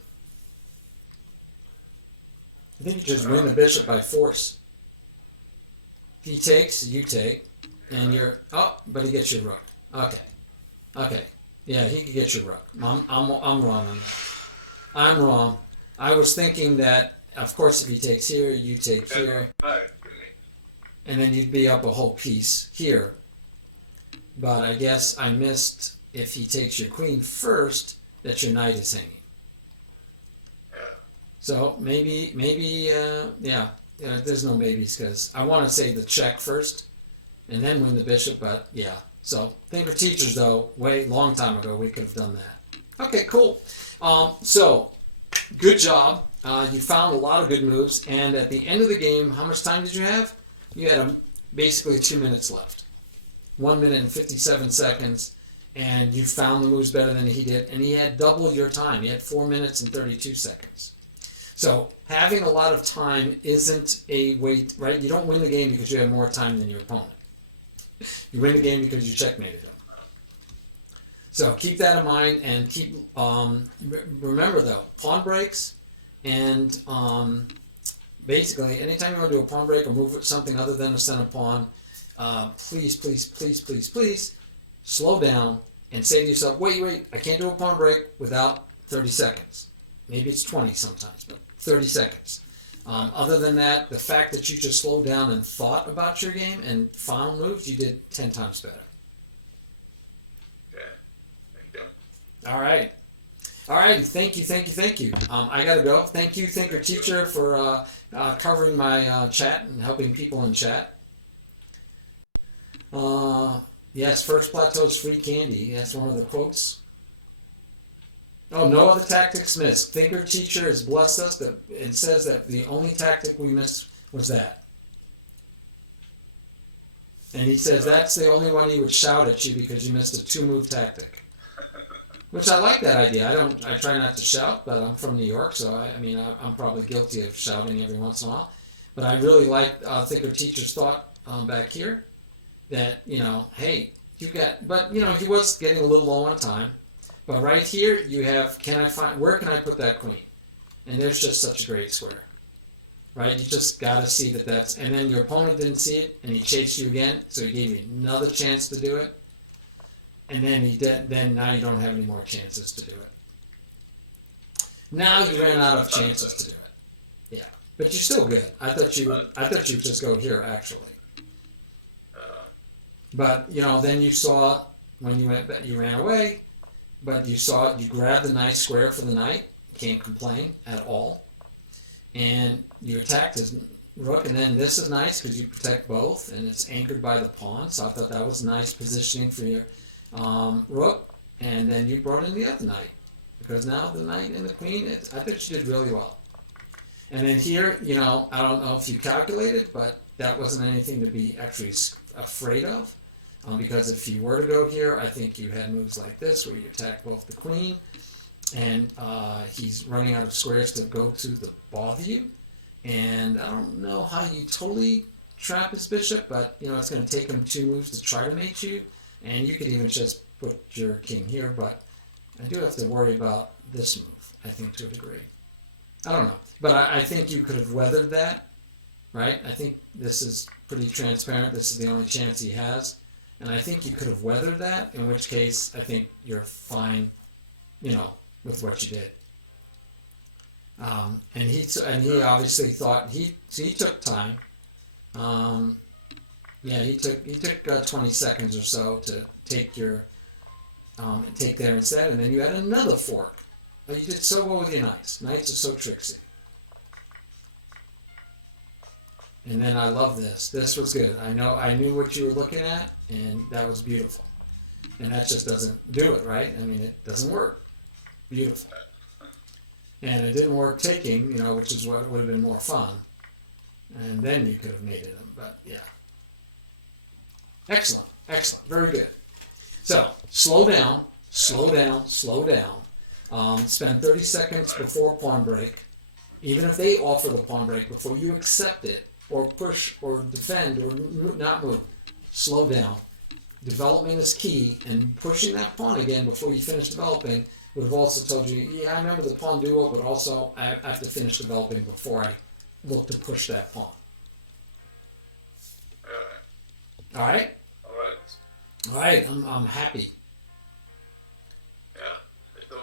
I think you just win the bishop by force. He takes, you take, and you're but he gets your rook. Okay, yeah, he could get your rook. I'm wrong. I'm wrong. I was thinking that, of course, if he takes here, you take here, and then you'd be up a whole piece here. But I guess I missed if he takes your queen first, that your knight is hanging. So maybe, there's no maybes because I want to say the check first and then win the bishop, but yeah. So thinker teachers, though, long time ago, we could have done that. Okay, cool. So good job. You found a lot of good moves, and at the end of the game, how much time did you have? You had basically 2 minutes left. 1 minute and 57 seconds, and you found the moves better than he did, and he had double your time. He had 4 minutes and 32 seconds. So having a lot of time isn't a way, right? You don't win the game because you have more time than your opponent. You win the game because you checkmated him. So keep that in mind, and keep remember though, pawn breaks, and basically anytime you want to do a pawn break or move something other than a center pawn, please slow down and say to yourself, wait, I can't do a pawn break without 30 seconds. Maybe it's 20 sometimes, but 30 seconds. Other than that, the fact that you just slowed down and thought about your game and found moves, you did 10 times better. Yeah, thank you. All right. Thank you. I gotta go. Thank you, thinker teacher, for covering my chat and helping people in chat. Yes, first plateau is free candy. That's one of the quotes. Oh, no other tactics missed. Thinker teacher has blessed us that it says that the only tactic we missed was that. And he says that's the only one he would shout at you because you missed a 2-move tactic. Which I like that idea. I try not to shout, but I'm from New York, so I'm probably guilty of shouting every once in a while. But I really like thinker teacher's thought back here that, hey, he was getting a little low on time. But right here, you have, where can I put that queen? And there's just such a great square. Right? You just got to see that's, and then your opponent didn't see it, and he chased you again, so he gave you another chance to do it. And then now you don't have any more chances to do it. Now you ran out of chances to do it. Yeah. But you're still good. I thought you'd just go here, actually. But, then you saw, when you ran away, but you saw it, you grabbed the nice square for the knight, can't complain at all, and you attacked his rook, and then this is nice because you protect both, and it's anchored by the pawn, so I thought that was nice positioning for your rook, and then you brought in the other knight, because now the knight and the queen, I thought you did really well. And then here, I don't know if you calculated, but that wasn't anything to be actually afraid of. Because if you were to go here, I think you had moves like this where you attack both the queen, and he's running out of squares to go to bother you. And I don't know how you totally trap his bishop, but it's going to take him 2 moves to try to mate you, and you could even just put your king here. But I do have to worry about this move, I think, to a degree. I don't know, but I think you could have weathered that, right? I think this is pretty transparent. This is the only chance he has. And I think you could have weathered that, in which case I think you're fine, with what you did. And he obviously thought he took time. He took 20 seconds or so to take take there instead, and then you had another fork. Oh, you did so well with your knights. Knights are so tricksy. And then I love this. This was good. I knew what you were looking at, and that was beautiful. And that just doesn't do it, right? I mean, it doesn't work. Beautiful. And it didn't work taking, which is what would have been more fun. And then you could have mated them, but yeah. Excellent, excellent, very good. So, slow down, slow down, slow down. Spend 30 seconds before pawn break. Even if they offer the pawn break, before you accept it, or push, or defend, or not move, slow down. Development is key, and pushing that pawn again before you finish developing would have also told you, yeah, I remember the pawn duo, but also I have to finish developing before I look to push that pawn. All right? All right. All right, I'm happy. Yeah, I do.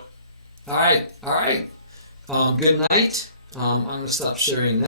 All right, all right. Good night. I'm going to stop sharing now.